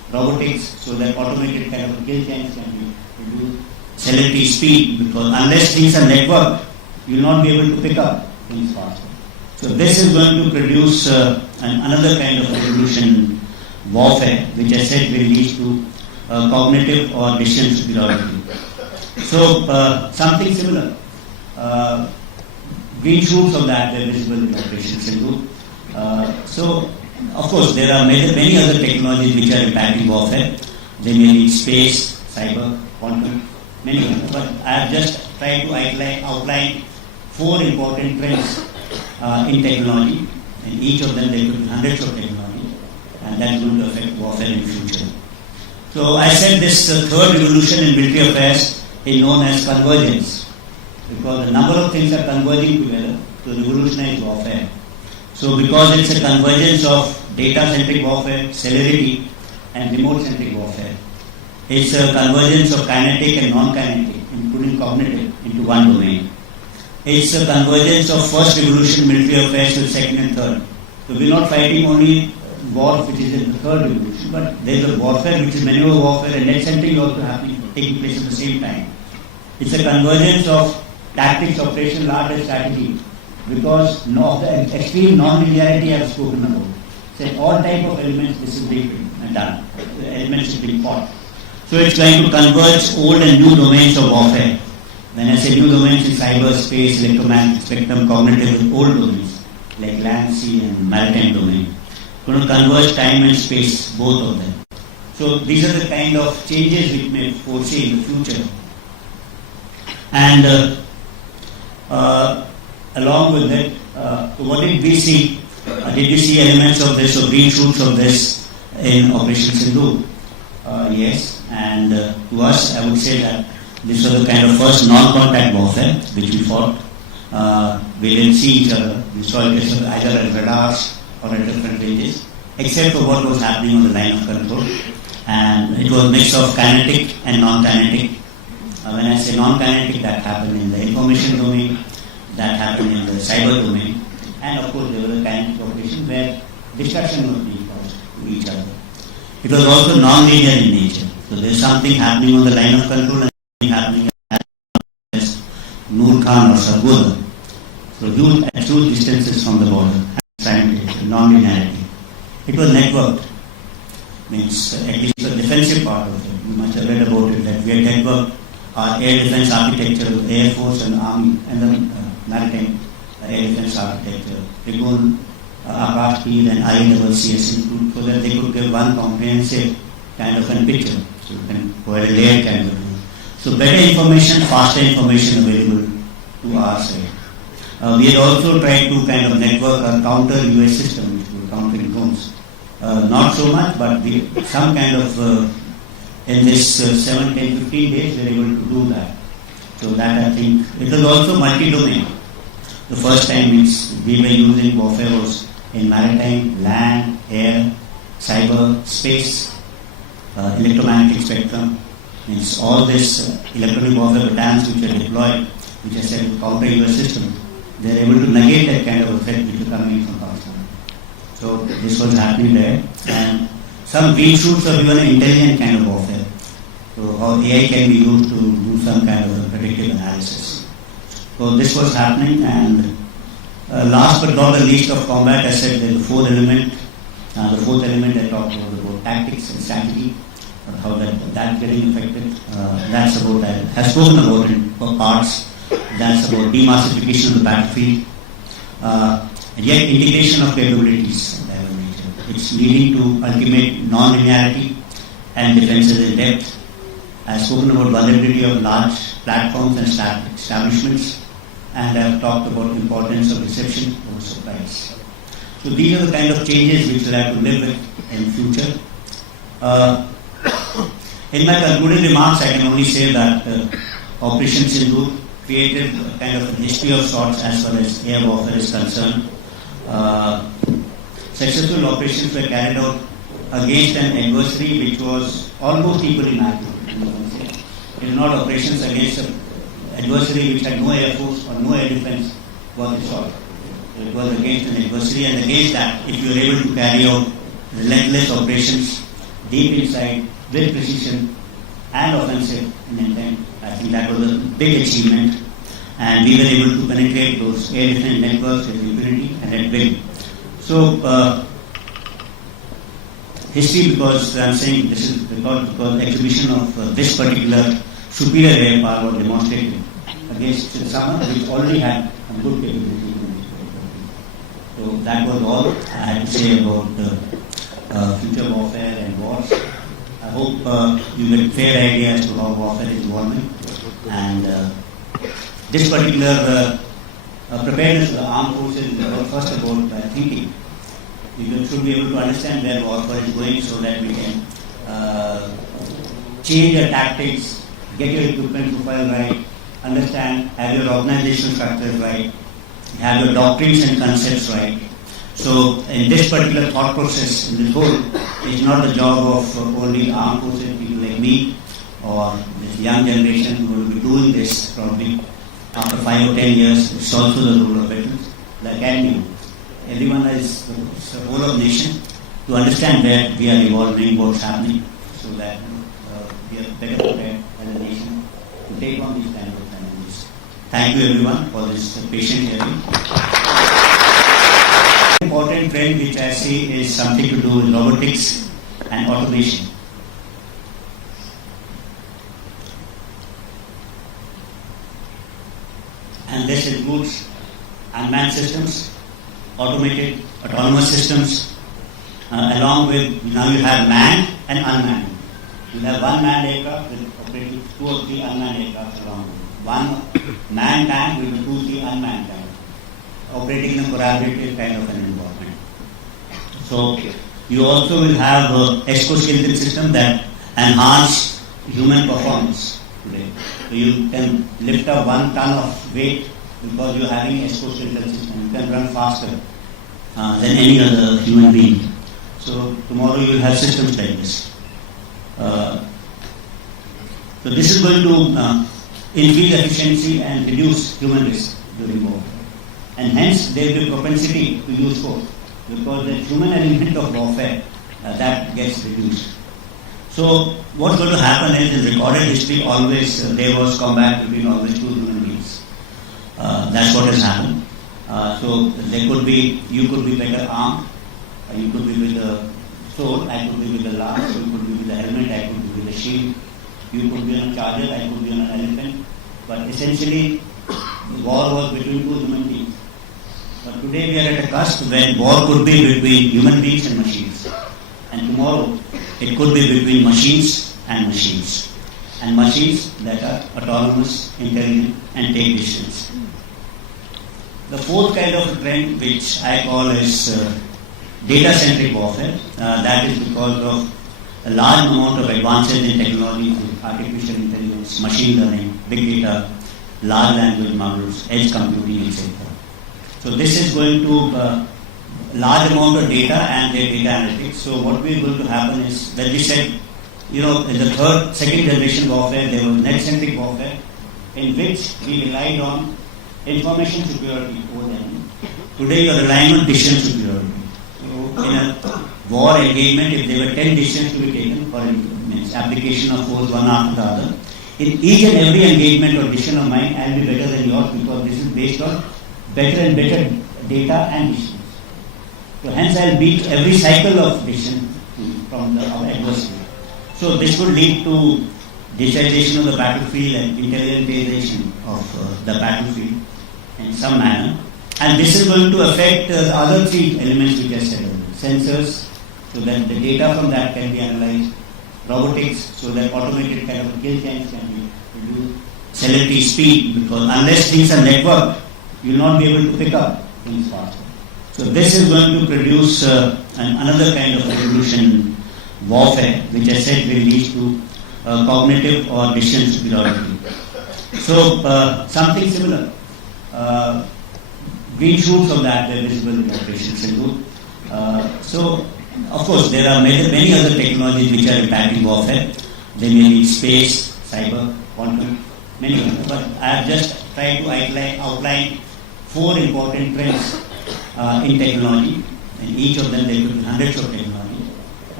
robotics, so that automated kind of kill chains can be reduced, celebrity speed, because unless things are networked, you will not be able to pick up things faster. So this is going to produce another kind of revolution warfare, which I said will lead to cognitive or decision superiority. So something similar. Green shoots of that were visible in Operation Sindhu. So, of course, there are many other technologies which are impacting warfare. They may be space, cyber, quantum, many others. But I have just tried to outline 4 important trends in technology. In each of them, there could be hundreds of technologies, and that is going to affect warfare in the future. So, I said this third revolution in military affairs is known as convergence, because a number of things are converging together to revolutionize warfare. So because it's a convergence of data-centric warfare, celerity, and remote-centric warfare, it's a convergence of kinetic and non-kinetic, including cognitive, into one domain. It's a convergence of first revolution military affairs with second and third. So we're not fighting only war which is in the third revolution, but there's a warfare which is maneuver warfare and net-centric also taking place at the same time. It's a convergence of tactics, operation, art and strategy, because of the extreme non-linearity I have spoken about. So all type of elements this is being done. The elements are being fought. So it's going to converge old and new domains of warfare. When I say new domains in cyber, space, electromagnetic spectrum, cognitive, and old domains like land, sea and maritime domain. Going to converge time and space, both of them. So these are the kind of changes which may foresee in the future. And along with it, what did we see? Did we see elements of this or green shoots of this in Operation Sindhu? Yes, and to us, I would say that this was the kind of first non-contact warfare which we fought. We didn't see each other. We saw it either at radars or at different ranges, except for what was happening on the line of control. And it was a mix of kinetic and non-kinetic. When I say non-kinetic, that happened in the information domain, that happened in the cyber domain, and of course there was a kinetic operation where destruction was being caused to each other. It was also non-linear in nature. So there's something happening on the line of control and something happening as Noor Khan or Sargodha. So huge distances from the border, non-linearity. It was networked. Means at least the defensive part of it. You must have read about it, that we had networked our air defense architecture with the Air Force and Army and the maritime air defense architecture, Trigun, Akash Speed and ICS include, so that they could give one comprehensive kind of a picture. So you can provide a layered kind of thing. So better information, faster information available to our side. We had also tried to kind of network a counter US system, which were countering drones. Not so much, but some kind of in this 7, 10, 15 days we were able to do that. So that I think, it was also multi-domain. The first time we were using warfare was in maritime, land, air, cyber, space, electromagnetic spectrum. Means all this electronic warfare battalions which are deployed, which I said counter US system, they are able to negate that kind of a threat which is coming from Pakistan. So this was happening there, and some green shoots of even intelligent kind of warfare. So how AI can be used to do some kind of a predictive analysis. So this was happening, and last but not the least of combat, I said there's the fourth element. The fourth element I talked about tactics and strategy, how that getting affected. That's about I have spoken about in parts. That's about demassification of the battlefield. And yet integration of capabilities. It's leading to ultimate non-linearity and defenses in depth. I've spoken about vulnerability of large platforms and establishments, and I've talked about the importance of reception over surprise. So these are the kind of changes which we'll have to live with in future. In my concluding remarks, I can only say that Operation Sindhu created a kind of a history of sorts as far as air warfare is concerned. Successful operations were carried out against an adversary which was almost equally matched. It is not operations against an adversary which had no air force or no air defense was the shot. It was against an adversary, and against that, if you are able to carry out relentless operations, deep inside, with precision and offensive in intent. I think that was a big achievement, and we were able to penetrate those air defense networks with impunity and at will. So, history, because I'm saying this is because exhibition of this particular superior air power was demonstrated against someone which already had a good capability. So that was all I had to say about future warfare and wars. I hope you get a fair idea as to how warfare is evolving. And this particular preparedness of the armed forces is first about thinking. You should be able to understand where warfare is going so that we can change your tactics, get your equipment profile right, understand, have your organizational structures right, have your doctrines and concepts right. So in this particular thought process, in this whole, it's not the job of only armed forces, people like me or this young generation who will be doing this probably after 5 or 10 years. It's also the role of veterans, the academy. Everyone is the whole of the nation to understand where we are evolving, what's happening, so that we are better prepared as a nation to take on these kind of challenges. Thank you everyone for this patient hearing. Important trend which I see is something to do with robotics and automation. And this includes unmanned systems, automated, autonomous systems, along with, now you have manned and unmanned. You have one manned aircraft with operating 2 or 3 unmanned aircraft along with it. One manned tank with 2 or 3 unmanned tanks, operating in a collaborative kind of an environment. So you also will have exoskeleton system that enhance human performance today. So you can lift up 1 ton of weight because you are having exoskeleton system. You can run faster than any other human being. So tomorrow you will have systems like this. So this is going to increase efficiency and reduce human risk during war. And hence there will be propensity to use force because the human element of warfare that gets reduced. So what's going to happen is in recorded history always there was combat between always 2 human beings. That's what has happened. So there could be, you could be better armed, you could be with a sword, I could be with a lance, you could be with a helmet, I could be with a shield, you could be on a charger, I could be on an elephant. But essentially war was between 2 human beings. But today we are at a cusp when war could be between human beings and machines. And tomorrow it could be between machines and machines. And machines that are autonomous, intelligent and take decisions. The fourth kind of trend which I call is data-centric warfare. That is because of a large amount of advances in technology, artificial intelligence, machine learning, big data, large language models, edge computing, etc. So this is going to large amount of data and their data analytics. So what we are going to happen is that we said, in the second generation warfare, there was net-centric warfare in which we relied on information superiority over them. Today you are relying on decision superiority. So in a war engagement, if there were 10 decisions to be taken for application of force one after the other, in each and every engagement or decision of mine, I will be better than yours because this is based on better and better data and decisions. So hence I will beat every cycle of decision from our adversary. So this would lead to digitization of the battlefield and intelligentization of the battlefield in some manner. And this is going to affect the other 3 elements which I said earlier. Sensors, so that the data from that can be analyzed. Robotics, so that automated kind of kill chains can be reduced. Celebrity speed, because unless things are networked, you will not be able to pick up things faster. So this is going to produce another kind of revolution in warfare, which I said will lead to cognitive or decision superiority. So something similar. Green shoots of that were visible in Operation Sindoor. So of course there are many other technologies which are impacting warfare. They may be space, cyber, quantum, many others. But I have just tried to outline 4 important trends in technology. In each of them there could be hundreds of technologies. And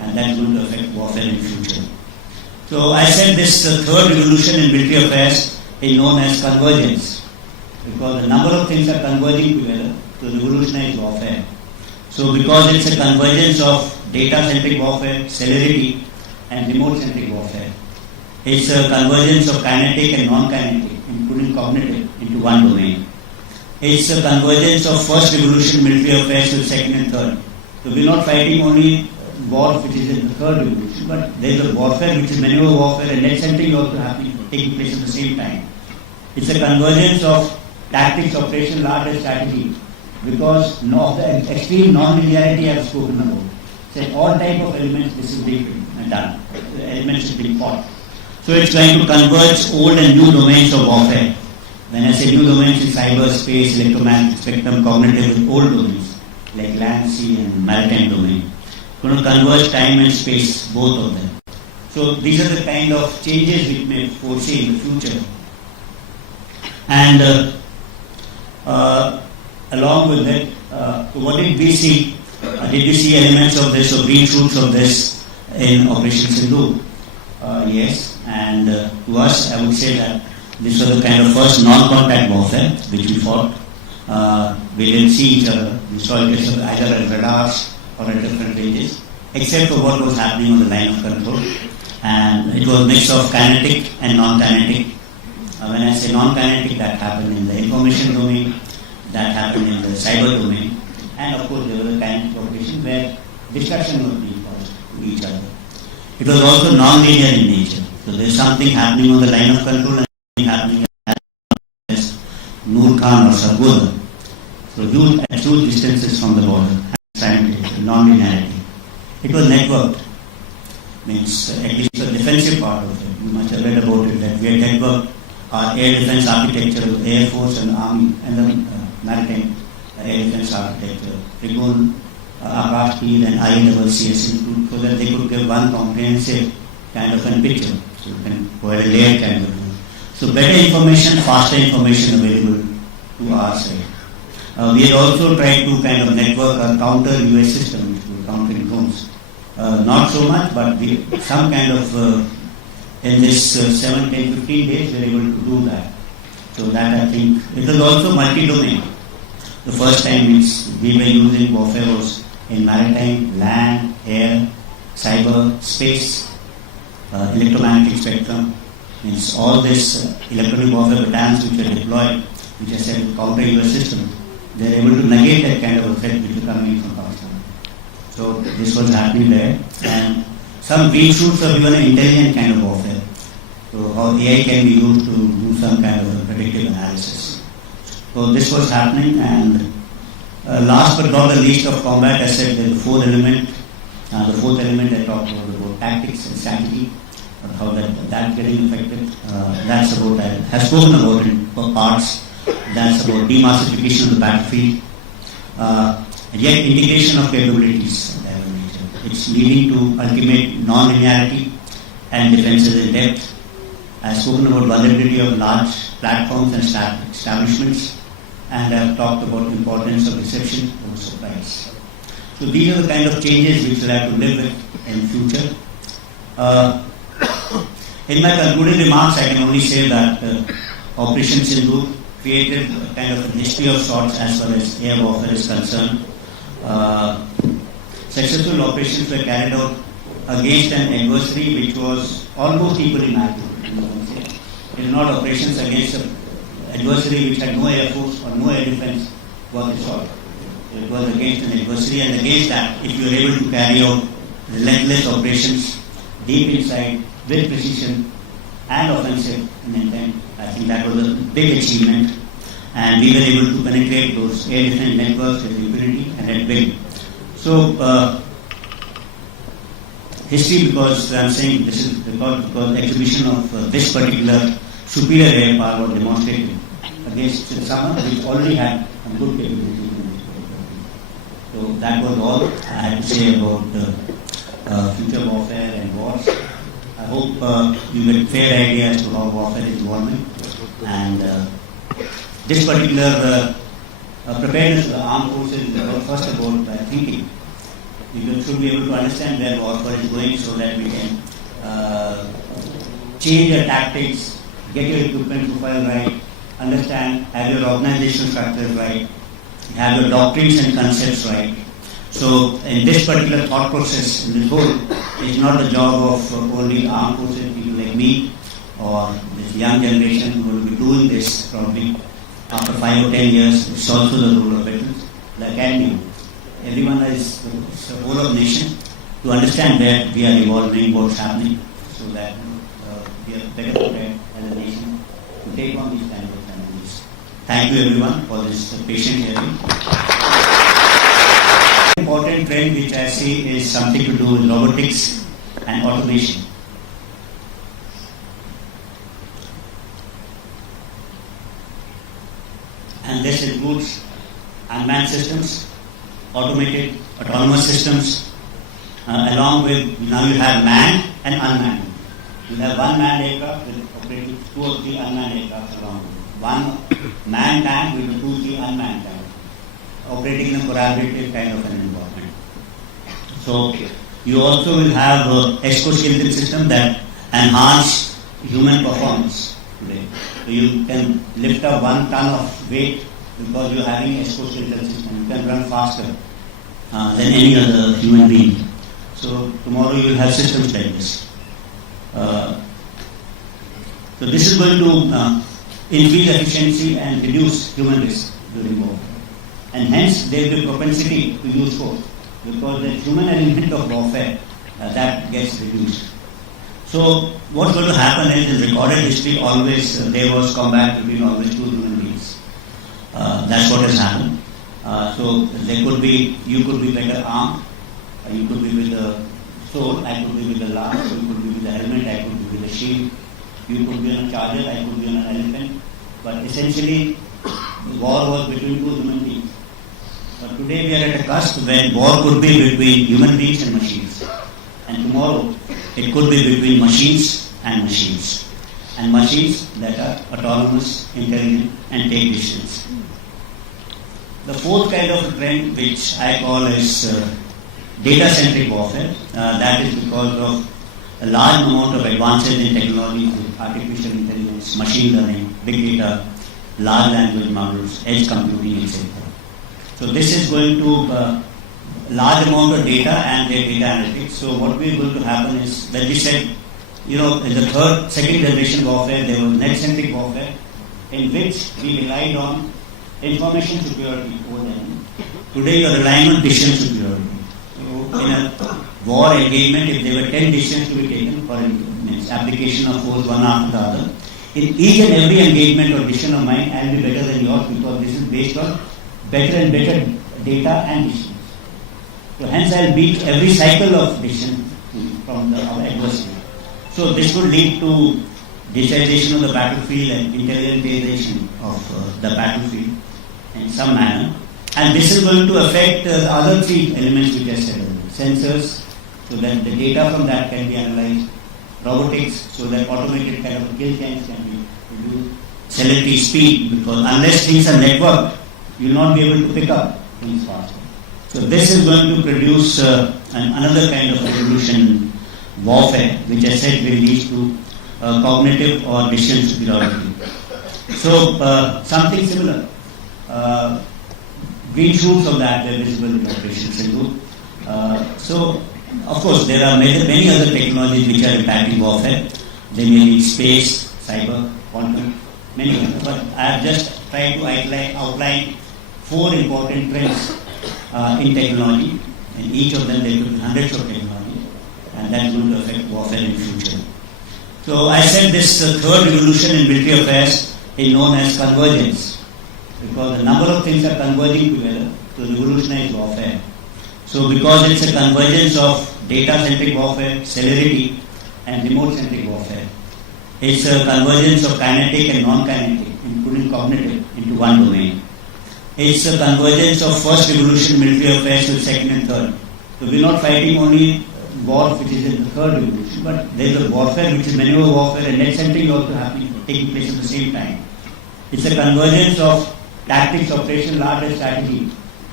and that's going to affect warfare in the future. So I said this third revolution in military affairs is known as convergence, because a number of things are converging together to revolutionize warfare. So because it's a convergence of data-centric warfare, celerity, and remote-centric warfare, it's a convergence of kinetic and non-kinetic, including cognitive, into one domain. It's a convergence of first revolution military affairs with second and third. So we're not fighting only war which is in the third revolution, but there's a warfare which is maneuver warfare and net centering also happening, taking place at the same time. It's a convergence of tactics, operational art and strategy, because of the extreme non-linearity I've spoken about. So all type of elements this is being done. The elements are being fought. So it's trying to converge old and new domains of warfare. When I say new domains, it's cyber, space, electromagnetic spectrum, cognitive, with old domains like land, sea and maritime domain. Going to converge time and space, both of them. So these are the kind of changes we may foresee in the future. And along with that, what did we see? Did we see elements of this or green shoots of this in Operation Sindhu? Yes, and to us, I would say that this was the kind of first non-contact warfare which we fought. We didn't see each other. We saw it either as radars or at different ranges, except for what was happening on the line of control. And it was a mix of kinetic and non-kinetic. When I say non-kinetic, that happened in the information domain, that happened in the cyber domain, and of course there was a kinetic operation where destruction was being caused to each other. It was also non-linear in nature. So there is something happening on the line of control and something happening as Noor Khan or Sargodha. So huge distances from the border, simultaneously, non-linearity. It was networked. Means at least the defensive part of it. You must have read about it, that we had networked our air defense architecture with Air Force and Army and the maritime air defense architecture, Trigun, Akash Keel and IWCS include, so that they could give one comprehensive kind of a picture. So you can provide a layered kind of thing. So better information, faster information available to our side. We had also tried to kind of network a counter US system, which was countering drones. Not so much, but some kind of in this 7, 10, 15 days we were able to do that. So that I think, it was also multi-domain. The first time we were using warfare was in maritime, land, air, cyber, space, electromagnetic spectrum. Means all this electronic warfare battalions which are deployed, which I said counter US system, they are able to negate that kind of a threat which is coming in from Pakistan. So this was happening there, and some green shoots of even an intelligent kind of warfare. So how AI can be used to do some kind of a predictive analysis. So this was happening, and last but not the least of combat, I said there's the fourth element. The fourth element I talked about tactics and strategy, how that getting affected. That's about, I have spoken about it for parts. That's about demassification of the battlefield. And yet integration of capabilities. It's leading to ultimate non-linearity and defenses in depth. I've spoken about vulnerability of large platforms and establishments, and I've talked about the importance of reception over surprise. So these are the kind of changes which we'll have to live with in future. In my concluding remarks, I can only say that Operation Sindhu created a kind of a history of sorts as far as air warfare is concerned. Successful operations were carried out against an adversary which was almost equally magnitude. It is not operations against an adversary which had no air force or no air defense was assault. It was against an adversary, and against that, if you were able to carry out relentless operations deep inside with precision and offensive in intent, I think that was a big achievement, and we were able to penetrate those air defense networks with impunity and at will. So, history, because I'm saying this is because the exhibition of this particular superior air power was demonstrated against someone which already had a good capability. So that was all I had to say about future warfare and wars. I hope you get a fair idea as to how warfare is evolving, and this particular preparedness of the armed forces is first about thinking. You should be able to understand where warfare is going so that we can change your tactics, get your equipment profile right, understand, have your organizational structures right, have your doctrines and concepts right. So in this particular thought process, in this whole, it's not the job of only armed forces, people like me or this young generation who will be doing this probably after 5 or 10 years. It's also the role of veterans, the academy. Everyone is the whole of the nation to understand where we are evolving, what's happening, so that we are better prepared as a nation to take on these kinds of challenges. Thank you everyone for this patient hearing. Important trend which I see is something to do with robotics and automation. And this includes unmanned systems, automated, autonomous systems, along with now you have manned and unmanned. You have one manned aircraft with operating 2 or 3 unmanned aircraft along with it. One manned tank with 2 or 3 unmanned tanks, operating in a collaborative kind of an environment. So you also will have exoskeleton system that enhance human performance today. So you can lift up 1 ton of weight because you are having exoskeleton system. You can run faster than any other human being. So tomorrow you will have systems like this. So this is going to increase efficiency and reduce human risk during war. And hence there will be propensity to use force because the human element of warfare that gets reduced. So what's going to happen is in recorded history always there was combat between always 2 human beings. That's what has happened. So there could be, you could be better armed, you could be with a sword, I could be with a lance, you could be with a helmet, I could be with a shield, you could be on a charger, I could be on an elephant. But essentially war was between 2 human beings. But today we are at a cusp where war could be between human beings and machines. And tomorrow it could be between machines and machines. And machines that are autonomous, intelligent and take decisions. The 4th kind of trend which I call is data-centric warfare. That is because of a large amount of advances in technology, artificial intelligence, machine learning, big data, large language models, edge computing, etc. So this is going to large amount of data and their data analytics. So what we are going to happen is, when we said, in the second generation warfare, there was net-centric warfare, in which we relied on information superiority over the enemy. Today you are relying on decision superiority. So in a war engagement, if there were 10 decisions to be taken for application of force one after the other, in each and every engagement or decision of mine, I will be better than yours because this is based on better and better data and decisions. So hence I will beat every cycle of decision from our adversary. So this would lead to digitization of the battlefield and intelligentization of the battlefield in some manner. And this is going to affect the other 3 elements which I said earlier. Sensors, so that the data from that can be analyzed. Robotics, so that automated kind of kill chains can be produced. Celebrity speed, because unless things are networked, you will not be able to pick up things faster. So this is going to produce another kind of revolution warfare, which I said will lead to cognitive or decision superiority. So something similar. Green shoots of that were visible in Operation Sindhu. So of course there are many other technologies which are impacting warfare. They may be space, cyber, quantum, many others. But I have just tried to outline 4 important trends in technology. In each of them there could be hundreds of technologies, and that is going to affect warfare in the future. So I said this 3rd revolution in military affairs is known as convergence, because a number of things are converging together to revolutionize warfare. So because it's a convergence of data-centric warfare, celerity and remote-centric warfare, it's a convergence of kinetic and non-kinetic, including cognitive, into one domain. It's a convergence of first revolution military affairs with second and third. So we're not fighting only war which is in the 3rd revolution, but there's a warfare which is maneuver warfare and net-centric also happening, taking place at the same time. It's a convergence of tactics, operation, art and strategy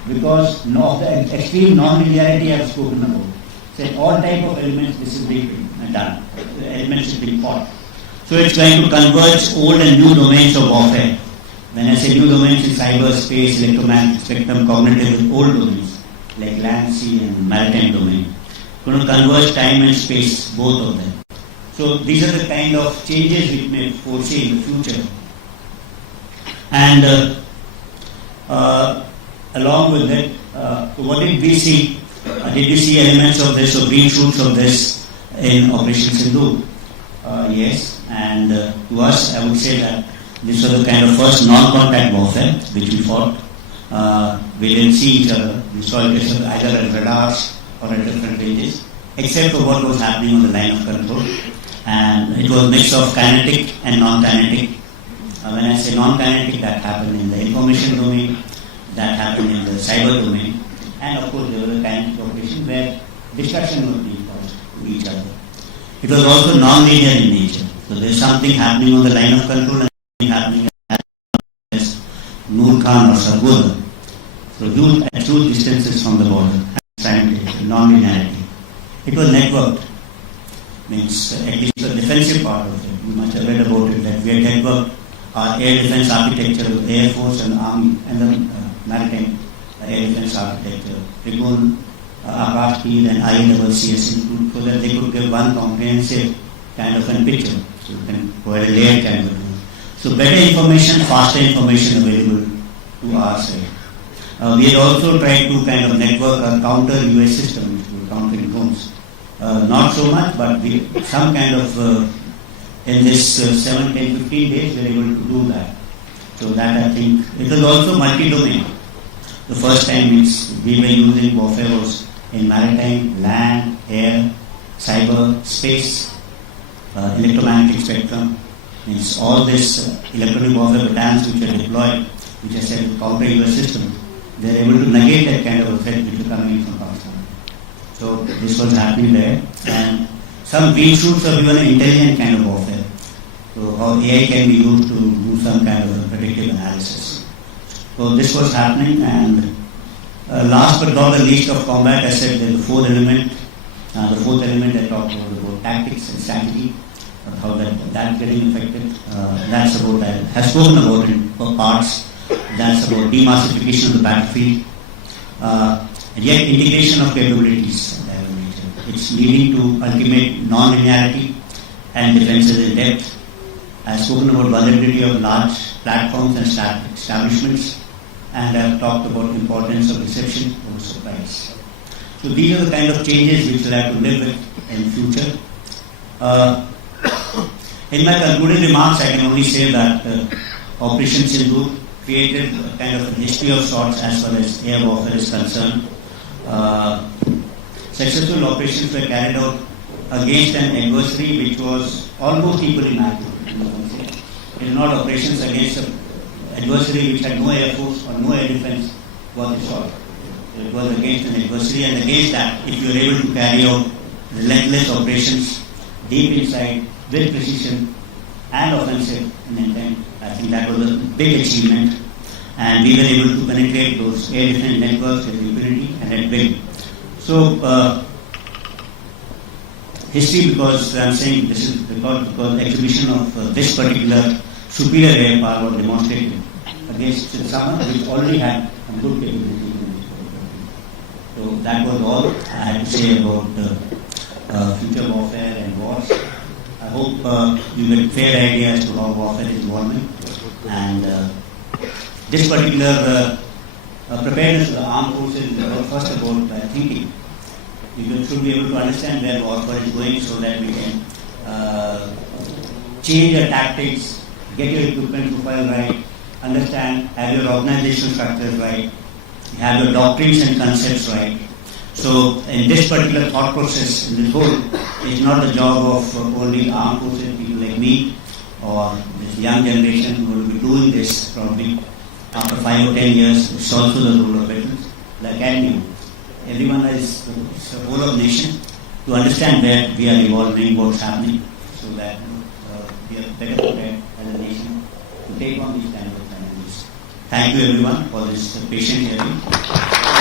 because of the extreme non-linearity I have spoken about. So in all type of elements this is being done. The elements is being fought. So it's going to converge old and new domains of warfare. When I say new domains, it's cyber, space, electromagnetic spectrum, cognitive, old domains like land, sea and maritime domain. Going to converge time and space, both of them. So these are the kind of changes we may foresee in the future. And along with that, what did we see? Did we see elements of this or green shoots of this in Operation Sindoor? Yes, and to us, I would say that this was the kind of first non-contact warfare which we fought. We didn't see each other. We saw each other either at radars or at different ranges, except for what was happening on the line of control. And it was a mix of kinetic and non-kinetic. When I say non-kinetic, that happened in the information domain, that happened in the cyber domain, and of course there was a kinetic operation where destruction was being caused to each other. It was also non-linear in nature. So there's something happening on the line of control and something happening as Noor Khan or Sargodha. So at huge distances from the border, non-linearity. It was networked. Means at least the defensive part of it. You must have read about it, that we had networked our air defense architecture of the Air Force and the Army and the maritime air defense architecture, Trigun, Akash Peel and ICS, so that they could give one comprehensive kind of a picture. So you can provide a layered kind of thing. So better information, faster information available to our side. We had also tried to kind of network a counter US system, which would counter drones. Not so much, but some kind of, in this 7, 10, 15 days, we were able to do that. So that I think, it was also multi-domain. The first time we were using warfare was in maritime, land, air, cyber, space, electromagnetic spectrum. Means all this electronic warfare battalions which are deployed, which I said counter US system, they are able to negate that kind of a threat which is coming in from Pakistan. So this was happening there, and some green shoots of even intelligent kind of warfare. So how AI can be used to do some kind of a predictive analysis. So this was happening, and last but not the least of combat, I said there's the fourth element. The fourth element I talked about tactics and strategy, how that's getting affected. That's about, I have spoken about in parts. That's about demassification of the battlefield. And yet integration of capabilities. It's leading to ultimate non-linearity and defenses in depth. I've spoken about vulnerability of large platforms and establishments, and I've talked about importance of reception over surprise. So these are the kind of changes which we'll have to live with in the future. In my concluding remarks, I can only say that Operation Sindoor created a kind of a history of sorts as far as air warfare is concerned. Successful operations were carried out against an adversary which was almost equally matched. It is not operations against an adversary which had no air force or no air defense worth its salt. It was against an adversary, and against that, if you are able to carry out relentless operations deep inside with precision and offensive in intent, I think that was a big achievement, and we were able to penetrate those air defense networks with impunity and at will. So, history, because I'm saying this is because the exhibition of this particular superior air power was demonstrated against someone which already had a good capability. So that was all I had to say about future warfare and wars. I hope you get a fair idea as to how warfare is evolving, and this particular preparedness of the armed forces is first about thinking. You should be able to understand where warfare is going so that we can change your tactics, get your equipment profile right, understand, have your organizational structures right, have your doctrines and concepts right. So in this particular thought process, in this whole, it's not the job of only armed forces, people like me or this young generation who will be doing this probably after 5 or 10 years. It's also the role of veterans, like academia. Everyone is the whole of nation to understand where we are evolving, what's happening, so that we are better prepared as a nation to take on these kind of challenges. Thank you everyone for this patient hearing.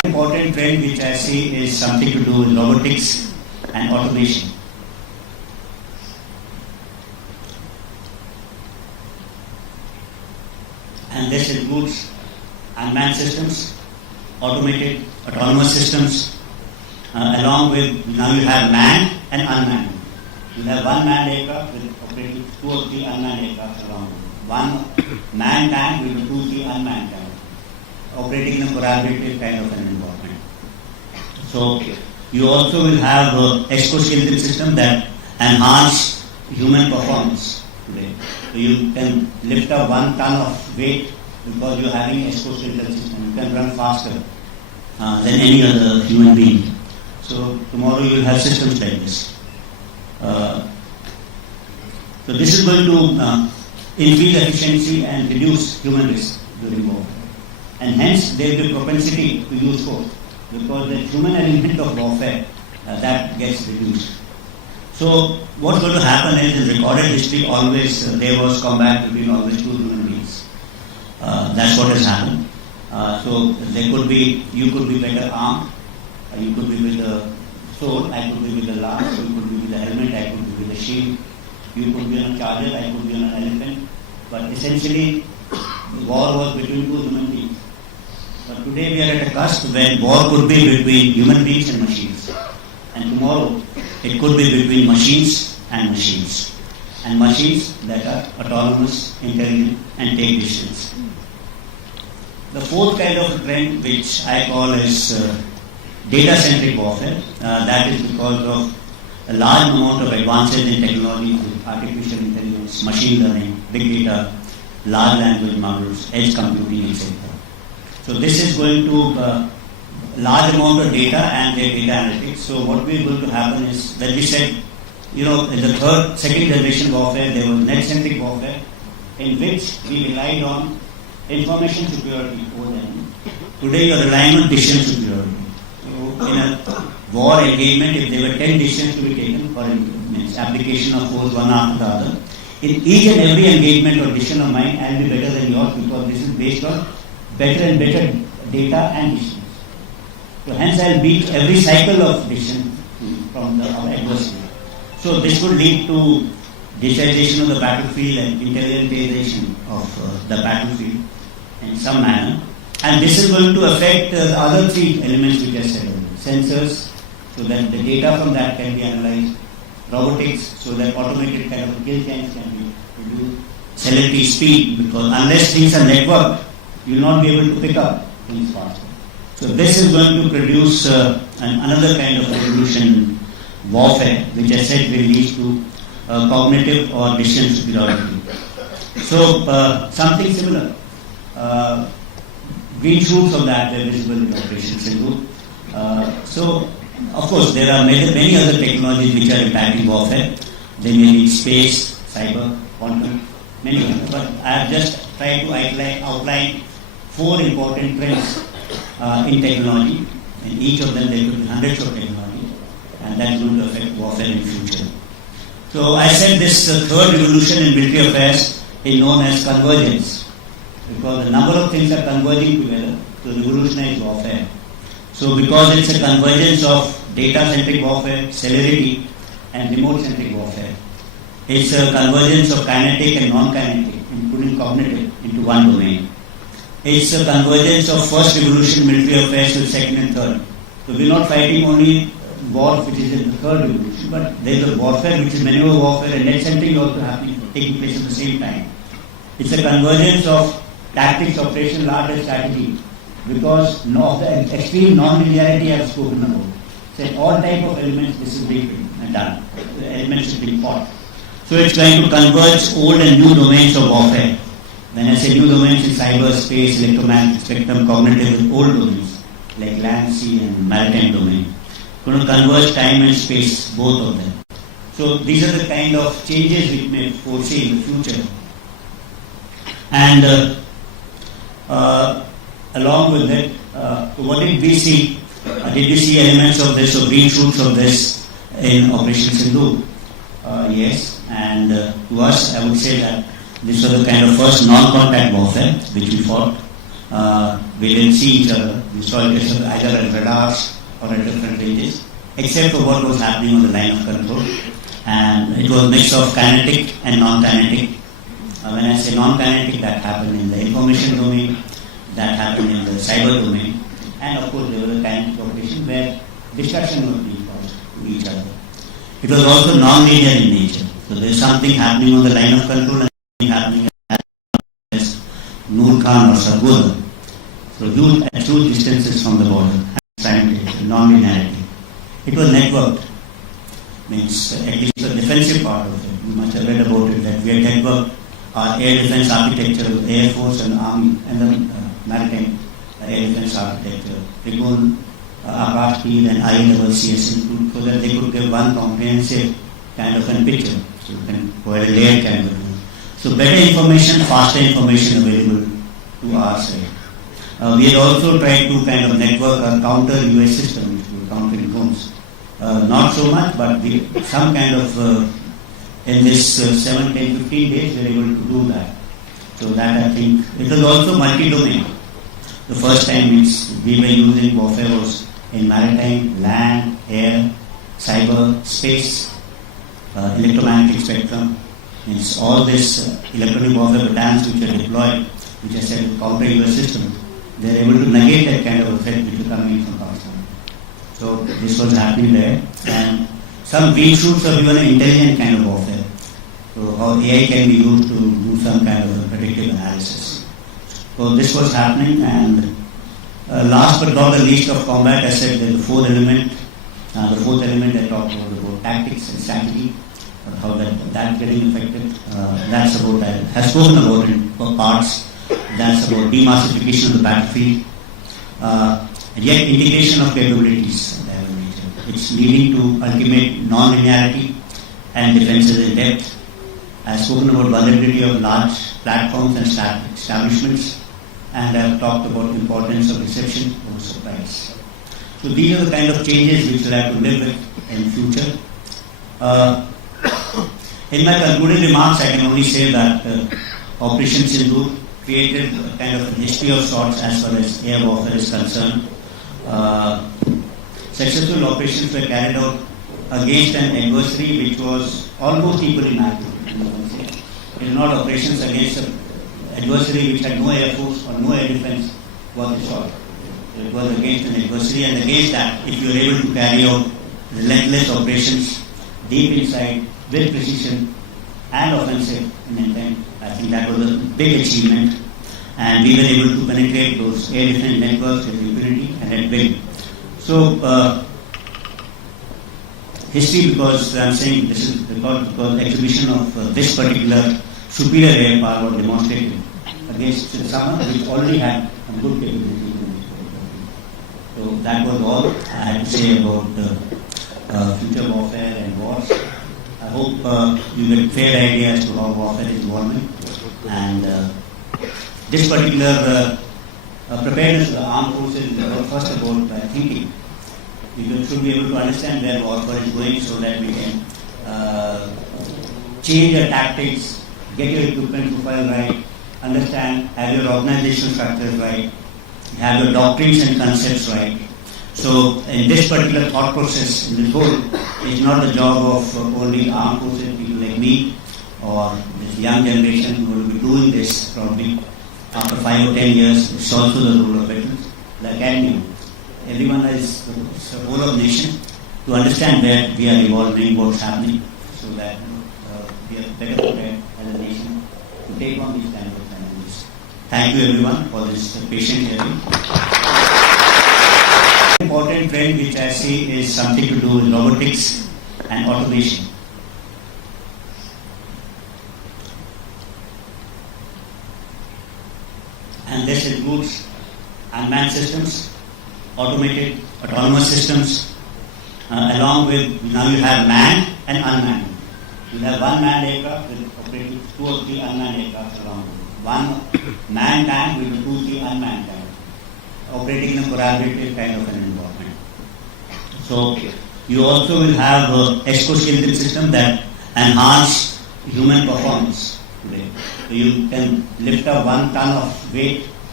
important trend which I see is something to do with robotics and automation. And this includes unmanned systems, automated, autonomous systems, along with, now you have manned and unmanned. You have one manned aircraft with operating 2 or 3 unmanned aircraft along with it. One manned tank with 2 or 3 unmanned tanks, operating in a collaborative kind of an environment. So you also will have exoskeleton system that enhance human performance today. So you can lift up 1 ton of weight because you are having exoskeleton system. You can run faster than any other human being. So tomorrow you will have systems like this. So this is going to increase efficiency and reduce human risk during warfare. And hence there will be propensity to use force because the human element of warfare that gets reduced. So what's going to happen is in recorded history always there was combat between always 2 human beings. That's what has happened. So there could be, you could be better armed, you could be with the sword, I could be with the lance, you could be with the helmet, I could be with the shield, you could be on a charger, I could be on an elephant. But essentially the war was between 2 human beings. But today we are at a cusp when war could be between human beings and machines. And tomorrow it could be between machines and machines. And machines that are autonomous, intelligent and take decisions. The 4th kind of trend which I call is data-centric warfare. That is because of a large amount of advances in technology, artificial intelligence, machine learning, big data, large language models, edge computing, etc. So this is going to large amount of data and their data analytics. So what we are going to happen is that we said, in the second generation warfare, there was net-centric warfare in which we relied on information superiority over them. Today you are relying on decision superiority. So in a war engagement, if there were 10 decisions to be taken for application of force one after the other, in each and every engagement or decision of mine, I will be better than yours because this is based on better and better data and decisions. So hence I will beat every cycle of decision from the adversary. So this would lead to digitization of the battlefield and intelligentization of the battlefield in some manner. And this is going to affect the other 3 elements which I said earlier. Sensors, so that the data from that can be analyzed. Robotics, so that automated kind of kill chains can be produced. Celebrity speed, because unless things are networked, you will not be able to pick up things faster. So this is going to produce another kind of revolution in warfare, which I said will lead to cognitive or decision superiority. So something similar. Green shoots of that were visible in Operation Sindhu. So of course there are many other technologies which are impacting warfare. They may be space, cyber, quantum, many others. But I have just tried to outline 4 important trends in technology. In each of them there could be hundreds of technologies, and that is going to affect warfare in the future. So I said this 3rd revolution in military affairs is known as convergence, because a number of things are converging together to revolutionize warfare. So because it's a convergence of data-centric warfare, celerity, and remote-centric warfare. It's a convergence of kinetic and non-kinetic, including cognitive, into one domain. It's a convergence of first revolution military affairs with second and third. So we're not fighting only war which is in the 3rd revolution, but there's a warfare which is maneuver warfare and net-centric also taking place at the same time. It's a convergence of tactics, operation, large strategy, because of the extreme non-linearity I have spoken about. So all type of elements this is being done. The elements are being fought. So it's going to converge old and new domains of warfare. When I say new domains in cyber, space, electromagnetic spectrum, cognitive, with old domains like land, sea and maritime domain. Going to converge time and space, both of them. So these are the kind of changes we may foresee in the future. And along with that, what did we see? Did we see elements of this or green shoots of this in Operation Sindhu? Yes, and to us, I would say that this was the kind of first non-contact warfare which we fought. We didn't see each other. We saw each other either at radars or at different ranges, except for what was happening on the line of control. And it was a mix of kinetic and non-kinetic. When I say non-kinetic, that happened in the information domain, that happened in the cyber domain, and of course there was a kinetic operation where discussion was being caused to each other. It was also non-linear in nature. So there is something happening on the line of control and something happening as Noor Khan or Sargodha. So at huge distances from the border, non-linearity. It was networked. Means at least the defensive part of it. You must have read about it, that we had networked our air defense architecture with Air Force and Army and the maritime air defense architecture. Trigun, Akash Speed and high-level CS include, so that they could give one comprehensive kind of a picture. So you can provide a layered kind of thing. So better information, faster information available to our side. We had also tried to kind of network a counter US system, which we were countering drones. Not so much, but some kind of in this 7, 10, 15 days we were able to do that. So that I think, it was also multi-domain. The first time we were using warfare was in maritime, land, air, cyber, space, electromagnetic spectrum. Means all this electronic warfare battalions which are deployed, which are said to counter US systems, they are able to negate that kind of threat which is coming from Pakistan. So this was happening there, and some green shoots of even an intelligent kind of warfare. So how AI can be used to do some kind of a predictive analysis. So this was happening, and last but not the least of combat, I said there's the fourth element. The fourth element I talked about tactics and strategy, how that getting affected. That's about, I have spoken about it for parts. That's about demassification of the battlefield. And yet integration of capabilities. It's leading to ultimate non-linearity and defenses in depth. I've spoken about vulnerability of large platforms and establishments, and I've talked about the importance of reception over surprise. So these are the kind of changes which we'll have to live with in future. In my concluding remarks, I can only say that Operation Sindoor created a kind of a history of sorts as far as air warfare is concerned. Successful operations were carried out against an adversary which was almost equally massive. It is not operations against an adversary which had no air force or no air defense worth a shot. It was against an adversary, and against that, if you were able to carry out relentless operations deep inside with precision and offensive in intent, I think that was a big achievement, and we were able to penetrate those air defense networks with impunity and at will. So, history, because I'm saying this is because exhibition of this particular superior air power was demonstrated against someone which already had a good capability. So that was all I had to say about future warfare and wars. I hope you get a fair idea as to how warfare is evolving, and this particular preparedness of the armed forces is first about thinking. You should be able to understand where warfare is going so that we can change your tactics, get your equipment profile right, understand, have your organizational structures right, have your doctrines and concepts right. So in this particular thought process, in this whole, it's not the job of only armed forces, people like me or this young generation who will be doing this probably after 5 or 10 years. It's also the role of veterans, the academy. Everyone is the whole of nation to understand where we are evolving, what's happening, so that we are better prepared as a nation to take on these kind of challenges. Thank you everyone for this patient hearing. Important trend which I see is something to do with robotics and automation. And this includes unmanned systems, automated, autonomous systems, along with, now you have manned and unmanned. You have one manned aircraft with operating 2 or 3 unmanned aircraft along with it. One manned tank with 2 or 3 unmanned tanks, operating in a collaborative kind of an environment. So you also will have exoskeleton system that enhance human performance today. So you can lift up 1 ton of weight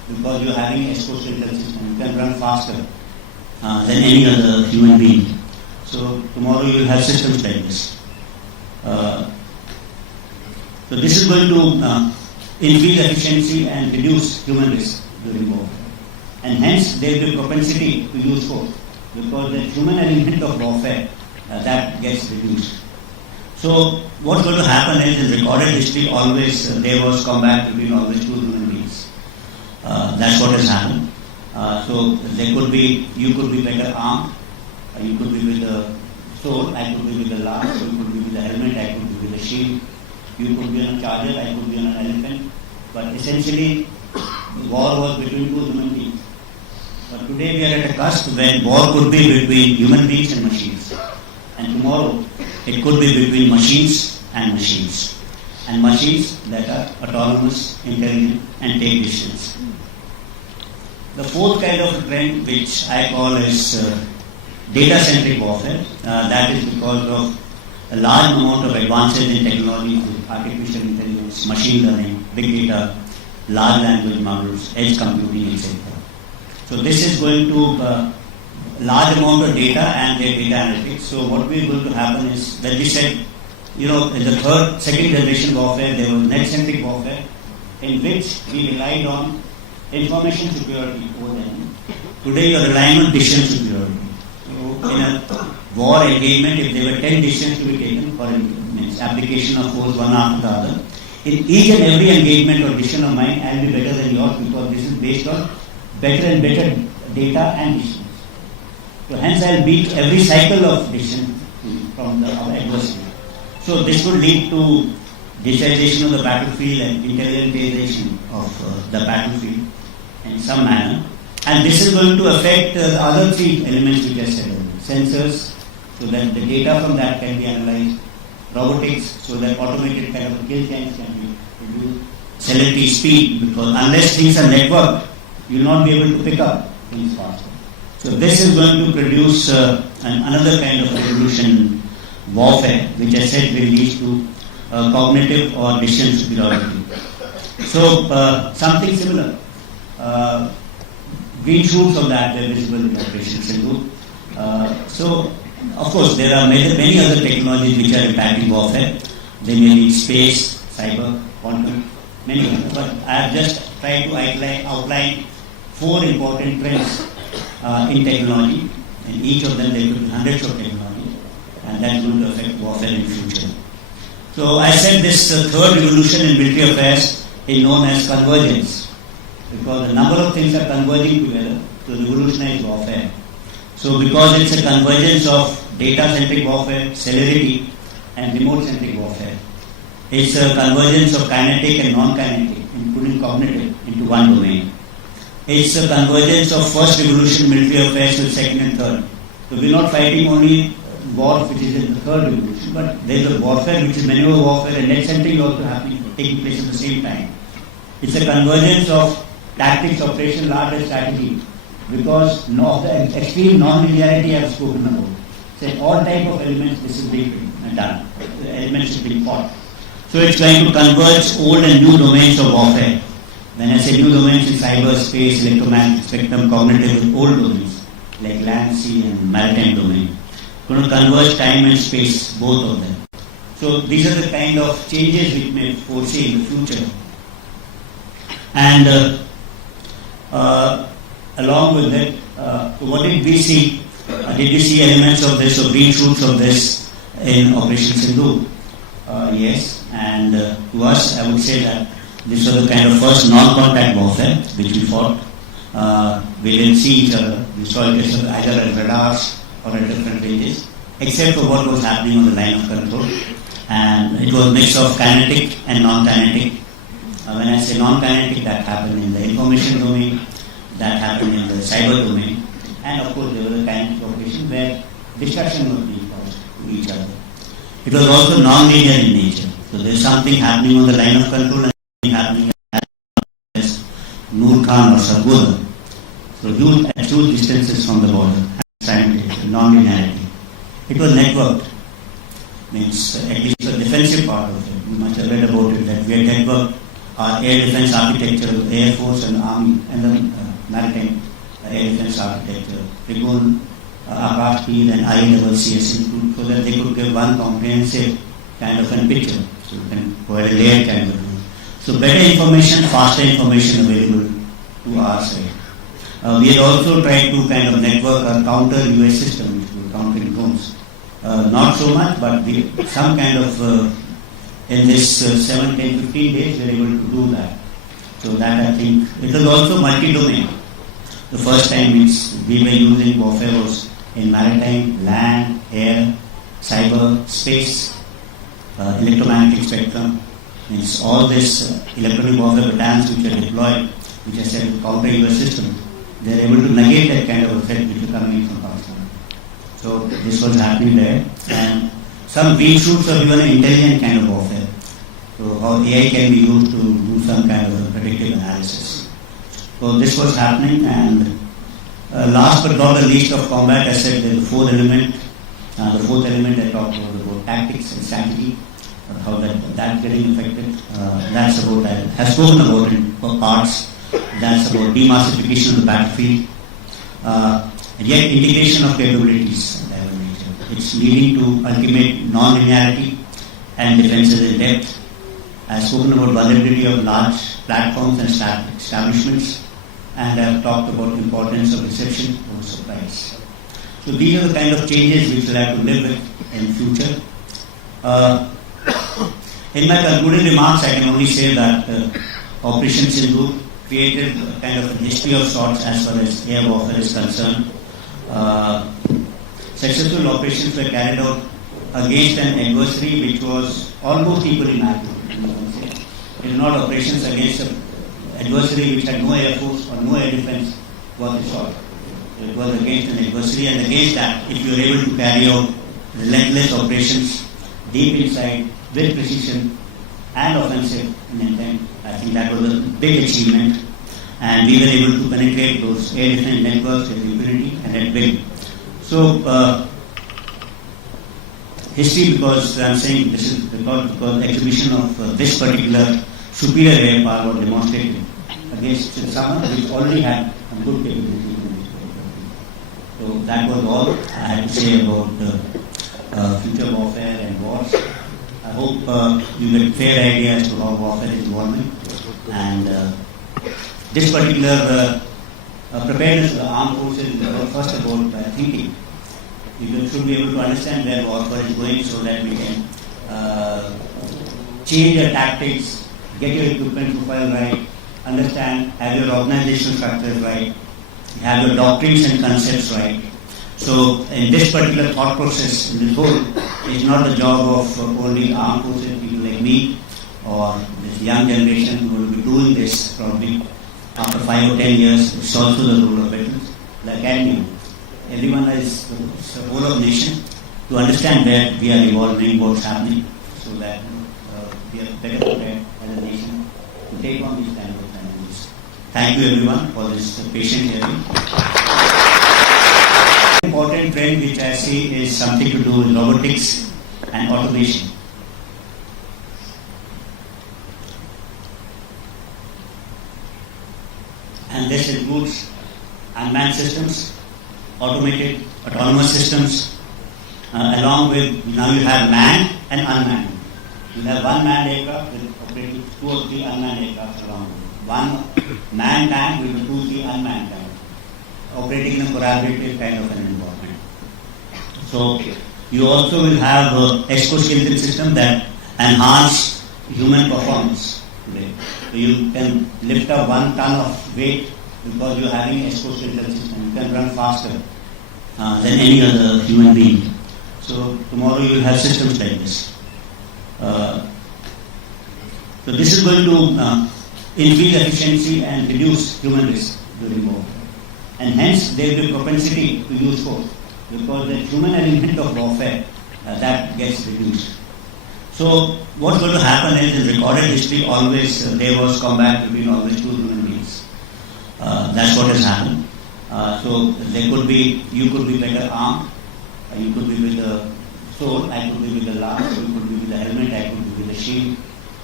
because you're having exponential system. You can run faster than any other human being. So tomorrow you will have systems like this. So this is going to increase efficiency and reduce human risk during warfare. And hence there will be propensity to use force, because the human element of warfare that gets reduced. So what's going to happen is, in recorded history, always there was combat between always two human beings. That's what has happened. So there could be, you could be better armed, you could be with the sword, I could be with the lance, you could be with the helmet, I could be with the shield, you could be on a charger, I could be on an elephant. But essentially, war was between two human beings. But today we are at a cusp when war could be between human beings and machines. And tomorrow it could be between machines and machines. And machines that are autonomous, intelligent and take decisions. The fourth kind of trend, which I call is data-centric warfare. That is because of a large amount of advances in technology, artificial intelligence, machine learning, big data, large language models, edge computing, etc. So this is going to large amount of data and their data analytics. So what we are going to happen is, when we said, in the second generation warfare, there was net-centric warfare, in which we relied on information superiority over them. Today you are relying on decision superiority. So in a war engagement, if there were 10 decisions to be taken for application of force one after the other, in each and every engagement or decision of mine, I will be better than yours, because this is based on better and better data and decisions. So hence I will beat every cycle of decision from our adversary. So this would lead to digitization of the battlefield and intelligentization of the battlefield in some manner. And this is going to affect the other three elements which I said earlier. Sensors, so that the data from that can be analyzed. Robotics, so that automated kind of kill chains can be produced. Celebrity speed, because unless things are networked, you will not be able to pick up things faster. So this is going to produce another kind of revolution warfare, which I said will lead to cognitive or decision superiority. So something similar. Green shoots of that were visible in Operation Sindhu. So of course there are many other technologies which are impacting warfare. They may be space, cyber, quantum, many others. But I have just tried to outline four important trends in technology. In each of them there could be hundreds of technologies, and that is going to affect warfare in the future. So I said this third revolution in military affairs is known as convergence, because a number of things are converging together to revolutionize warfare. So because it's a convergence of data-centric warfare, celerity, and remote-centric warfare, it's a convergence of kinetic and non-kinetic, including cognitive, into one domain. It's a convergence of first revolution military affairs with second and third. So we're not fighting only war which is in the third revolution, but there's a warfare which is maneuver warfare and net-centric also happening, taking place at the same time. It's a convergence of tactics, operation, art and strategy, because of the extreme non-linearity I have spoken about. So all type of elements this is being done. The elements are being fought. So it's going to converge old and new domains of warfare. When I say new domains in cyber, space, electromagnetic spectrum, cognitive, old domains like land, sea and maritime domain. Going to converge time and space, both of them. So these are the kind of changes we may foresee in the future. And along with that, what did we see? Did we see elements of this or green shoots of this in Operation Sindhu? Yes, and to us, I would say that this was the kind of first non-contact warfare which we fought. We didn't see each other. We saw it either at radars or at different ranges, except for what was happening on the line of control. And it was a mix of kinetic and non-kinetic. When I say non-kinetic, that happened in the information domain, that happened in the cyber domain, and of course there was a kinetic operation where destruction was being caused to each other. It was also non-linear in nature. So there is something happening on the line of control and something happening as Noor Khan or Sargodha. So huge distances from the border, non-linearity. It was networked. Means at least the defensive part of it. You must have read about it, that we had networked our air defense architecture, Air Force and Army, and the maritime air defense architecture, Trigun, Akash Peel and ILCS include, so that they could give one comprehensive kind of a picture. So you can provide a layered kind of thing. So better information, faster information available to our side. We had also tried to kind of network a counter US system, which will counter drones. Not so much, but some kind of, in this 7, 10, 15 days, we were able to do that. So that I think, it was also multi-domain. The first time we were using warfare was in maritime, land, air, cyber, space, electromagnetic spectrum. Means all this electronic warfare battalions which are deployed, which I said counter US system, they are able to negate that kind of a threat which is coming in from Pakistan. So this was happening there. And some green shoots of even intelligent kind of warfare. So how AI can be used to do some kind of a predictive analysis. So this was happening, and last but not the least of combat, I said there's the fourth element. The fourth element I talked about tactics and strategy, how that's getting affected. That's about, I have spoken about in parts. That's about demassification of the battlefield. And yet integration of capabilities. It's leading to ultimate non-linearity and defenses in depth. I've spoken about vulnerability of large platforms and establishments, and I've talked about importance of reception over surprise. So these are the kind of changes which we'll have to live with in future. In my concluding remarks, I can only say that Operation Sindoor created a kind of a history of sorts as far as air warfare is concerned. Successful operations were carried out against an adversary which was almost equally matched. It is not operations against an adversary which had no air force or no air defense worth a shot. It was against an adversary, and against that, if you were able to carry out relentless operations deep inside with precision and offensive in intent, I think that was a big achievement. And we were able to penetrate those air defense networks with impunity and at will. So, history, because I'm saying this is because exhibition of this particular superior air power was demonstrated against someone which already had a good capability. So that was all I had to say about future warfare and wars. I hope you get a fair idea as to how warfare is evolving. And this particular preparedness of the armed forces is first about thinking. You should be able to understand where warfare is going so that we can change your tactics, get your equipment profile right, understand, have your organizational structures right, have your doctrines and concepts right. So in this particular thought process, in this whole, it's not the job of only armed forces, people like me or this young generation who will be doing this probably after 5 or 10 years. It's also the role of veterans, the academy. Everyone is the whole of nation to understand where we are evolving, what's happening, so that we are better prepared as a nation to take on these kind of challenges. Thank you everyone for this patient hearing. Important trend which I see is something to do with robotics and automation. And this includes unmanned systems, automated, autonomous systems, along with, now you have manned and unmanned. You have one manned aircraft with operating 2 or 3 unmanned aircraft along with it. One manned tank with 2 or 3 unmanned tanks, operating in a collaborative kind of an environment. So you also will have exoskeleton system that enhance human performance today. So you can lift up 1 ton of weight because you're having exoskeleton system. You can run faster than any other human being. So tomorrow you will have systems like this. So this is going to increase efficiency and reduce human risk during war. And hence there will be propensity to use force because the human element of warfare that gets reduced. So what's going to happen is in recorded history always there was combat between always 2 human beings. That's what has happened. So there could be, you could be better armed, you could be with the sword, I could be with the lance, you could be with the helmet, I could be with the shield.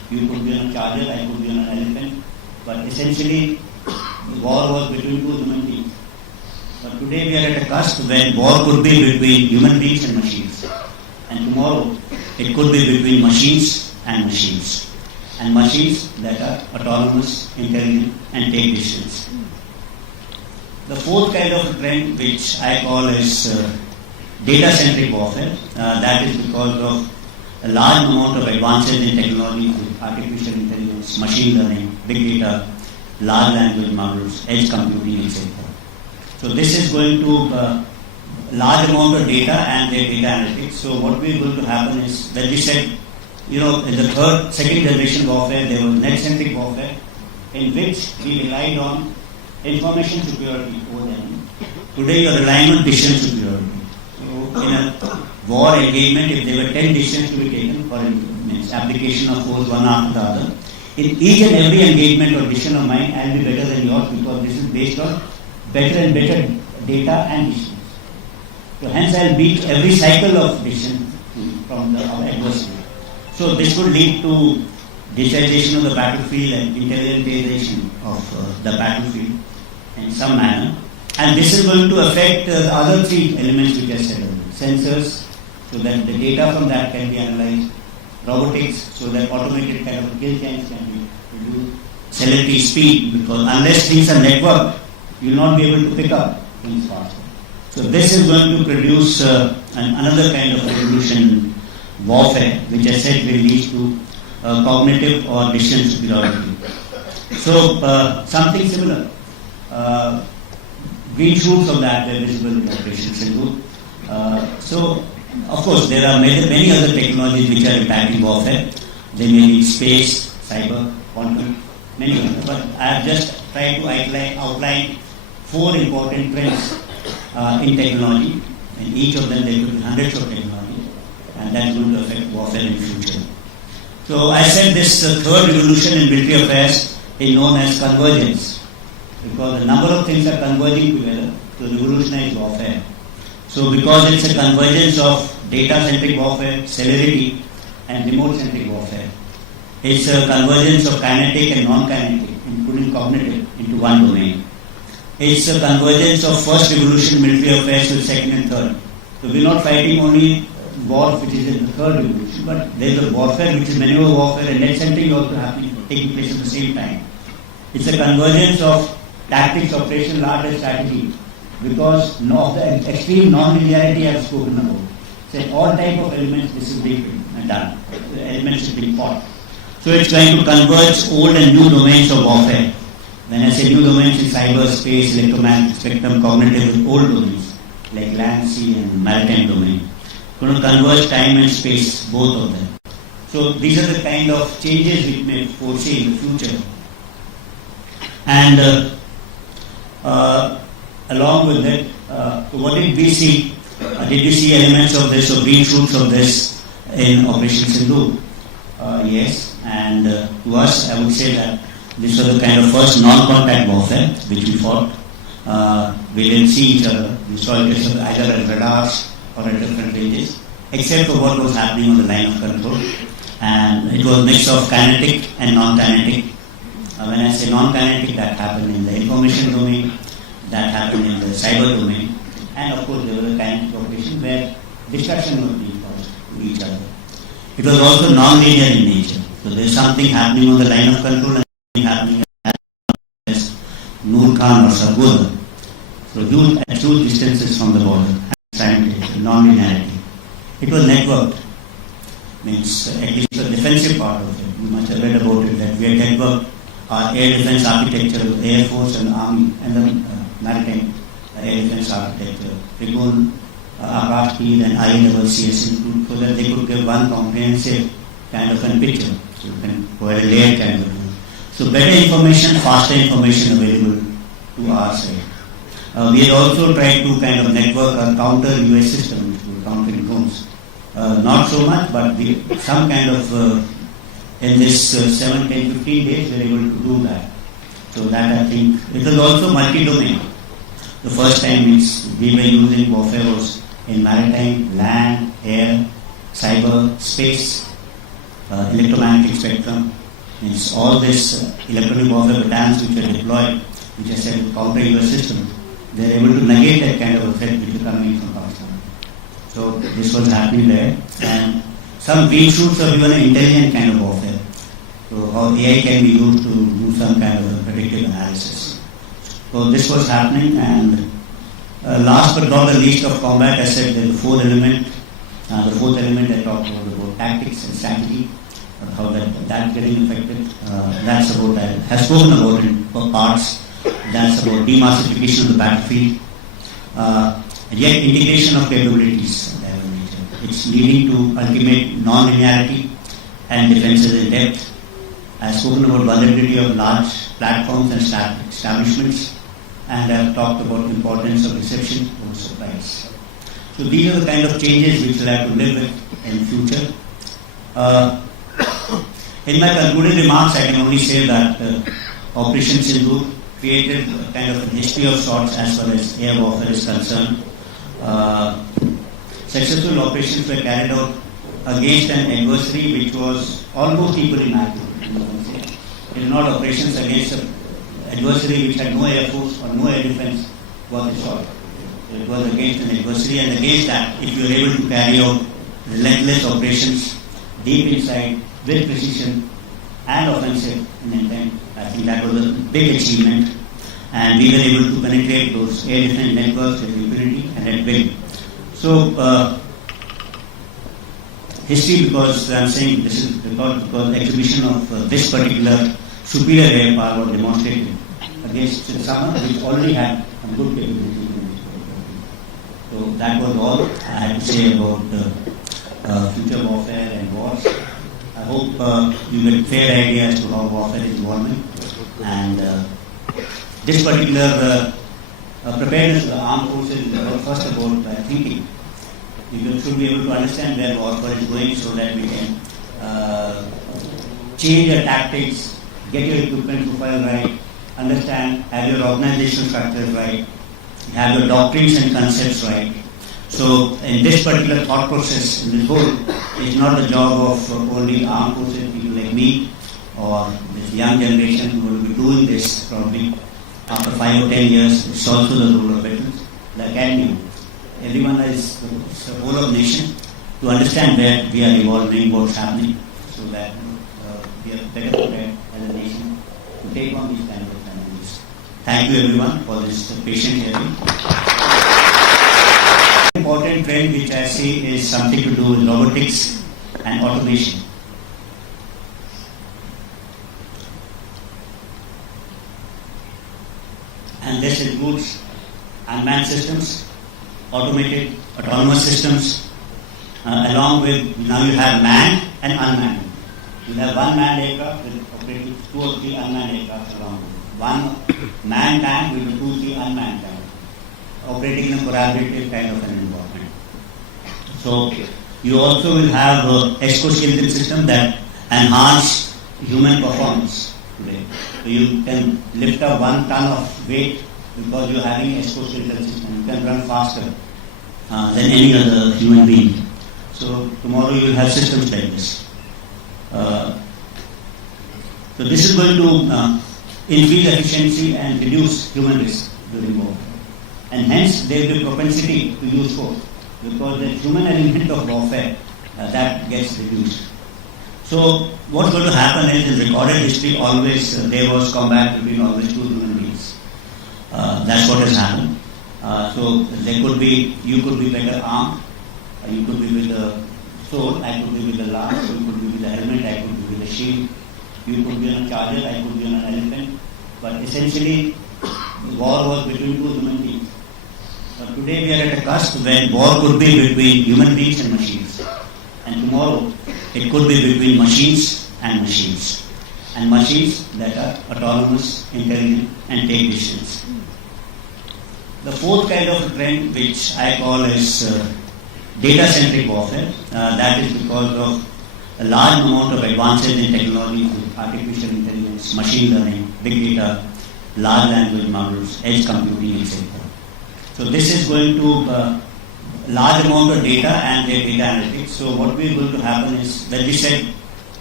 You could be on a charger, I could be on an elephant. But essentially, the war was between two human beings. But today we are at a cusp when war could be between human beings and machines. And tomorrow, it could be between machines and machines. And machines that are autonomous, intelligent, and take decisions. The fourth kind of trend, which I call is data-centric warfare. That is because of a large amount of advances in technology, artificial intelligence, machine learning, big data, large language models, edge computing, etc. So this is going to large amount of data and their data analytics. So what we are going to happen is, when we said, in the second generation warfare, there was net-centric warfare, in which we relied on information superiority over them. Today you are relying on decision superiority. So in a war engagement, if there were 10 decisions to be taken for application of force one after the other, in each and every engagement or decision of mine, I will be better than yours because this is based on better and better data and decisions. So hence I will beat every cycle of decision from our adversary. So this would lead to digitization of the battlefield and intelligentization of the battlefield in some manner. And this is going to affect the other three elements which I said earlier. Sensors, so that the data from that can be analyzed. Robotics, so that automated kind of kill chains can be produced. Celebrity speed, because unless things are networked, you will not be able to pick up things faster. So this is going to produce another kind of revolution warfare, which I said will lead to cognitive or decision superiority. So something similar. Green shoots of that were visible in Operation Sindoor. So of course there are many other technologies which are impacting warfare. They may be space, cyber, quantum, many others. But I have just tried to outline four important trends in technology. In each of them there could be hundreds of technologies, and that's going to affect warfare in the future. So I said this third revolution in military affairs is known as convergence, because a number of things are converging together to revolutionize warfare. So because it's a convergence of data-centric warfare, celerity, and remote-centric warfare. It's a convergence of kinetic and non-kinetic, including cognitive, into one domain. It's a convergence of first revolution military affairs with second and third. So we're not fighting only war which is in the third revolution, but there's a warfare which is maneuver warfare and net-centric also taking place at the same time. It's a convergence of tactics, operation, art and strategy, because of the extreme non-linearity I have spoken about. So all type of elements this is being done. The elements is being fought. So it's going to converge old and new domains of warfare. When I say new domains in cyber, space, electromagnetic spectrum, cognitive, with old domains like land, sea and maritime domain. Going to converge time and space, both of them. So these are the kind of changes we may foresee in the future. And along with that, what did we see? Did we see elements of this or green shoots of this in Operation Sindoor? Yes, and to us, I would say that this was the kind of first non-contact warfare which we fought. We didn't see each other. We saw it either at radars or at different ranges, except for what was happening on the line of control. And it was a mix of kinetic and non-kinetic. When I say non-kinetic, that happened in the information domain, that happened in the cyber domain, and of course there was a kinetic operation where destruction was being caused to each other. It was also non-linear in nature. So there is something happening on the line of control and something happening as Noor Khan or Sargodha. So huge distances from the border, non-linearity. It was networked. Means at least the defensive part of it. You must have read about it, that we had networked our air defense architecture with the Air Force and the Army and the maritime air defense architecture. Trigun, Akash Speed and high-level CS include, so that they could give one comprehensive kind of a picture. So you can provide a layered kind of thing. So better information, faster information available to our side. We had also tried to kind of network a counter US system, which were countering drones. Not so much, but some kind of in this 7, 10, 15 days we were able to do that. So that I think, it was also multi-domain. The first time we were using warfare was in maritime, land, air, cyber, space, electromagnetic spectrum. It's all this electronic warfare battalions which are deployed, which are said to counter your system. They are able to negate that kind of threat which is coming from Pakistan. So this was happening there, and some green shoots of even intelligent kind of warfare. So how AI can be used to do some kind of a predictive analysis. So this was happening, and last but not the least of combat, I said there's the fourth element. The fourth element I talked about tactics and strategy, how that getting affected. That's about, I have spoken about in parts. That's about demassification of the battlefield. And yet integration of capabilities. It's leading to ultimate non-linearity and defenses in depth. I have spoken about vulnerability of large platforms and establishments, and I have talked about the importance of reception over surprise. So these are the kind of changes which we'll have to live with in future. In my concluding remarks, I can only say that Operation Sindoor created a kind of a history of sorts as far as air warfare is concerned. Successful operations were carried out against an adversary which was almost equally matched. It is not operations against an adversary which had no air force or no air defense was the short. It was against an adversary, and against that, if you are able to carry out relentless operations deep inside with precision and offensive in intent, I think that was a big achievement, and we were able to penetrate those air defense networks with impunity and at will. So, history, because I'm saying this is because the exhibition of this particular superior air power was demonstrated against someone which already had some good capability. So that was all I had to say about future warfare and wars. I hope you get a fair idea as to how warfare is evolving, and this particular preparedness of the armed forces is about, first about thinking. You should be able to understand where warfare is going so that we can change your tactics, get your equipment profile right, understand, have your organizational structures right, have your doctrines and concepts right. So in this particular thought process, in this whole, it's not the job of only armed forces, people like me or this young generation who will be doing this probably after 5 or 10 years. It's also the role of veterans, the academy. Everyone is the whole of nation to understand where we are evolving, what's happening, so that we are better prepared as a nation to take on these kind of challenges. Thank you everyone for this patient hearing. Important trend which I see is something to do with robotics and automation. And this includes unmanned systems, automated, autonomous systems, along with, now you have manned and unmanned. You have one manned aircraft with operating 2 or 3 unmanned aircraft along with it. One manned tank with 2 or 3 unmanned tanks, operating in a collaborative kind of an environment. So you also will have exoskeleton system that enhance human performance today. So you can lift up 1 ton of weight because you're having exoskeleton system. You can run faster than any other human being. So tomorrow you will have systems like this. So this is going to increase efficiency and reduce human risk during war. And hence there will be propensity to use force because the human element of warfare that gets reduced. So what's going to happen is in recorded history always there was combat between always 2 human beings. That's what has happened. So there could be, you could be better armed, you could be with the sword, I could be with the lance, you could be with the helmet, I could be with the shield, you could be on a charger, I could be on an elephant. But essentially war was between 2 human beings. But today we are at a cusp when war could be between human beings and machines. And tomorrow it could be between machines and machines. And machines that are autonomous, intelligent and take decisions. The fourth kind of trend which I call is data-centric warfare. That is because of a large amount of advances in technology, artificial intelligence, machine learning, big data, large language models, edge computing, etc. So this is going to large amount of data and their data analytics. So what we are going to happen is, when we said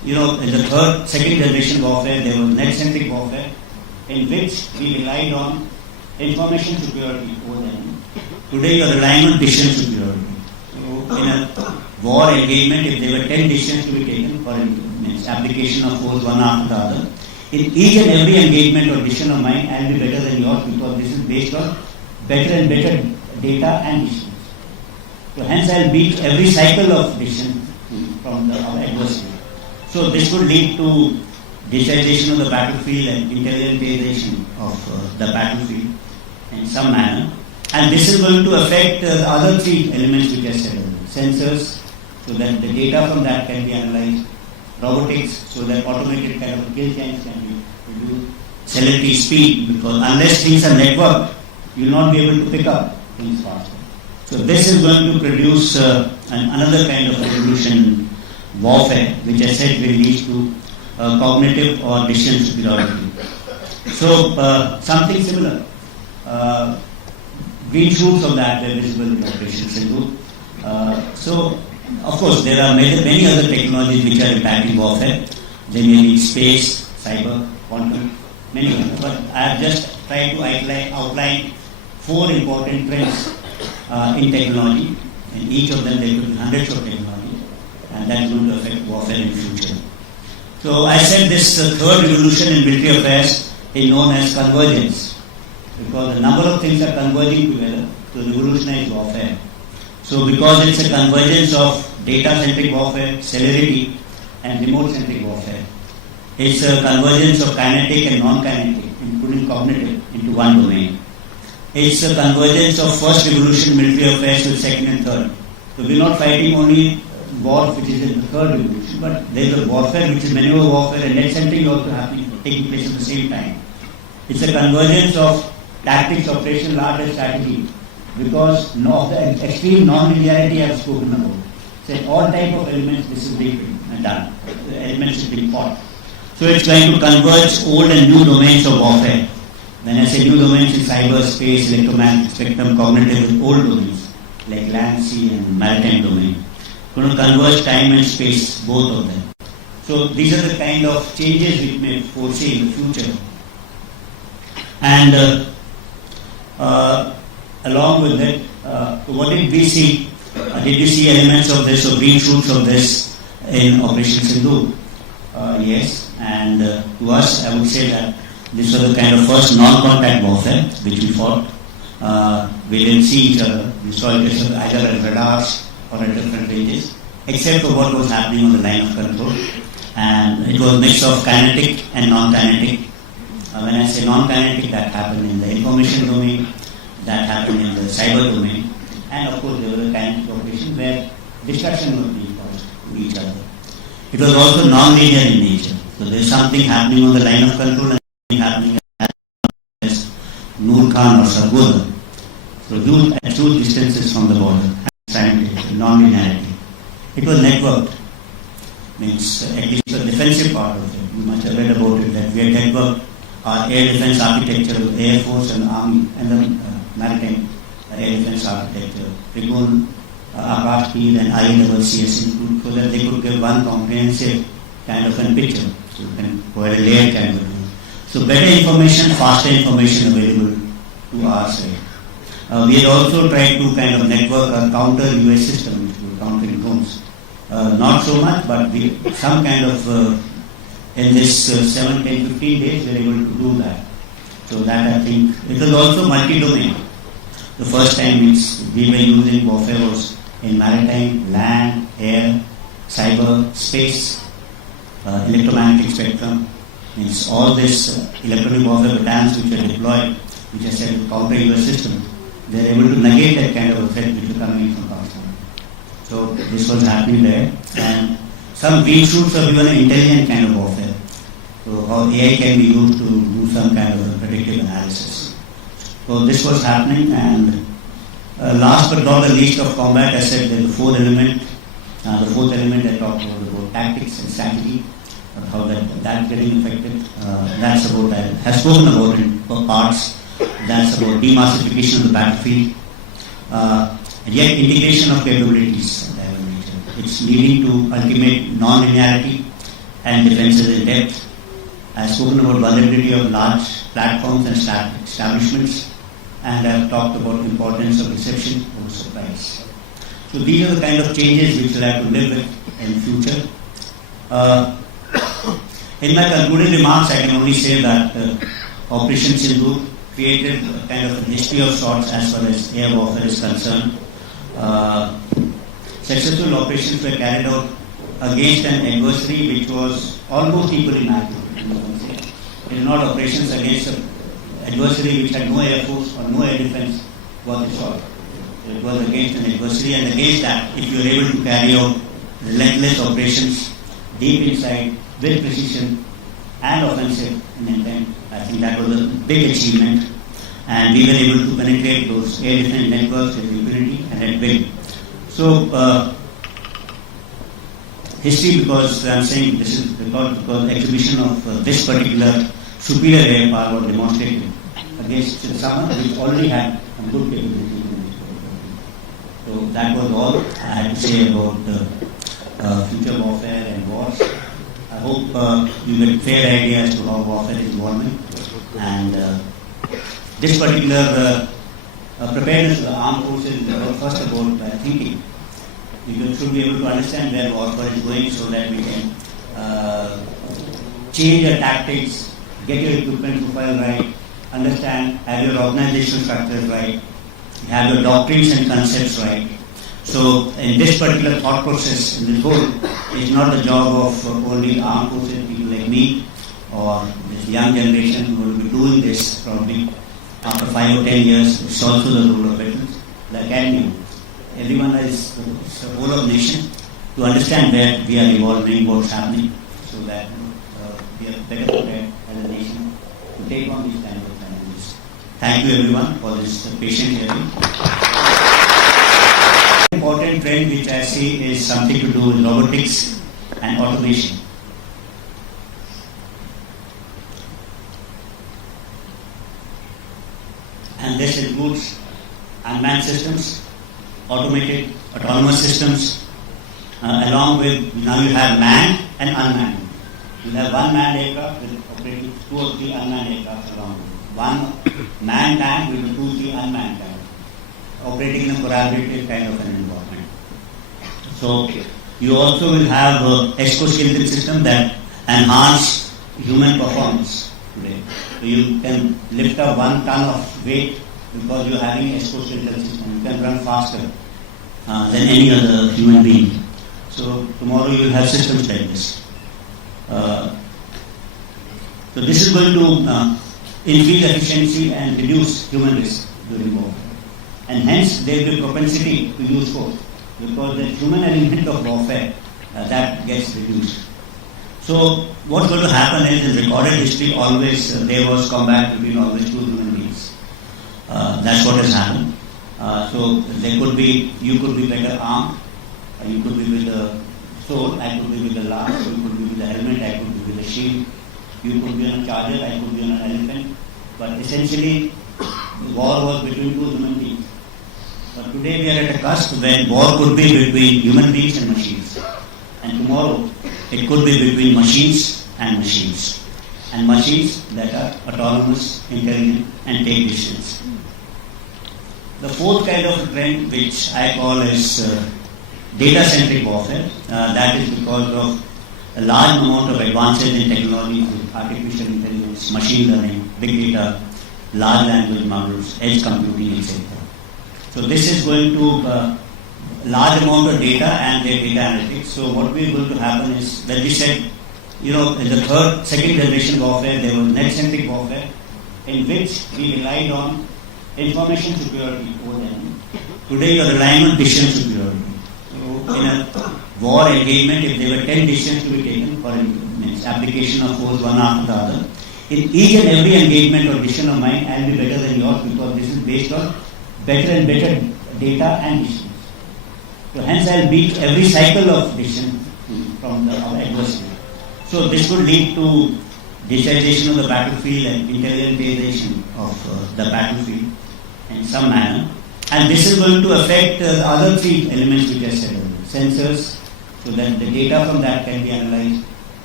in the second generation warfare, there was net-centric warfare, in which we relied on information superiority over the enemy. Today, you are relying on decision superiority. So, in a war engagement, if there were 10 decisions to be taken for application of force one after the other, in each and every engagement or decision of mine, I will be better than yours because this is based on better and better data and decisions. So hence I will beat every cycle of decision from our adversary. So this would lead to digitization of the battlefield and intelligentization of the battlefield in some manner. And this is going to affect the other three elements which I said earlier. Sensors, so that the data from that can be analyzed. Robotics, so that automated kind of kill chains can be produced. Celebrity speed, because unless things are networked, you will not be able to pick up things faster. So this is going to produce another kind of revolution in warfare, which I said will lead to cognitive or decision superiority. So something similar. Green shoots of that were visible in Operation Sindhu. So of course there are many other technologies which are impacting warfare. They may be space, cyber, quantum, many others. But I have just tried to outline 4 important trends in technology. In each of them there could be hundreds of technologies, and that is going to affect warfare in the future. So I said this third revolution in military affairs is known as convergence, because a number of things are converging together to revolutionize warfare. So because it's a convergence of data-centric warfare, celerity, and remote-centric warfare, it's a convergence of kinetic and non-kinetic, including cognitive, into one domain. It's a convergence of first revolution military affairs with second and third. So we're not fighting only war which is in the third revolution, but there's a warfare which is maneuver warfare and net-centric also taking place at the same time. It's a convergence of tactics, operation, art and strategy, because of the extreme non-linearity I have spoken about. So all type of elements this is being done. The elements are being fought. So it's going to converge old and new domains of warfare. When I say new domains, it's cyber, space, electromagnetic spectrum, cognitive, with old domains like land, sea and maritime domain. Going to converge time and space, both of them. So these are the kind of changes we may foresee in the future. And along with that, what did we see? Did we see elements of this or green shoots of this in Operation Sindhu? Yes, and to us, I would say that this was the kind of first non-contact warfare which we fought. We didn't see each other. We saw it either as radars or at different ranges, except for what was happening on the line of control. And it was a mix of kinetic and non-kinetic. When I say non-kinetic, that happened in the information domain, that happened in the cyber domain, and of course there was a kinetic operation where destruction was being caused to each other. It was also non-linear in nature. So there is something happening on the line of control and something happening as Noor Khan or Sargodha. So at huge distances from the border, simultaneously, non-linearity. It was networked. Means at least the defensive part of it. You must have read about it, that we had networked our air defense architecture with Air Force and Army and the maritime air defense architecture, Trigun, Akash Peel and IWCS include, so that they could give one comprehensive kind of a picture. So you can provide a layered kind of thing. So better information, faster information available to our side. We had also tried to kind of network a counter US system, which was countering drones. Not so much, but some kind of in this 7, 10, 15 days we were able to do that. So that I think, it was also multi-domain. The first time we were using warfare was in maritime, land, air, cyber, space, electromagnetic spectrum. Means all this electronic warfare battalions which are deployed, which I said counter US system, they are able to negate that kind of threat which is coming in from Pakistan. So this was happening there, and some green shoots of even an intelligent kind of warfare. So how AI can be used to do some kind of a predictive analysis. So this was happening, and last but not the least of combat, I said there's the fourth element. The fourth element I talked about tactics and strategy, how that's getting affected. That's about, I have spoken about it for parts. That's about demassification of the battlefield. And yet integration of capabilities. It's leading to ultimate non-linearity, and defenses in depth. I have spoken about vulnerability of large platforms and establishments, and I have talked about the importance of reception over surprise. So these are the kind of changes which we'll have to live with in future. In my concluding remarks, I can only say that Operation Sindoor created a kind of a history of sorts as far as air warfare is concerned. Successful operations were carried out against an adversary which was almost equally magnitude. It is not operations against an adversary which had no air force or no air defense worth a shot. It was against an adversary, and against that, if you are able to carry out relentless operations deep inside, with precision and offensive in intent, I think that was a big achievement. And we were able to penetrate those air defense networks with impunity and at will. So, history, because I'm saying this is because exhibition of this particular superior air power was demonstrated against someone which already had a good capability. So that was all I had to say about future warfare and wars. I hope you get a fair idea as to how warfare is evolving. And this particular preparedness of the armed forces is first about thinking. You should be able to understand where warfare is going so that we can change your tactics, get your equipment profile right, understand, have your organizational structures right, have your doctrines and concepts right. So in this particular thought process, in this whole, it's not the job of only armed forces, people like me or this young generation who will be doing this probably after 5 or 10 years. It's also the role of veterans, the academy. Everyone is the whole of nation to understand where we are evolving, what's happening, so that we are better prepared as a nation to take on these kinds of challenges. Thank you everyone for this patient hearing. Important trend which I see is something to do with robotics and automation. And this includes unmanned systems, automated, autonomous systems, along with, now you have manned and unmanned. You have one manned aircraft with operating 2 or 3 unmanned aircraft along with it. One manned tank with 2 or 3 unmanned tanks, operating in a collaborative kind of an environment. So you also will have exoskeleton system that enhance human performance today. So you can lift up 1 ton of weight because you are having exoskeleton system. You can run faster than any other human being. So tomorrow you will have systems like this. So this is going to increase efficiency and reduce human risk during warfare. And hence there will be propensity to use force because the human element of warfare that gets reduced. So what's going to happen is in recorded history always there was combat between always 2 human beings. That's what has happened. So there could be, you could be better armed, you could be with the sword, I could be with the lance, you could be with the helmet, I could be with the shield, you could be on a charger, I could be on an elephant. But essentially the war was between 2 human beings. But today we are at a cusp when war could be between human beings and machines. And tomorrow it could be between machines and machines. And machines that are autonomous, intelligent and take decisions. The 4th kind of trend which I call is data-centric warfare. That is because of a large amount of advances in technology, artificial intelligence, machine learning, big data, large language models, edge computing, etc. So this is going to large amount of data and their data analytics. So what we are going to happen is that we said, in the second generation warfare, there was net-centric warfare in which we relied on information superiority over the enemy. Today you are relying on decision superiority. So in a war engagement, if there were 10 decisions to be taken for application of force one after the other, in each and every engagement or decision of mine, I will be better than yours because this is based on better and better data and decisions. So hence I will beat every cycle of decision from our adversary. So this would lead to digitization of the battlefield and intelligentization of the battlefield in some manner. And this is going to affect the other 3 elements which I said earlier. Sensors, so that the data from that can be analyzed.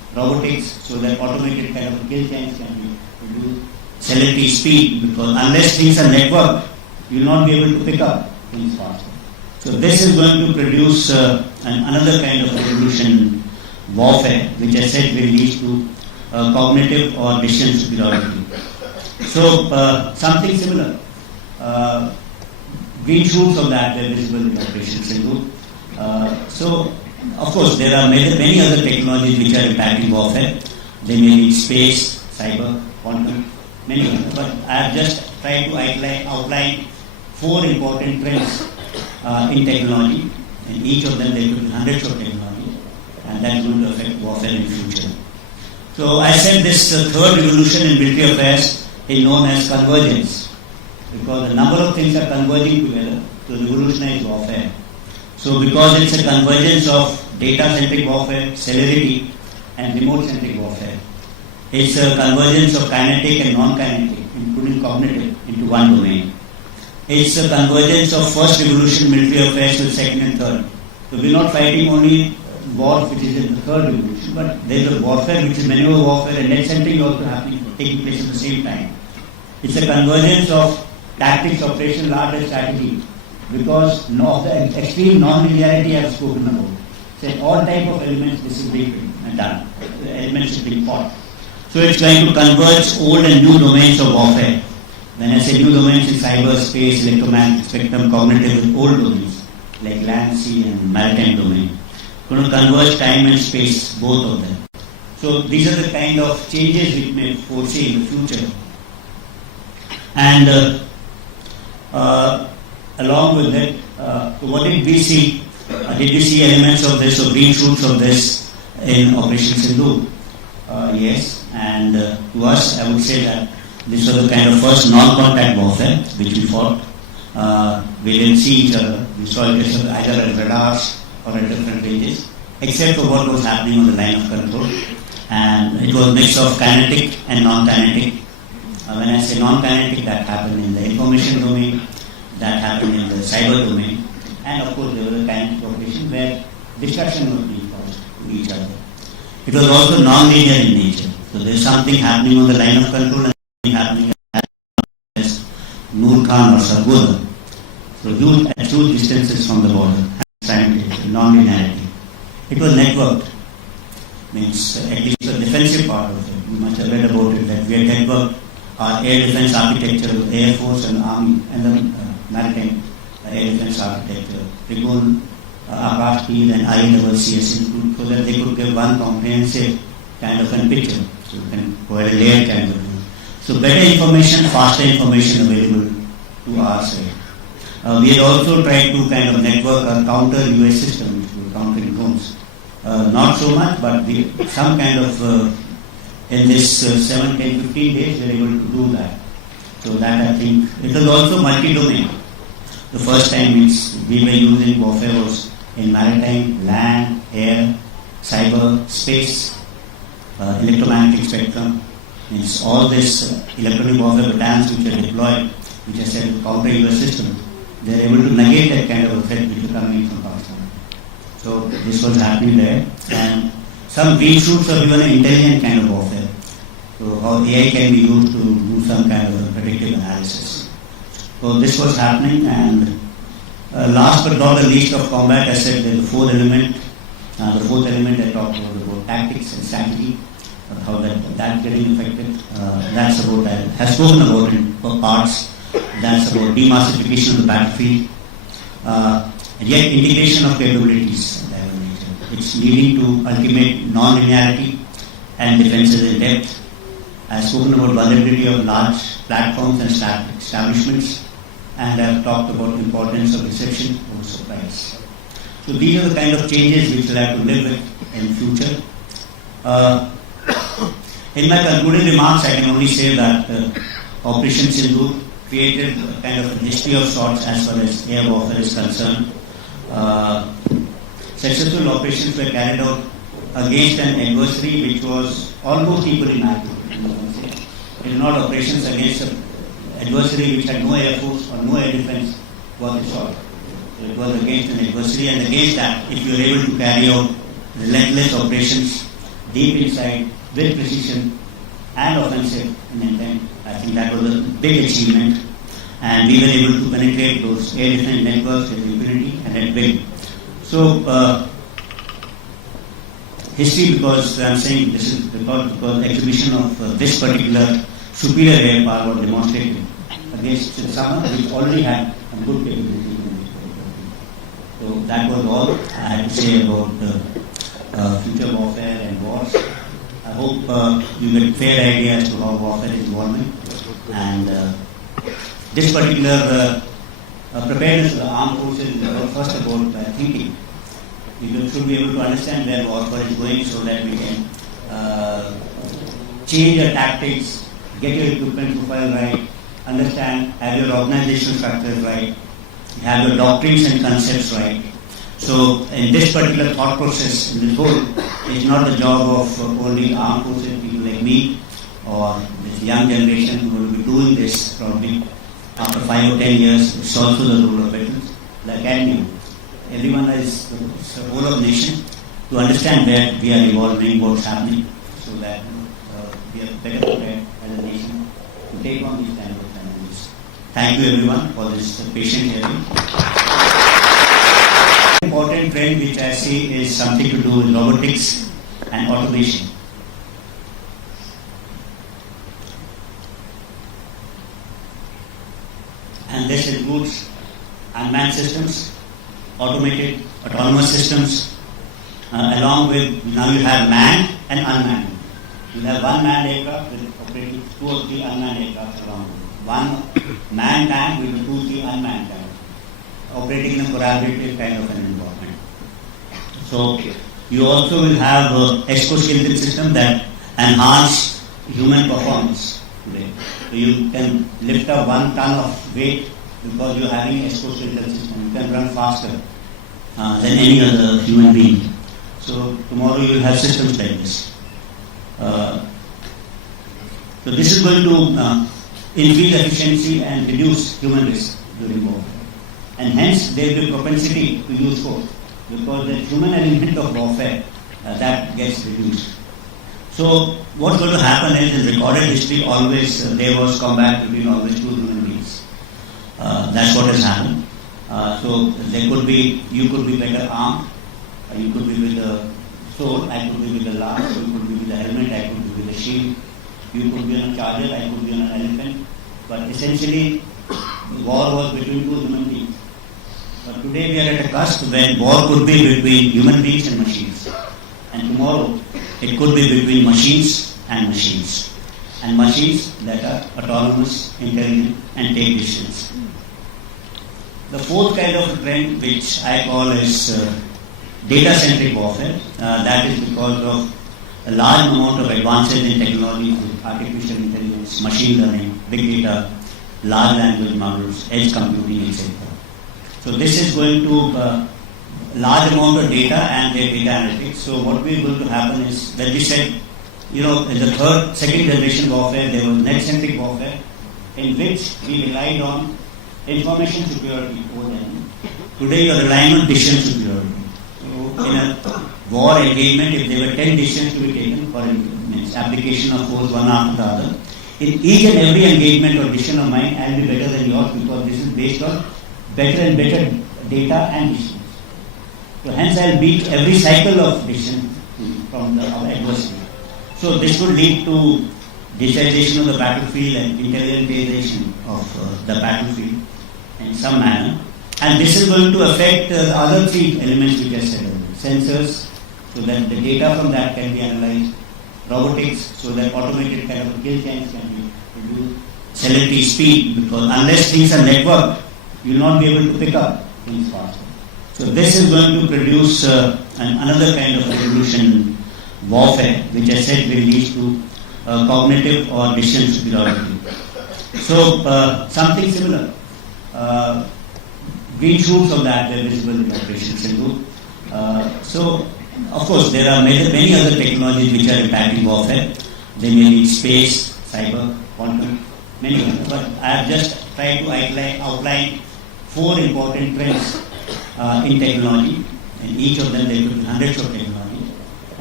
robotics, so that automated kind of kill chains can be produced, celebrity speed, because unless things are networked, you will not be able to pick up things faster. So this is going to produce another kind of revolution warfare, which I said will lead to cognitive or decision superiority. So something similar. Green shoots of that were visible in Operation Sindoor. So of course there are many other technologies which are impacting warfare. They may be space, cyber, quantum, many others. But I have just tried to outline 4 important trends in technology. In each of them there could be hundreds of technologies, and that is going to affect warfare in the future. So I said this third revolution in military affairs is known as convergence, because a number of things are converging together to revolutionize warfare. So because it's a convergence of data-centric warfare, celerity, and remote-centric warfare, it's a convergence of kinetic and non-kinetic, including cognitive, into one domain. It's a convergence of first revolution military affairs with second and third. So we're not fighting only war which is in the third revolution, but there's a warfare which is maneuver warfare and net-centric also taking place at the same time. It's a convergence of tactics, operational art and strategy, because of the extreme non-linearity I have spoken about. So all type of elements this is being done. The elements are being fought. So it's going to converge old and new domains of warfare. When I say new domains in cyber, space, electromagnetic spectrum, cognitive, with old domains like land, sea and maritime domain. Going to converge time and space, both of them. So these are the kind of changes we may foresee in the future. And along with that, what did we see? Did we see elements of this or green shoots of this in Operation Sindoor? Yes, and to us, I would say that this was the kind of first non-contact warfare which we fought. We didn't see each other. We saw it either at radars or at different ranges, except for what was happening on the line of control. And it was a mix of kinetic and non-kinetic. When I say non-kinetic, that happened in the information domain, that happened in the cyber domain, and of course there was a kinetic operation where destruction was being caused to each other. It was also non-linear in nature. So there is something happening on the line of control and something happening as Noor Khan or Sargodha. So huge distances from the border, simultaneously, non-linearity. It was networked. Means at least the defensive part of it. You must have read about it, that we had networked our air defense architecture with Air Force and Army and the maritime air defense architecture, Trigun, Akash Field and I-level CS include, so that they could give one comprehensive kind of a picture. So you can provide a layered kind of thing. So better information, faster information available to our side. We had also tried to kind of network a counter US system, which were countering drones. Not so much, but some kind of in this 7, 10, 15 days we were able to do that. So that I think, it was also multi-domain. The first time we were using warfare was in maritime, land, air, cyber, space, electromagnetic spectrum. Means all this electronic warfare battalions which are deployed, which I said counter US system, they are able to negate that kind of a threat which is coming from Pakistan. So this was happening there, and some green shoots of even an intelligent kind of warfare. So how AI can be used to do some kind of a predictive analysis. So this was happening, and last but not the least of combat, I said there's the fourth element. The fourth element I talked about tactics and strategy, how that getting affected. That's about I have spoken about in parts. That's about demassification of the battlefield. And yet integration of capabilities. It's leading to ultimate non-linearity and defenses in depth. I've spoken about vulnerability of large platforms and establishments, and I've talked about importance of reception over surprise. So these are the kind of changes which we'll have to live with in future. In my concluding remarks, I can only say that Operation Sindoor created a kind of a history of sorts as far as air warfare is concerned. Successful operations were carried out against an adversary which was almost equally massive. It is not operations against an adversary which had no air force or no air defense worth a shot. So it was against an adversary, and against that, if you are able to carry out relentless operations deep inside, with precision and offensive in intent. I think that was a big achievement, and we were able to penetrate those air defense networks with impunity and at will. So, history, because I'm saying this is because exhibition of this particular superior air power was demonstrated against Sama, which already had a good capability. So that was all I had to say about future warfare and wars. I hope you get a fair idea as to how warfare is evolving. And this particular preparedness of the armed forces is first about thinking. You should be able to understand where warfare is going so that we can change your tactics, get your equipment profile right, understand, have your organizational structures right, have your doctrines and concepts right. So in this particular thought process, in this whole, it's not the job of only armed forces, people like me or this young generation who will be doing this probably after 5 or 10 years. It's also the role of veterans, like academia. Everyone is the whole of the nation to understand where we are evolving, what's happening, so that we are better prepared as a nation to take on these kind of challenges. Thank you everyone for this patient hearing. Important trend which I see is something to do with robotics and automation. And this includes unmanned systems, automated, autonomous systems, along with, now you have manned and unmanned. You have one manned aircraft with operating 2 or 3 unmanned aircraft along with it. One manned tank with 2 or 3 unmanned tanks, operating in a collaborative kind of an environment. So you also will have exoskeleton system that enhance human performance today. So you can lift up 1 ton of weight because you are having exoskeleton system. You can run faster than any other human being. So tomorrow you will have systems like this. So this is going to increase efficiency and reduce human risk during warfare. And hence there will be propensity to use force because the human element of warfare that gets reduced. So what's going to happen is in recorded history always there was combat between always 2 human beings. That's what has happened. So there could be, you could be better armed, you could be with a sword, I could be with a lance, you could be with a helmet, I could be with a shield, you could be on a charger, I could be on an elephant. But essentially the war was between 2 human beings. But today we are at a cusp when war could be between human beings and machines. And tomorrow it could be between machines and machines. And machines that are autonomous, intelligent and take decisions. The fourth kind of trend which I call is data-centric warfare. That is because of a large amount of advances in technology, artificial intelligence, machine learning, big data, large language models, edge computing, etc. So this is going to large amount of data and their data analytics. So what we are going to happen is that we said, in the second generation warfare, there was net-centric warfare in which we relied on information superiority over them. Today you are relying on decision superiority. So in a war engagement, if there were 10 decisions to be taken for application of force one after the other, in each and every engagement or decision of mine, I will be better than yours because this is based on better and better data and decisions. So hence I will beat every cycle of decision from our adversary. So this would lead to digitization of the battlefield and intelligentization of the battlefield in some manner. And this is going to affect the other 3 elements which I said earlier. Sensors, so that the data from that can be analyzed. Robotics, so that automated kind of kill chains can be produced. Celebrity speed, because unless things are networked, you will not be able to pick up things faster. So this is going to produce another kind of revolution in warfare, which I said will lead to cognitive or decision superiority. So something similar. Green shoots of that were visible in Operation Sindhu. So of course there are many other technologies which are impacting warfare. They may be space, cyber, quantum, many others. But I have just tried to outline 4 important trends in technology. In each of them there could be hundreds of technologies.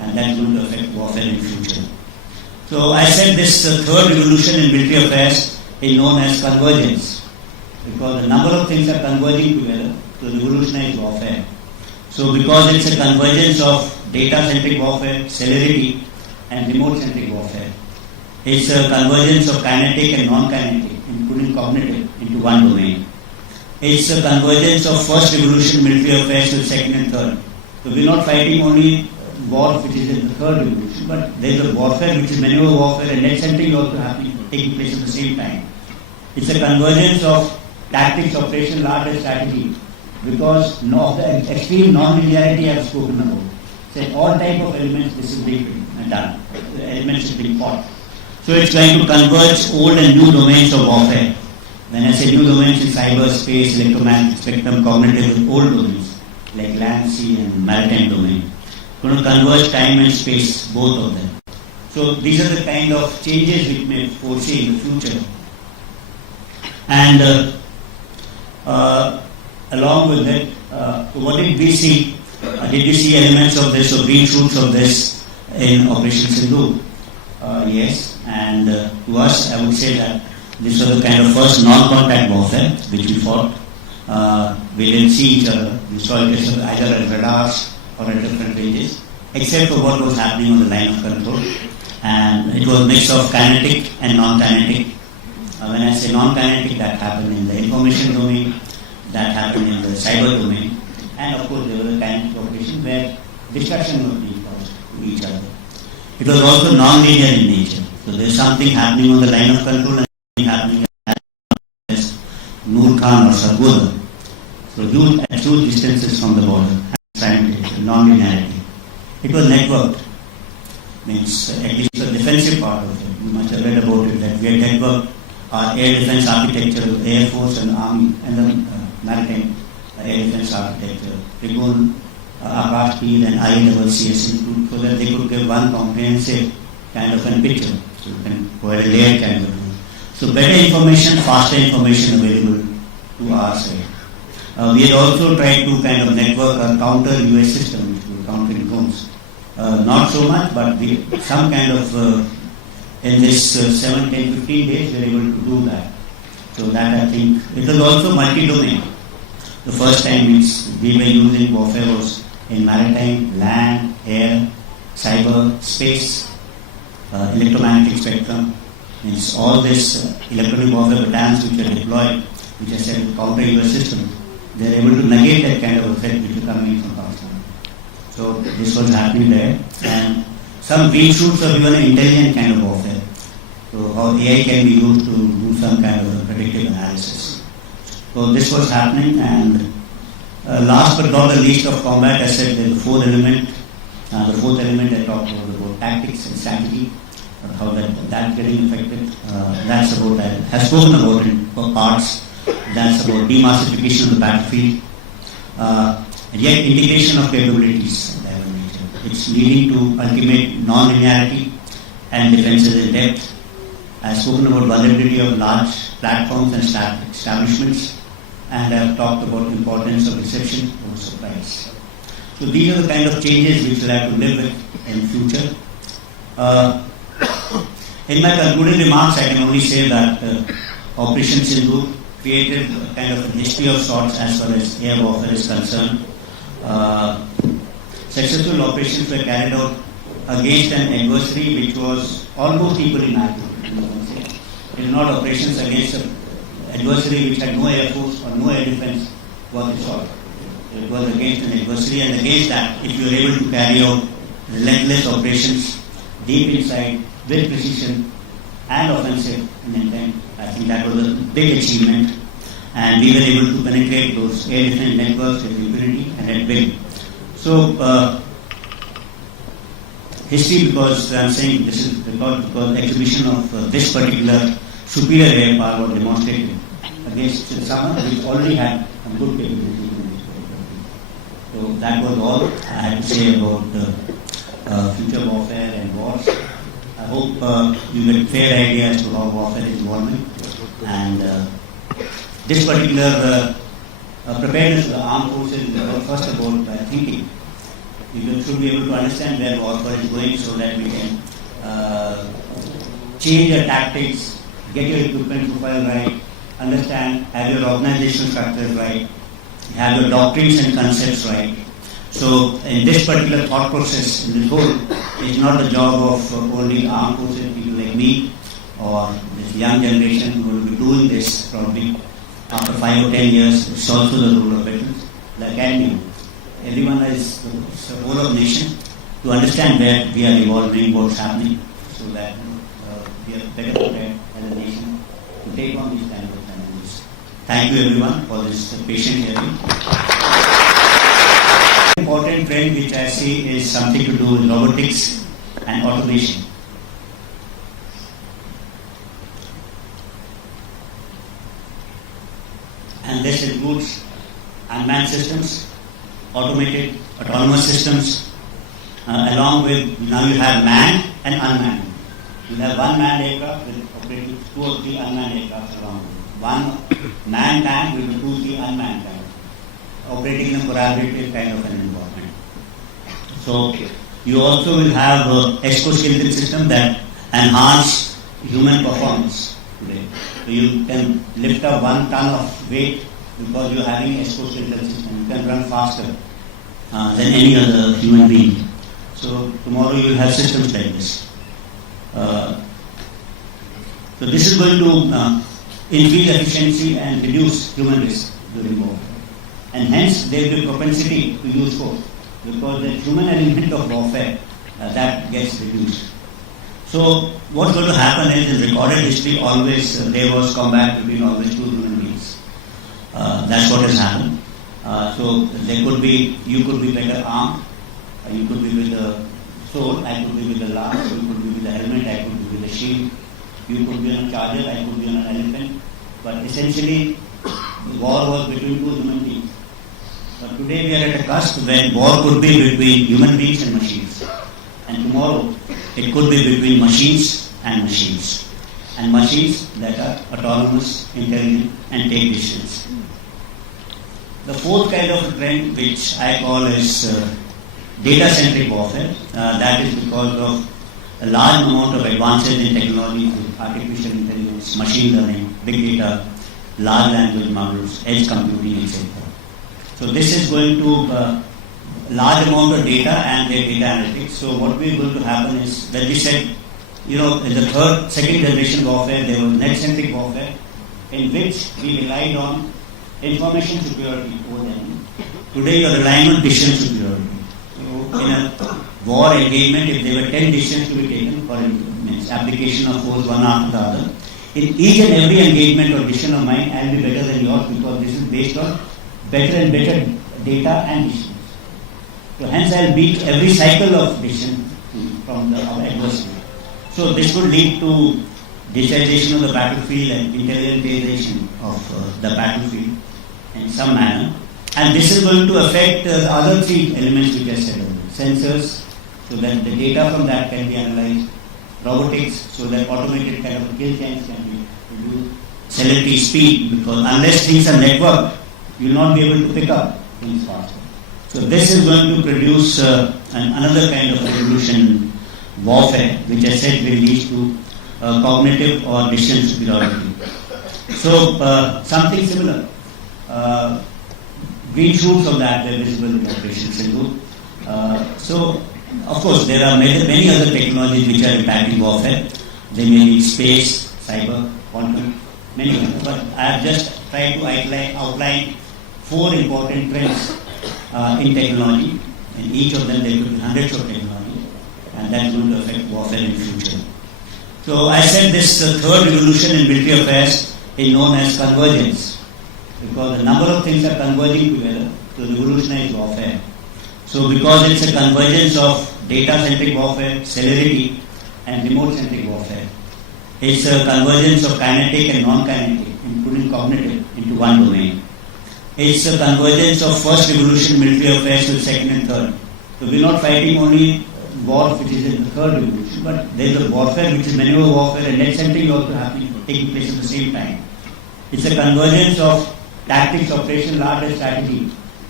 and that's going to affect warfare in future. So I said this third revolution in military affairs is known as convergence, because a number of things are converging together to revolutionize warfare. So because it's a convergence of data-centric warfare, celerity, and remote-centric warfare, it's a convergence of kinetic and non-kinetic, including cognitive, into one domain. It's a convergence of first revolution military affairs to second and third. So we're not fighting only war which is in the third revolution, but there's a warfare which is maneuver warfare and net-centric also happening, taking place at the same time. It's a convergence of tactics, operation, art and strategy, because of the extreme non-linearity I've spoken about. So all type of elements this is being done. The elements are being fought. So it's going to converge old and new domains of warfare. When I say new domains in cyber, space, electromagnetic spectrum, cognitive, with old domains like land, sea and maritime domain. Going to converge time and space, both of them. So these are the kind of changes which may foresee in the future. And along with it, what did we see? Did we see elements of this or green shoots of this in Operation Sindoor? Yes, and to us, I would say that this was the kind of first non-contact warfare which we fought. We didn't see each other. We saw it as either as radars or at different ranges, except for what was happening on the line of control. And it was a mix of kinetic and non-kinetic. When I say non-kinetic, that happened in the information domain, that happened in the cyber domain, and of course there was a kinetic operation where destruction was being caused to each other. It was also non-linear in nature. So there's something happening on the line of control and something happening as Noor Khan or Sargodha. So at huge distances from the border, non-linearity. It was networked. Means at least the defensive part of it. You must have read about it, that we had networked our air defense architecture, the Air Force and the Army and the maritime air defense architecture, Trigun, Akash Peel and I-level CS include, so that they could give one comprehensive kind of a picture. So you can provide a layered kind of thing. So better information, faster information available to our side. We had also tried to kind of network a counter US system, which we were countering drones. Not so much, but some kind of in this 7, 10, 15 days we were able to do that. So that I think, it was also multi-domain. The first time we were using warfare was in maritime, land, air, cyber, space, electromagnetic spectrum. Means all this electronic warfare battalions which are deployed, which I said counter US system, they are able to negate that kind of effect which is coming from Pakistan. So this was happening there. And some green shoots of even an intelligent kind of warfare. So how AI can be used to do some kind of a predictive analysis. So this was happening, and last but not the least of combat, I said there's the fourth element. The fourth element I talked about tactics and strategy, how that's getting affected. That's about, I have spoken about it for parts. That's about demassification of the battlefield. And yet integration of capabilities. It's leading to ultimate non-linearity and defenses in depth. I've spoken about vulnerability of large platforms and establishments, and I've talked about the importance of reception over surprise. So these are the kind of changes which we'll have to live with in future. In my concluding remarks, I can only say that Operation Sindoor created a kind of a history of sorts as far as air warfare is concerned. Successful operations were carried out against an adversary which was almost equally massive. It is not operations against an adversary which had no air force or no air defense was the sort. It was against an adversary, and against that, if you were able to carry out relentless operations deep inside with precision and offensive in intent, I think that was a big achievement. And we were able to penetrate those air defense networks with impunity and at will. So, history, because I'm saying this is because the exhibition of this particular superior air power was demonstrated against someone which already had a good capability. So that was all I had to say about future warfare and wars. I hope you get a fair idea as to how warfare is evolving. And this particular preparedness of the armed forces is first about thinking. You should be able to understand where warfare is going so that we can change your tactics, get your equipment profile right, understand, have your organizational structures right, have your doctrines and concepts right. So in this particular thought process, in this whole, it's not the job of only armed forces people like me or this young generation who will be doing this probably after 5 or 10 years. It's also the role of veterans, the academy. Everyone is the whole of nation to understand where we are evolving, what's happening, so that we are better prepared as a nation to take on these kind of challenges. Thank you everyone for this patient hearing. Important trend which I see is something to do with robotics and automation. And this includes unmanned systems, automated, autonomous systems, along with, now you have manned and unmanned. You have one manned aircraft with operating 2 or 3 unmanned aircraft around it. One manned tank with 2 or 3 unmanned tanks, operating in a collaborative kind of an environment. So you also will have exoskeleton system that enhance human performance today. So you can lift up 1 ton of weight because you are having exoskeleton system. You can run faster than any other human being. So tomorrow you will have systems like this. So this is going to increase efficiency and reduce human risk during war. And hence there will be propensity to use force because the human element of warfare that gets reduced. So what's going to happen is in recorded history always there was combat between always 2 human beings. That's what has happened. So there could be, you could be better armed, you could be with the sword, I could be with the lance, you could be with the helmet, I could be with the shield, you could be on a charger, I could be on an elephant. But essentially the war was between 2 human beings. But today we are at a cusp when war could be between human beings and machines. And tomorrow it could be between machines and machines. And machines that are autonomous, intelligent and take decisions. The 4th kind of trend which I call is data-centric warfare. That is because of a large amount of advances in technology, artificial intelligence, machine learning, big data, large language models, edge computing, etc. So this is going to large amount of data and their data analytics. So what we are going to happen is that we said, in the second generation warfare, there was net-centric warfare in which we relied on information superiority over the enemy. Today you are relying on decision superiority. So in a war engagement, if there were 10 decisions to be taken for application of force one after the other, in each and every engagement or decision of mine, I will be better than yours because this is based on better and better data and decisions. So hence I will beat every cycle of decision from our adversary. So this would lead to digitization of the battlefield and intelligentization of the battlefield in some manner. And this is going to affect the other 3 elements which I said earlier. Sensors, so that the data from that can be analyzed. Robotics, so that automated kind of kill chains can be produced. Celebrity speed, because unless things are networked, you will not be able to pick up things faster. So this is going to produce another kind of revolution warfare, which I said will lead to cognitive or decision superiority. So something similar. Green shoots of that were visible in Operation Sindoor. So of course there are many other technologies which are impacting warfare. They may be space, cyber, quantum, many others. But I have just tried to outline 4 important trends in technology. In each of them there could be hundreds of technologies, and that is going to affect warfare in the future. So I said this 3rd revolution in military affairs is known as convergence, because a number of things are converging together to revolutionize warfare. So because it's a convergence of data-centric warfare, celerity, and remote-centric warfare. It's a convergence of kinetic and non-kinetic, including cognitive, into one domain. It's a convergence of first revolution military affairs with second and third. So we're not fighting only war which is in the 3rd revolution, but there's a warfare which is maneuver warfare and net-centric also happening, taking place at the same time. It's a convergence of tactics, operation, art and strategy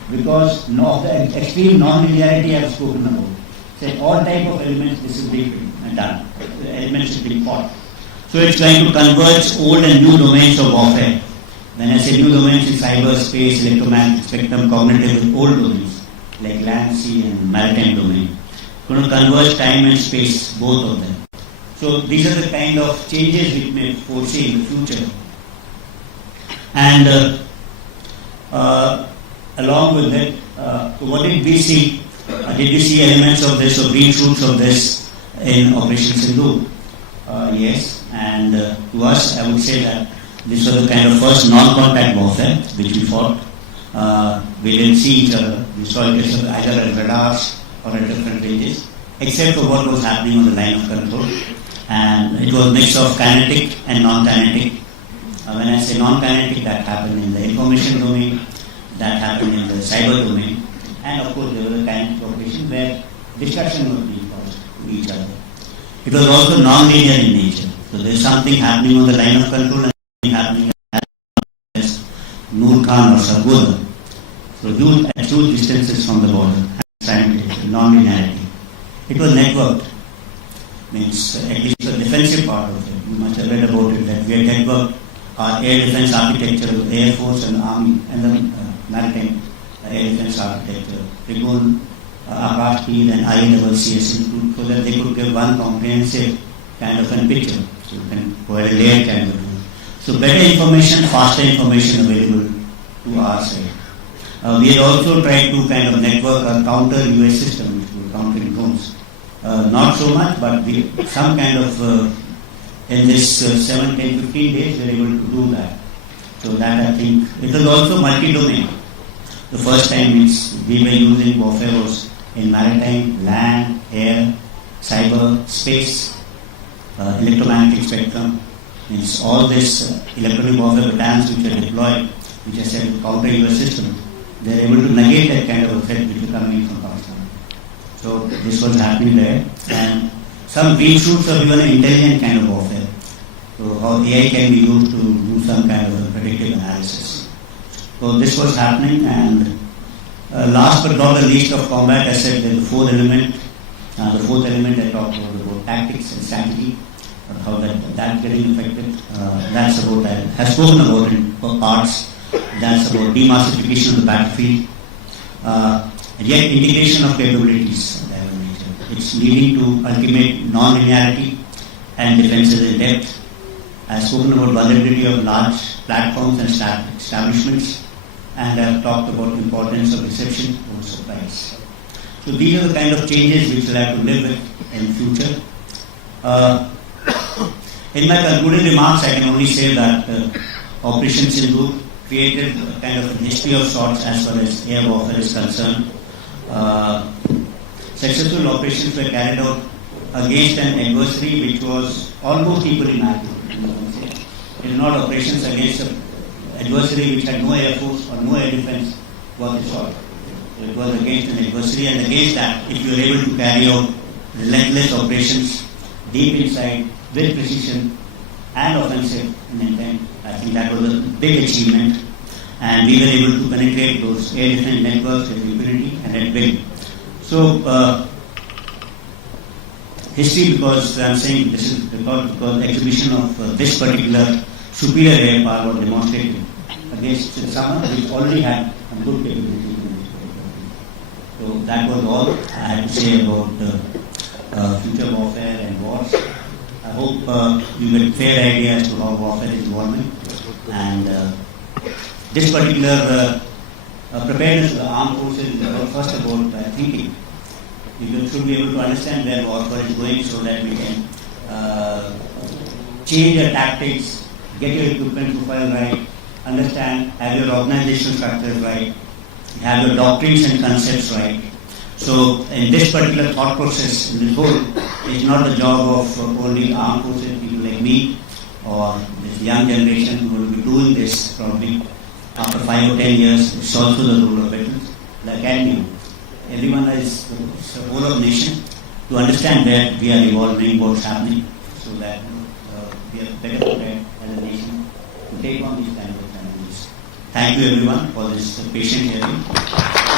because of the extreme non-linearity I have spoken about. So all type of elements this is being done. The elements is being fought. So it's trying to converge old and new domains of warfare. When I say new domains in cyber, space, electromagnetic spectrum, cognitive, old domains like land, sea and maritime domain. Going to converge time and space, both of them. So these are the kind of changes we may foresee in the future. And along with that, what did we see? Did we see elements of this or green shoots of this in Operation Sindhu? Yes, and to us, I would say that this was the kind of first non-contact warfare which we fought. We didn't see each other. We saw it either at radars or at different ranges, except for what was happening on the line of control. And it was a mix of kinetic and non-kinetic. When I say non-kinetic, that happened in the information domain, that happened in the cyber domain, and of course there was a kinetic operation where discussion was being caused to each other. It was also non-linear in nature. So there is something happening on the line of control and something happening as Noor Khan or Sargodha. So huge distances from the border, simultaneously, non-linearity. It was networked. Means at least the defensive part of it. You must have read about it that we had networked our air defense architecture of Air Force and Army and the maritime air defense architecture. Trigun, Akash Peel and ILCS include so that they could give one comprehensive kind of a picture. So you can provide a layered kind of thing. So better information, faster information available to our side. We had also tried to kind of network a counter US system which would counter drones. Not so much, but some kind of in this 7, 10, 15 days we were able to do that. So that I think it was also multi-domain. The first time we were using warfare was in maritime, land, air, cyber, space, electromagnetic spectrum. Means all this electronic warfare battalions which are deployed, which I said counter US system, they are able to negate that kind of a threat which is coming from Pakistan. So this was happening there, and some green shoots of even intelligent kind of warfare. So how AI can be used to do some kind of a predictive analysis. So this was happening, and last but not the least of combat, I said that the fourth element. The fourth element I talked about tactics and strategy, how that getting affected. That's about I have spoken about in parts. That's about demassification of the battlefield. And yet integration of capabilities. It's leading to ultimate non-linearity and defenses in depth. I've spoken about vulnerability of large platforms and establishments, and I've talked about importance of reception over surprise. So these are the kind of changes which we'll have to live with in future. In my concluding remarks, I can only say that Operation Sindhu created a kind of a history of sorts as far as air warfare is concerned. Successful operations were carried out against an adversary which was almost equally matched. It is not operations against an adversary which had no air force or no air defense worth a shot. It was against an adversary, and against that, if you were able to carry out relentless operations deep inside with precision and offensive in intent, I think that was a big achievement. And we were able to penetrate those air defense networks with impunity and at will. So, history, because I'm saying this is because exhibition of this particular superior air power was demonstrated against someone which already had a good capability. So that was all I had to say about future warfare and wars. I hope you get a fair idea as to how warfare is evolving. And this particular preparedness of the armed forces is first about thinking. You should be able to understand where warfare is going so that we can change your tactics, get your equipment profile right, understand, have your organizational structures right, have your doctrines and concepts right. So in this particular thought process, in this whole, it's not the job of only armed forces, people like me or this young generation who will be doing this probably after 5 or 10 years. It's also the role of veterans, the academy. Everyone is the whole of nation to understand where we are evolving, what's happening, so that we are better prepared as a nation to take on these kind of challenges. Thank you everyone for this patient hearing.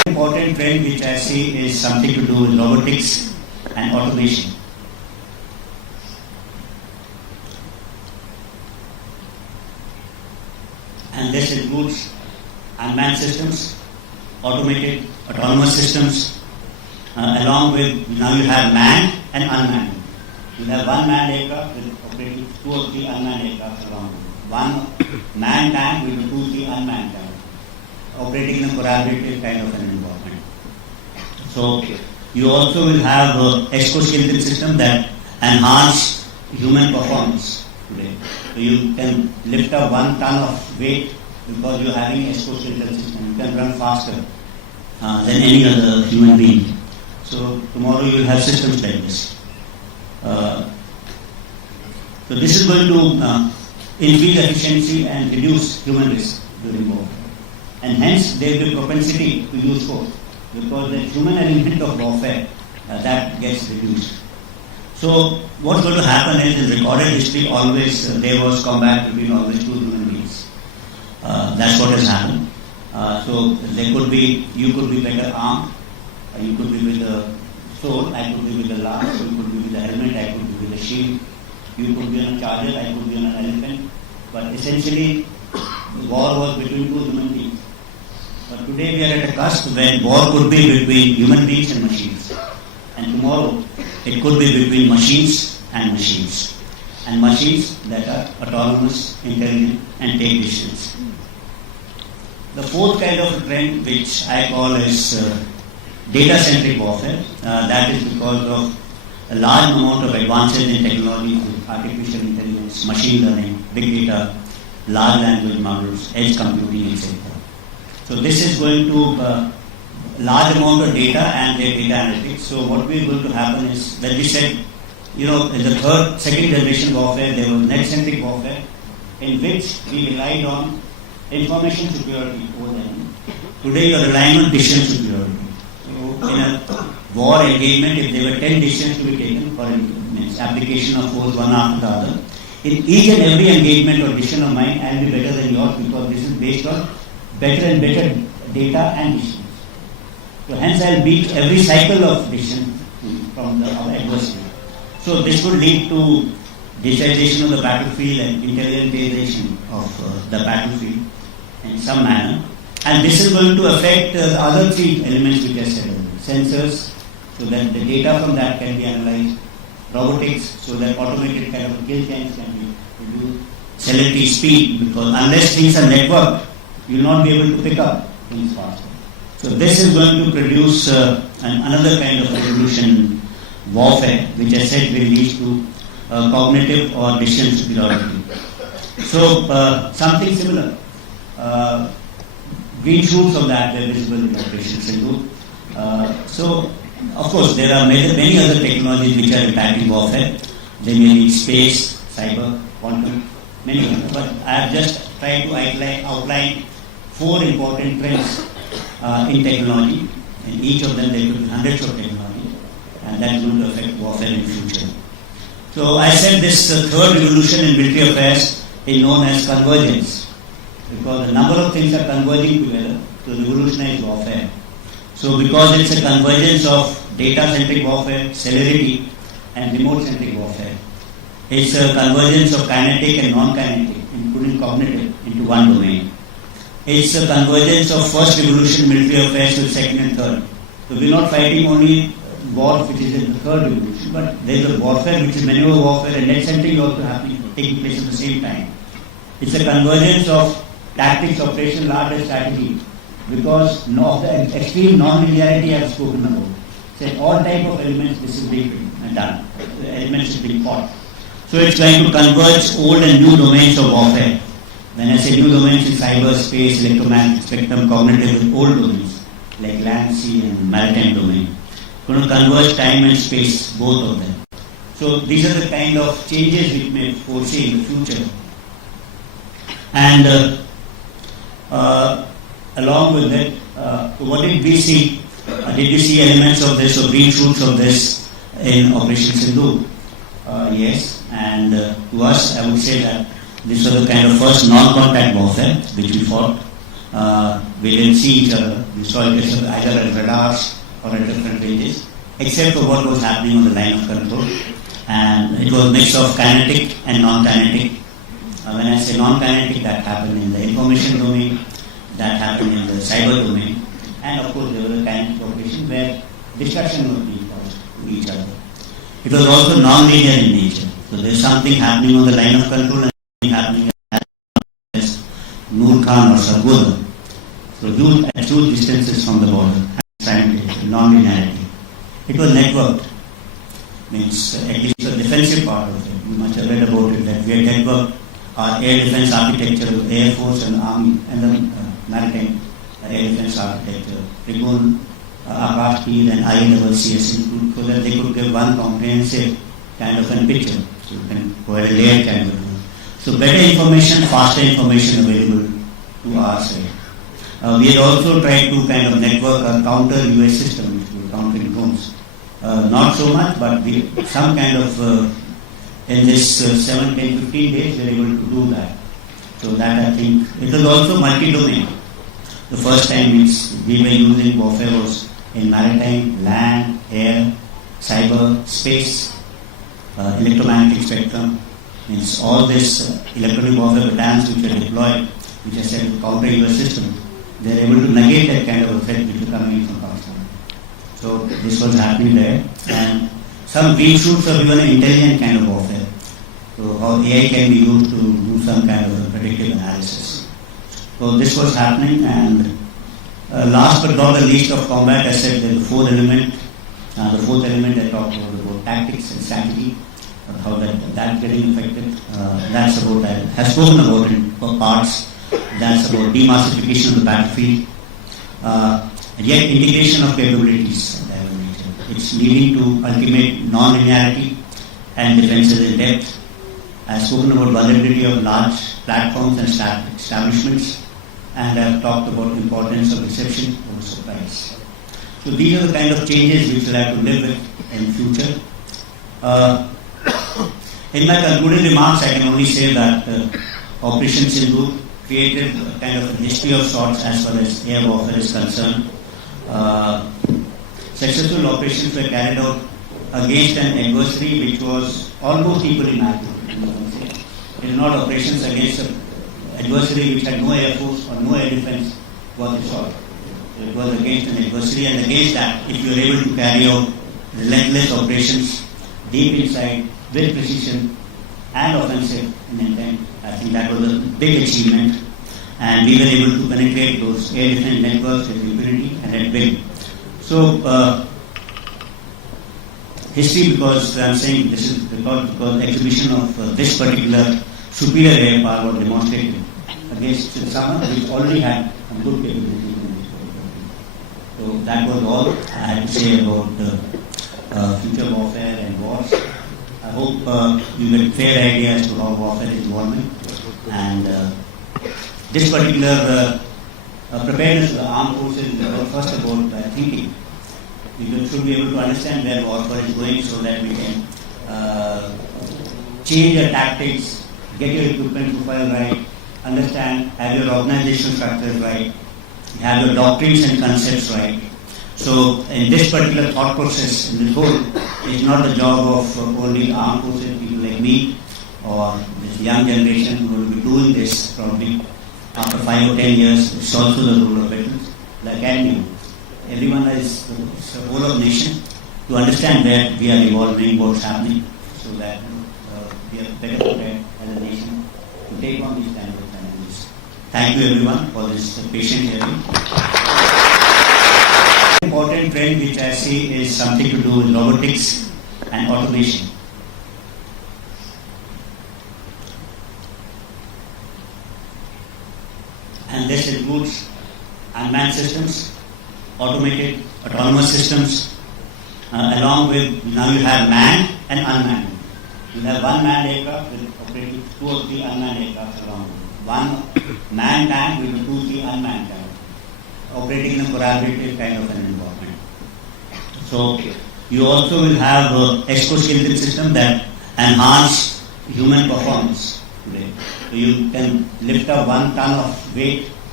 important trend which I see is something to do with robotics and automation. And this includes unmanned systems, automated, autonomous systems, along with now you have manned and unmanned. You have one manned aircraft with operating 2 or 3 unmanned aircraft along with it. One manned tank with 2 or 3 unmanned tanks, operating in a collaborative kind of an environment. So you also will have exoskeleton system that enhance human performance today. So you can lift up 1 ton of weight because you're having exoskeleton system. You can run faster than any other human being. So tomorrow you will have systems like this. So this is going to increase efficiency and reduce human risk during warfare. And hence there will be propensity to use force because the human element of warfare that gets reduced. So what's going to happen is in recorded history always there was combat between always 2 human beings. That's what has happened. So there could be, you could be better armed, you could be with the sword, I could be with the lance, you could be with the helmet, I could be with the shield, you could be on a charger, I could be on an elephant. But essentially the war was between 2 human beings. But today we are at a cusp when war could be between human beings and machines. And tomorrow it could be between machines and machines. And machines that are autonomous, intelligent and take decisions. The 4th kind of trend which I call is data-centric warfare. That is because of a large amount of advances in technology, artificial intelligence, machine learning, big data, large language models, edge computing, etc. So this is going to large amount of data and their data analytics. So what we are going to happen is, when we said, in the second generation warfare, there was net-centric warfare, in which we relied on information superiority over them. Today you are relying on decision superiority. So in a war engagement, if there were 10 decisions to be taken for application of force one after the other, in each and every engagement or decision of mine, I will be better than yours because this is based on better and better data and decisions. So hence I will beat every cycle of decision from our adversary. So this would lead to digitization of the battlefield and intelligentization of the battlefield in some manner. And this is going to affect the other 3 elements which I said earlier. Sensors, so that the data from that can be analyzed. Robotics, so that automated kind of kill chains can be produced. Celebrity speed, because unless things are networked, you will not be able to pick up things faster. So this is going to produce another kind of revolution warfare, which I said will lead to cognitive or decision superiority. So something similar. Green shoots of that were visible in Operation Sindhu. So of course there are many other technologies which are impacting warfare. They may be space, cyber, quantum, many others. But I have just tried to outline 4 important trends in technology. In each of them there could be hundreds of technologies, and that is going to affect warfare in the future. So I said this 3rd revolution in military affairs is known as convergence, because a number of things are converging together to revolutionize warfare. So because it's a convergence of data-centric warfare, celerity, and remote-centric warfare. It's a convergence of kinetic and non-kinetic, including cognitive, into one domain. It's a convergence of first revolution military affairs with second and third. So we're not fighting only war which is in the 3rd revolution, but there's a warfare which is maneuver warfare and net-centric also taking place at the same time. It's a convergence of tactics, operation, large strategy, because of the extreme non-linearity I have spoken about. So all type of elements this is being done. The elements is being fought. So it's going to converge old and new domains of warfare. When I say new domains in cyber, space, electromagnetic spectrum, cognitive, and old domains like land, sea, and maritime domain. Going to converge time and space, both of them. So these are the kind of changes we may foresee in the future. And along with that, what did we see? Did you see elements of this or green shoots of this in Operation Sindhu? Yes, and to us, I would say that this was the kind of first non-contact warfare which we fought. We didn't see each other. We saw each other either at radars or at different ranges, except for what was happening on the line of control. And it was a mix of kinetic and non-kinetic. When I say non-kinetic, that happened in the information domain, that happened in the cyber domain, and of course there was a kinetic operation where discussion was being caused to each other. It was also non-linear in nature. So there's something happening on the line of control and something happening as Noor Khan or Sargodha. So huge distances from the border, non-linearity. It was networked. Means at least the defensive part of it. You must have read about it, that we had networked our air defense architecture with Air Force and Army and the maritime air defense architecture. Trigun, Akash Speed and ILCS include, so that they could give one comprehensive kind of a picture. So you can provide a layered kind of thing. So better information, faster information available to our side. We had also tried to kind of network a counter US system, which was countering drones. Not so much, but some kind of in this 7, 10, 15 days we were able to do that. So that I think, it was also multi-domain. The first time we were using warfare was in maritime, land, air, cyber, space, electromagnetic spectrum. Means all this electronic warfare battalions which are deployed, which are said to counter US systems, they are able to negate that kind of threat which is coming from Pakistan. So this was happening there, and some green shoots of even intelligent kind of warfare. So how AI can be used to do some kind of a predictive analysis. So this was happening, and last but not the least of combat, I said there's the fourth element. The fourth element I talked about tactics and strategy, how that's getting affected. That's about, I have spoken about in parts. That's about demassification of the battlefield. And yet integration of capabilities. It's leading to ultimate non-linearity and defenses in depth. I've spoken about vulnerability of large platforms and establishments, and I've talked about the importance of reception over surprise. So these are the kind of changes which we'll have to live with in future. In my concluding remarks, I can only say that Operation Sindhu created a kind of a history of sorts as far as air warfare is concerned. Successful operations were carried out against an adversary which was almost equally matched. It is not operations against an adversary which had no air force or no air defense was the sort. It was against an adversary, and against that, if you are able to carry out relentless operations deep inside with precision and offensive in intent, I think that was a big achievement, and we were able to penetrate those air defense networks with impunity and at will. So, history, because I'm saying this is because the exhibition of this particular superior air power was demonstrated against someone which already had a good capability. So that was all I had to say about future warfare and wars. I hope you get a fair idea as to how warfare is evolving, and this particular preparedness of the armed forces is first about thinking. You should be able to understand where warfare is going so that we can change your tactics, get your equipment profile right, understand, have your organizational structures right, have your doctrines and concepts right. So in this particular thought process, in this whole, it's not the job of only armed forces, people like me or this young generation who will be doing this probably after 5 or 10 years. It's also the role of veterans, the academy. Everyone is the whole of nation to understand where we are evolving, what's happening, so that we are better prepared as a nation to take on these kind of challenges. Thank you everyone for this patient hearing. Important trend which I see is something to do with robotics and automation. And this includes unmanned systems, automated, autonomous systems, along with, now you have manned and unmanned. You have one manned aircraft with operating 2 or 3 unmanned aircraft along with it. One manned tank with 2 or 3 unmanned tanks, operating in a collaborative kind of an environment. So you also will have exoskeleton system that enhance human performance today. So you can lift up 1 ton of weight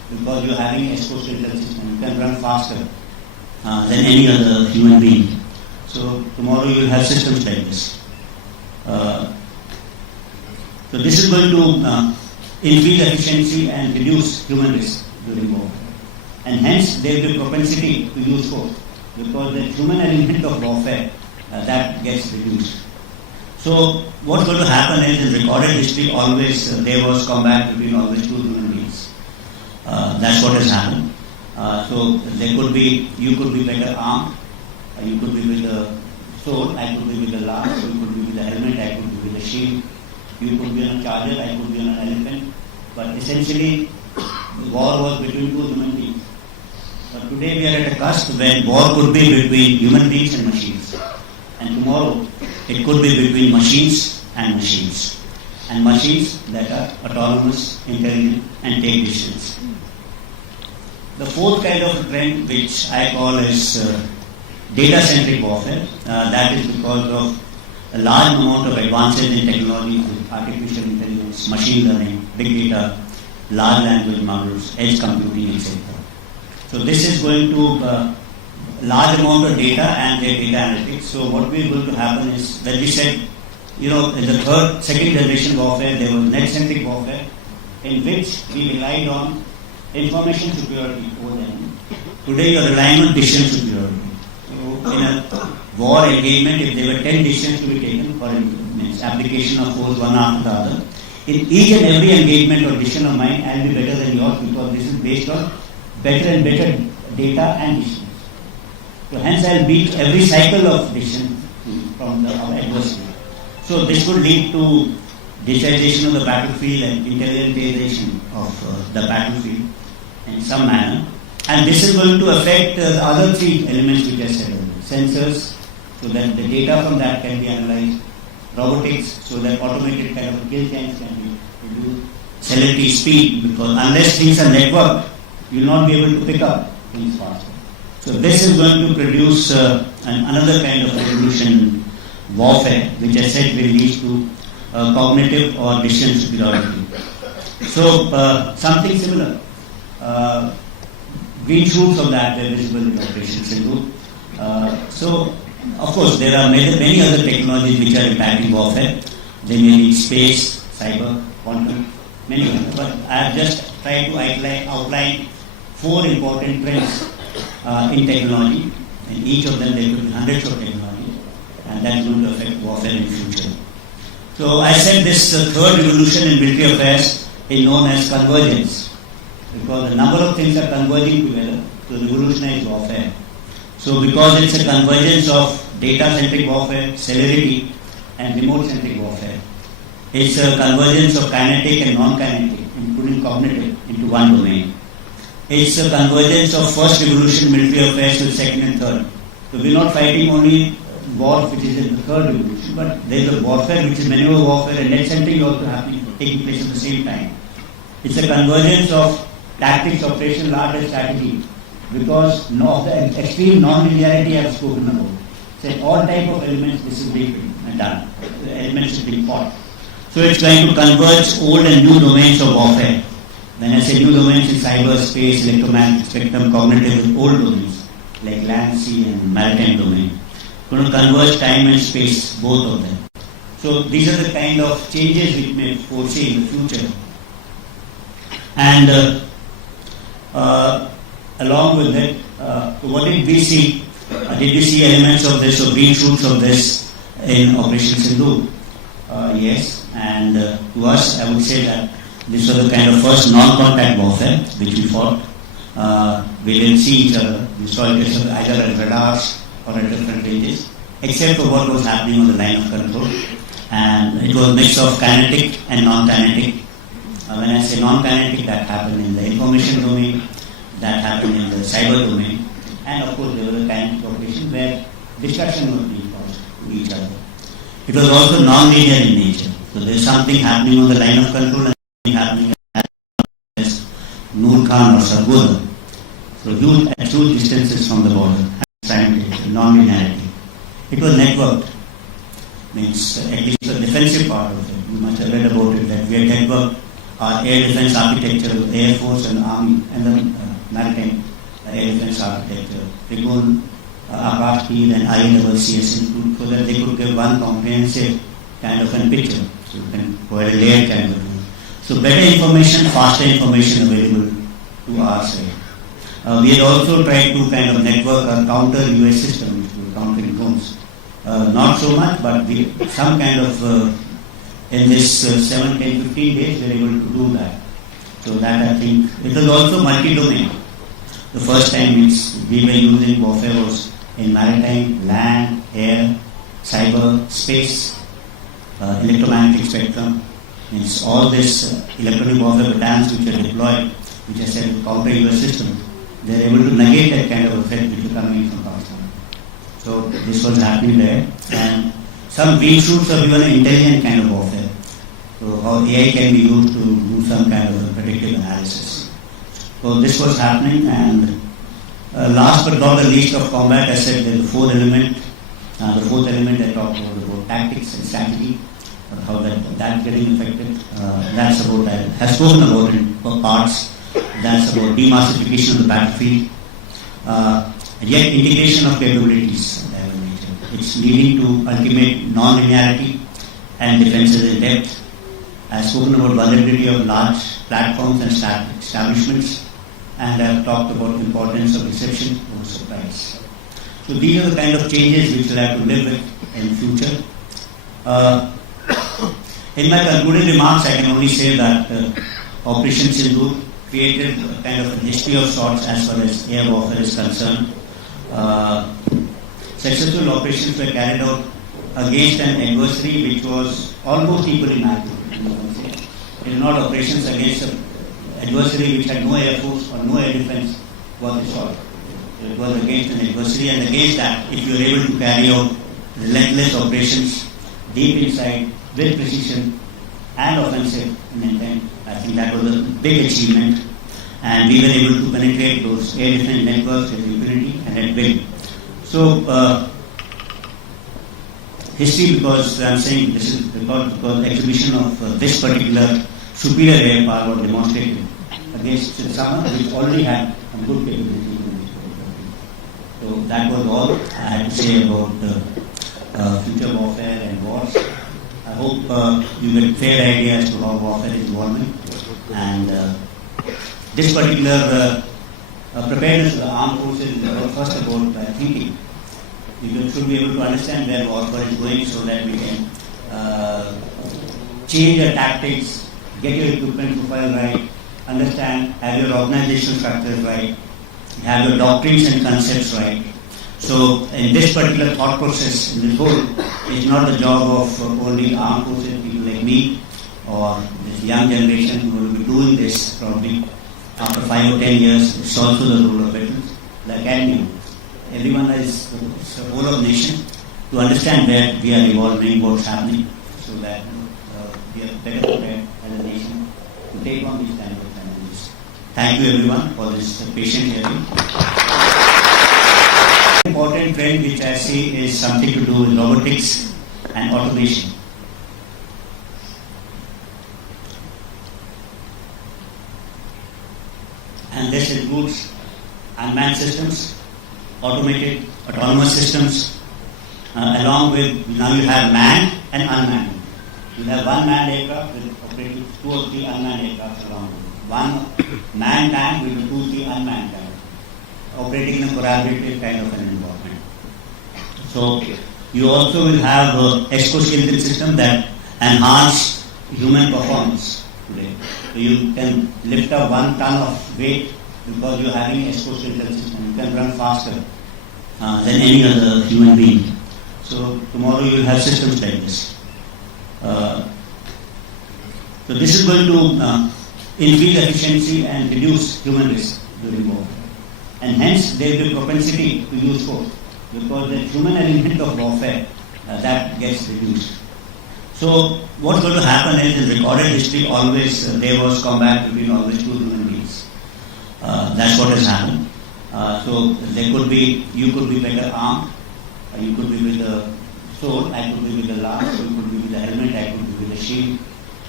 because you're having exposkeletal system. You can run faster than any other human being. So tomorrow you will have systems like this. So this is going to increase efficiency and reduce human risk during warfare. And hence there will be propensity to use force, because the human element of warfare that gets reduced. So what's going to happen is, in recorded history, always there was combat between always two human beings. That's what has happened. So there could be, you could be better armed, you could be with the sword, I could be with the lance, you could be with the helmet, I could be with the shield, you could be on a charger, I could be on an elephant. But essentially, the war was between two human beings. But today we are at a cusp when war could be between human beings and machines. And tomorrow it could be between machines and machines. And machines that are autonomous, intelligent, and take decisions. The fourth kind of trend, which I call is data-centric warfare, that is because of a large amount of advances in technology, artificial intelligence, machine learning, big data, large language models, edge computing, etc. So this is going to large amount of data and their data analytics. So what we are going to happen is, when we said, in the second generation warfare, there was net-centric warfare, in which we relied on information superiority over them. Today you are relying on decision superiority. So in a war engagement, if there were 10 decisions to be taken for application of force one after the other, in each and every engagement or decision of mine, I will be better than yours, because this is based on better and better data and decisions. So hence I will beat every cycle of decision from our adversary. So this would lead to digitization of the battlefield and intelligentization of the battlefield in some manner. And this is going to affect the other three elements which I said earlier. Sensors, so that the data from that can be analyzed. Robotics, so that automated kind of kill chains can be reduced. Celebrity speed, because unless things are networked, you will not be able to pick up things faster. So this is going to produce another kind of revolution in warfare, which I said will lead to cognitive or decision superiority. So something similar. Green shoots of that were visible in Operation Sindhu. So of course there are many other technologies which are impacting warfare. They may be space, cyber, quantum, many others. But I have just tried to outline four important trends in technology. In each of them there could be hundreds of technologies, and that is going to affect warfare in the future. So I said this third revolution in military affairs is known as convergence, because a number of things are converging together to revolutionize warfare. So because it's a convergence of data-centric warfare, celerity, and remote-centric warfare, it's a convergence of kinetic and non-kinetic, including cognitive, into one domain. It's a convergence of first revolution military affairs with second and third. So we're not fighting only war which is in the third revolution, but there's a warfare which is maneuver warfare and net-centric also happening, taking place at the same time. It's a convergence of tactics, operation, art and strategy, because of the extreme non-linearity I have spoken about. So all type of elements this is being done. The elements are being fought. So it's trying to converge old and new domains of warfare. When I say new domains, in cyber, space, electromagnetic spectrum, cognitive, old domains like land, sea and maritime domain. Going to converge time and space, both of them. So these are the kind of changes which may foresee in the future. And along with that, what did we see? Did we see elements of this or green shoots of this in Operation Sindhu? Yes, and to us, I would say that this was the kind of first non-contact warfare which we fought. We didn't see each other. We saw it either at radars or at different ranges, except for what was happening on the line of control. And it was a mix of kinetic and non-kinetic. When I say non-kinetic, that happened in the information domain, that happened in the cyber domain, and of course there was a kinetic operation where destruction was being caused to each other. It was also non-linear in nature. So there is something happening on the line of control and something happening as Noor Khan or Sargodha. So at huge distances from the border, simultaneously, non-linearity. It was networked. Means at least the defensive part of it. You must have read about it, that we had networked our air defense architecture, the Air Force and Army, and the maritime air defense architecture, Trigun, Akash, and high-level CS include, so that they could give one comprehensive kind of a picture. So you can provide a layered kind of thing. So better information, faster information available to our side. We had also tried to kind of network a counter US system, which was countering drones. Not so much, but some kind of, in this 7, 10, 15 days, we were able to do that. So that I think, it was also multi-domain. The first time we were using warfare was in maritime, land, air, cyber, space, electromagnetic spectrum. Means all this electronic warfare battalions which are deployed, which are set to counter US system, they are able to negate that kind of threat which is coming in from Pakistan. So this was happening there. And some green shoots of even intelligent kind of warfare. So how AI can be used to do some kind of a predictive analysis. So this was happening, and last but not the least of combat, I said there's the fourth element. The fourth element I talked about tactics and strategy, how that's getting affected. That's about, I have spoken about in parts. That's about demassification of the battlefield. And yet integration of capabilities. It's leading to ultimate non-linearity and defenses in depth. I've spoken about vulnerability of large platforms and establishments, and I've talked about the importance of deception over surprise. So these are the kind of changes which we'll have to live with in future. In my concluding remarks, I can only say that Operation Sindoor created a kind of a history of sorts as far as air warfare is concerned. Successful operations were carried out against an adversary which was almost equally massive. It is not operations against an adversary which had no air force or no air defense worth a shot. It was against an adversary, and against that, if you were able to carry out relentless operations deep inside with precision and offensive in intent, I think that was a big achievement. And we were able to penetrate those air defense networks with impunity and at will. So, history, because I'm saying this is because the exhibition of this particular superior air power was demonstrated against someone which already had a good capability. So that was all I had to say about future warfare and wars. I hope you get a fair idea as to how warfare is evolving. And this particular preparedness of the armed forces is first about thinking. You should be able to understand where warfare is going so that we can change your tactics, get your equipment profile right, understand, have your organizational structures right, have your doctrines and concepts right. So in this particular thought process, in this whole, it's not the job of only armed forces, people like me or this young generation who will be doing this probably after 5 or 10 years. It's also the role of veterans, the academy. Everyone is the whole of the nation to understand where we are evolving, what's happening, so that we are better prepared as a nation to take on these kinds of challenges. Thank you everyone for this patient hearing. Important trend which I see is something to do with robotics and automation. And this includes unmanned systems, automated, autonomous systems, along with, now you have manned and unmanned. You have one manned aircraft with operating 2 or 3 unmanned aircraft along with it. One manned tank with 2 or 3 unmanned tanks, operating in a collaborative kind of an environment. So you also will have exoskeleton system that enhance human performance today. So you can lift up 1 ton of weight because you're having an exoskeleton system. You can run faster than any other human being. So tomorrow you will have systems like this. So this is going to increase efficiency and reduce human risk during war. And hence there will be propensity to use force because the human element of warfare that gets reduced. So what's going to happen is in recorded history always there was combat between always 2 human beings. That's what has happened. So there could be, you could be better armed, you could be with the sword, I could be with the lance, you could be with the helmet, I could be with the shield.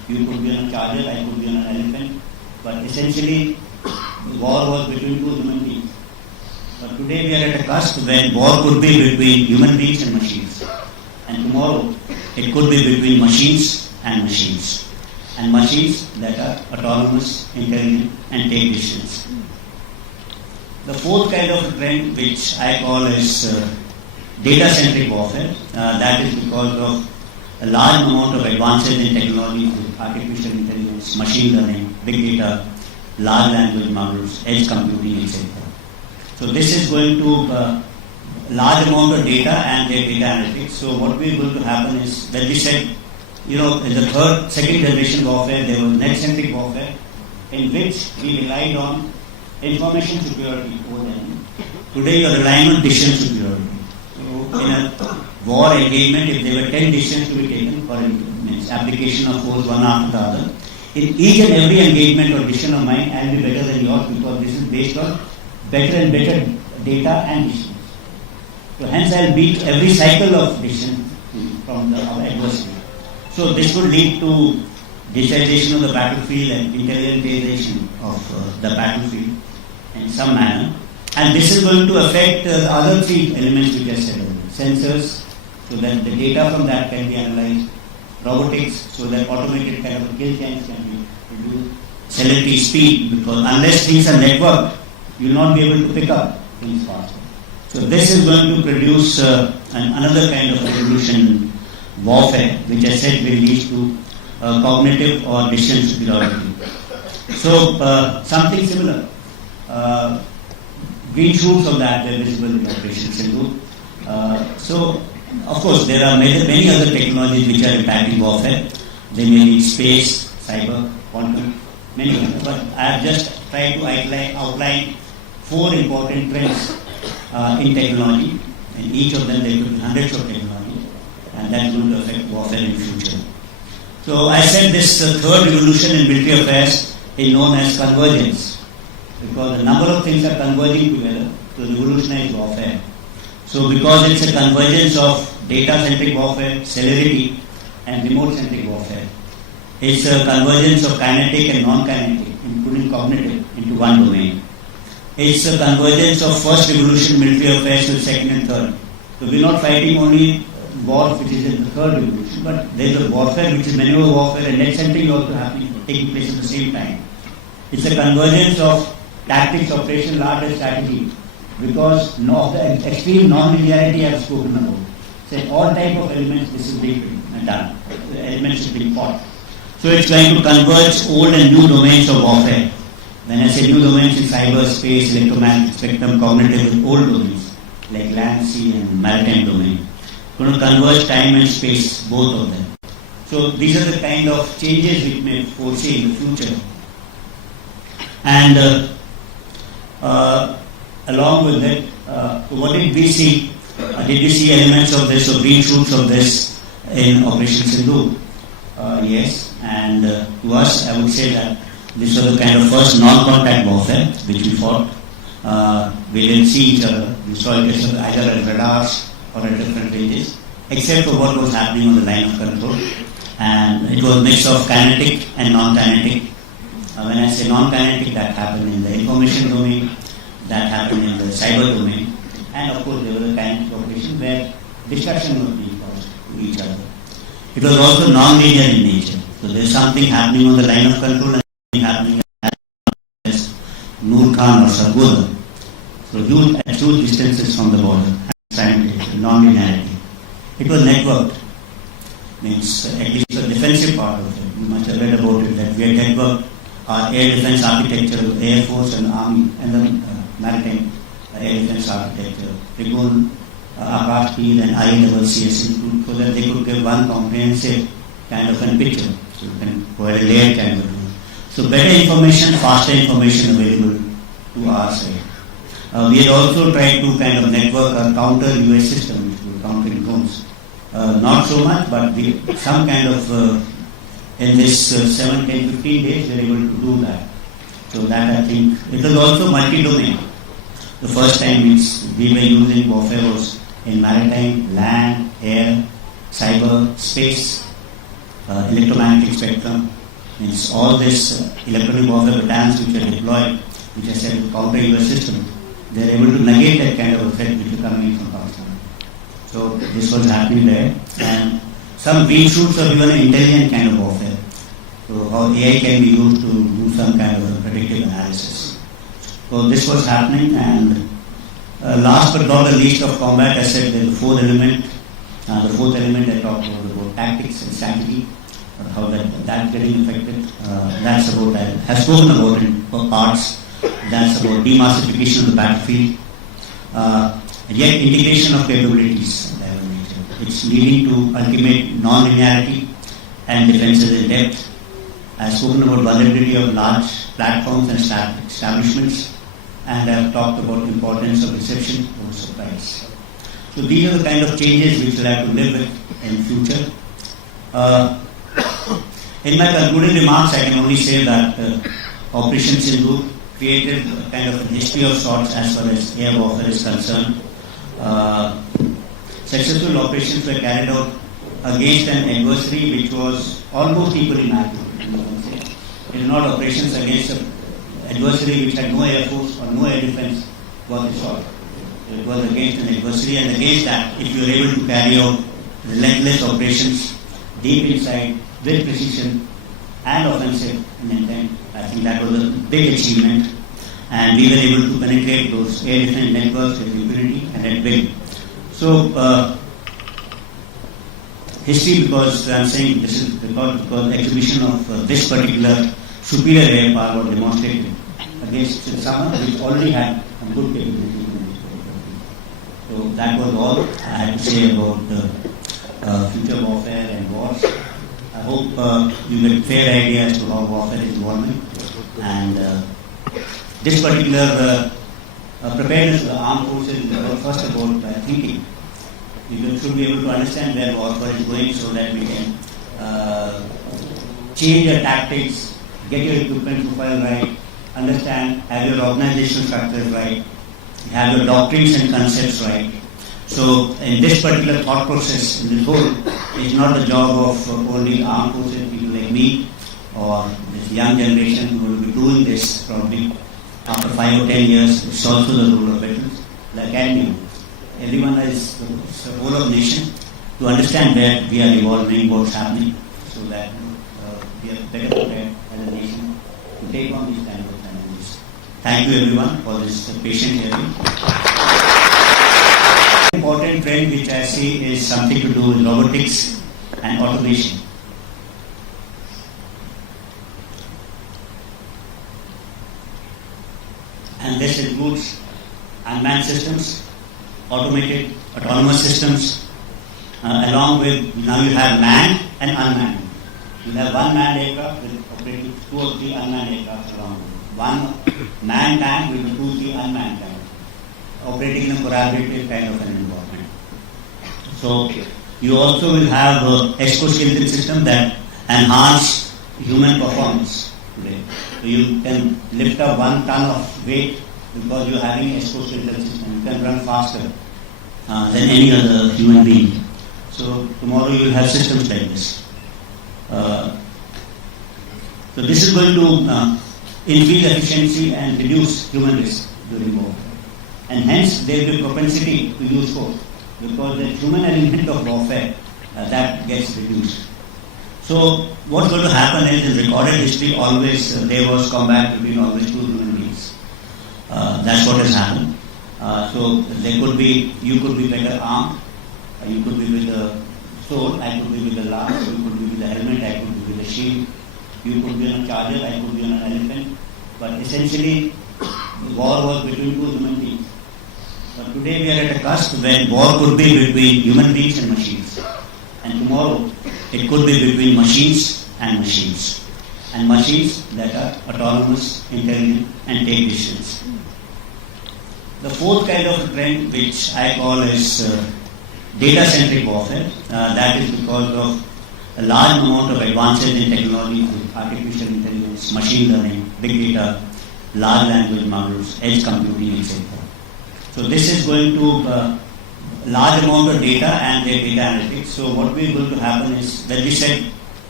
You could be on a charger, I could be on an elephant. But essentially, war was between two human beings. But today we are at a cusp where war could be between human beings and machines. And tomorrow, it could be between machines and machines. And machines that are autonomous, intelligent, and take decisions. The fourth kind of trend, which I call is data-centric warfare. That is because of a large amount of advances in technology, artificial intelligence, machine learning, big data, large language models, edge computing, etc. So this is going to large amount of data and their data analytics. So what we are going to happen is, when we said, in the second generation warfare, there was net-centric warfare, in which we relied on information superiority over them. Today you are relying on decision superiority. So in a war engagement, if there were 10 decisions to be taken for application of force one after the other, in each and every engagement or decision of mine, I will be better than yours because this is based on better and better data and decisions. So hence I will beat every cycle of decision from our adversary. So this would lead to digitization of the battlefield and intelligentization of the battlefield in some manner. And this is going to affect the other three elements which I said earlier. Sensors, so that the data from that can be analyzed. Robotics, so that automated kind of kill chains can be produced. Celebrity speed, because unless things are networked, you will not be able to pick up things faster. So this is going to produce another kind of revolution warfare, which I said will lead to cognitive or decision superiority. So something similar. Green shoots of that were visible in Operation Sindhu. So of course there are many other technologies which are impacting warfare. They may be space, cyber, quantum, many others. But I have just tried to outline four important trends in technology. In each of them there could be hundreds of technologies, and that is going to affect warfare in the future. So I said this third revolution in military affairs is known as convergence, because a number of things are converging together to revolutionize warfare. So because it's a convergence of data-centric warfare, celerity, and remote-centric warfare, it's a convergence of kinetic and non-kinetic, including cognitive, into one domain. It's a convergence of first revolution military affairs with second and third. So we're not fighting only war which is in the third revolution, but there's a warfare which is maneuver warfare and net-centric also happening, taking place at the same time. It's a convergence of tactics, operation, art and strategy, because of the extreme non-linearity I have spoken about. So all type of elements this is being done. The elements are being fought. So it's going to converge old and new domains of warfare. When I say new domains in cyber, space, electromagnetic spectrum, cognitive, and old domains like land, sea, and maritime domain. Going to converge time and space, both of them. So these are the kind of changes we may foresee in the future. And along with that, what did we see? Did we see elements of this or green shoots of this in Operation Sindhu? Yes, and to us, I would say that this was the kind of first non-contact warfare which we fought. We didn't see each other. We saw each other either at radars or at different ranges, except for what was happening on the line of control. And it was a mix of kinetic and non-kinetic. When I say non-kinetic, that happened in the information domain, that happened in the cyber domain, and of course there was a kinetic operation where destruction was being caused to each other. It was also non-linear in nature. So there's something happening on the line of control and something happening as Noor Khan or Sargodha. So huge distances from the border, non-linearity. It was networked. Means at least the defensive part of it. You must have read about it, that we had networked our air defense architecture with Air Force and Army and the maritime air defense architecture, Trigun, Akash Peel and ICS include, so that they could give one comprehensive kind of a picture. So you can provide a layered kind of thing. So better information, faster information available to our side. We had also tried to kind of network a counter US system, which would counter drones. Not so much, but some kind of in this 7, 10, 15 days we were able to do that. So that I think, it was also multi-domain. The first time we were using warfare was in maritime, land, air, cyber, space, electromagnetic spectrum, Means all this electronic warfare battalions which are deployed, which are set to counter US system, they are able to negate that kind of a threat which is coming in from Pakistan. So this was happening there, and some green shoots of even intelligent kind of warfare. So how AI can be used to do some kind of a predictive analysis. So this was happening, and last but not the least of combat, I said there's the fourth element. The fourth element I talked about tactics and strategy, how that's getting affected. That's about, I have spoken about in parts. That's about demassification of the battlefield. And yet integration of capabilities. It's leading to ultimate non-linearity and defenses in depth. I've spoken about vulnerability of large platforms and establishments, and I've talked about the importance of reception over surprise. So these are the kind of changes which we'll have to live with in future. In my concluding remarks, I can only say that Operation Sindoor created a kind of a history of sorts as far as air warfare is concerned. Successful operations were carried out against an adversary which was almost equally matched. It is not operations against an adversary which had no air force or no air defense worth a shot. It was against an adversary, and against that, if you are able to carry out relentless operations deep inside with precision and offensive in intent, I think that was a big achievement, and we were able to penetrate those air defense networks with impunity and at will. So, history, because I'm saying this is because exhibition of this particular superior air power was demonstrated against someone which already had a good capability. So that was all I had to say about future warfare and wars. I hope you get a fair idea as to how warfare is evolving, and this particular preparedness of the armed forces is first about thinking. You should be able to understand where warfare is going so that we can change your tactics, get your equipment profile right, understand, have your organizational structures right, have your doctrines and concepts right. So in this particular thought process, in this whole, it's not the job of only armed forces, people like me or this young generation who will be doing this probably after 5 or 10 years. It's also the role of veterans, the academy. Everyone is the whole of nation to understand where we are evolving, what's happening, so that we are better prepared as a nation to take on these kind of challenges. Thank you everyone for this patient hearing. Important trend which I see is something to do with robotics and automation. And this includes unmanned systems, automated, autonomous systems, along with, now you have manned and unmanned. You have one manned aircraft with operating 2 or 3 unmanned aircraft along with it. One manned tank with 2 or 3 unmanned tanks, operating in a collaborative kind of an environment. So you also will have exoskeleton system that enhance human performance today. So you can lift up 1 ton of weight because you are having exoskeleton system. You can run faster than any other human being. So tomorrow you will have systems like this. So this is going to increase efficiency and reduce human risk during war. And hence there will be propensity to use force because the human element of warfare that gets reduced. So what's going to happen is in recorded history always there was combat between always 2 human beings. That's what has happened. So there could be, you could be better armed, you could be with the sword, I could be with the lance, you could be with the helmet, I could be with the shield, you could be on a charger, I could be on an elephant. But essentially the war was between 2 human beings. But today we are at a cusp when war could be between human beings and machines. And tomorrow it could be between machines and machines. And machines that are autonomous, intelligent and take decisions. The fourth kind of trend which I call is data-centric warfare. That is because of a large amount of advances in technology, artificial intelligence, machine learning, big data, large language models, edge computing, etc. So this is going to large amount of data and their data analytics. So what is going to happen is that we said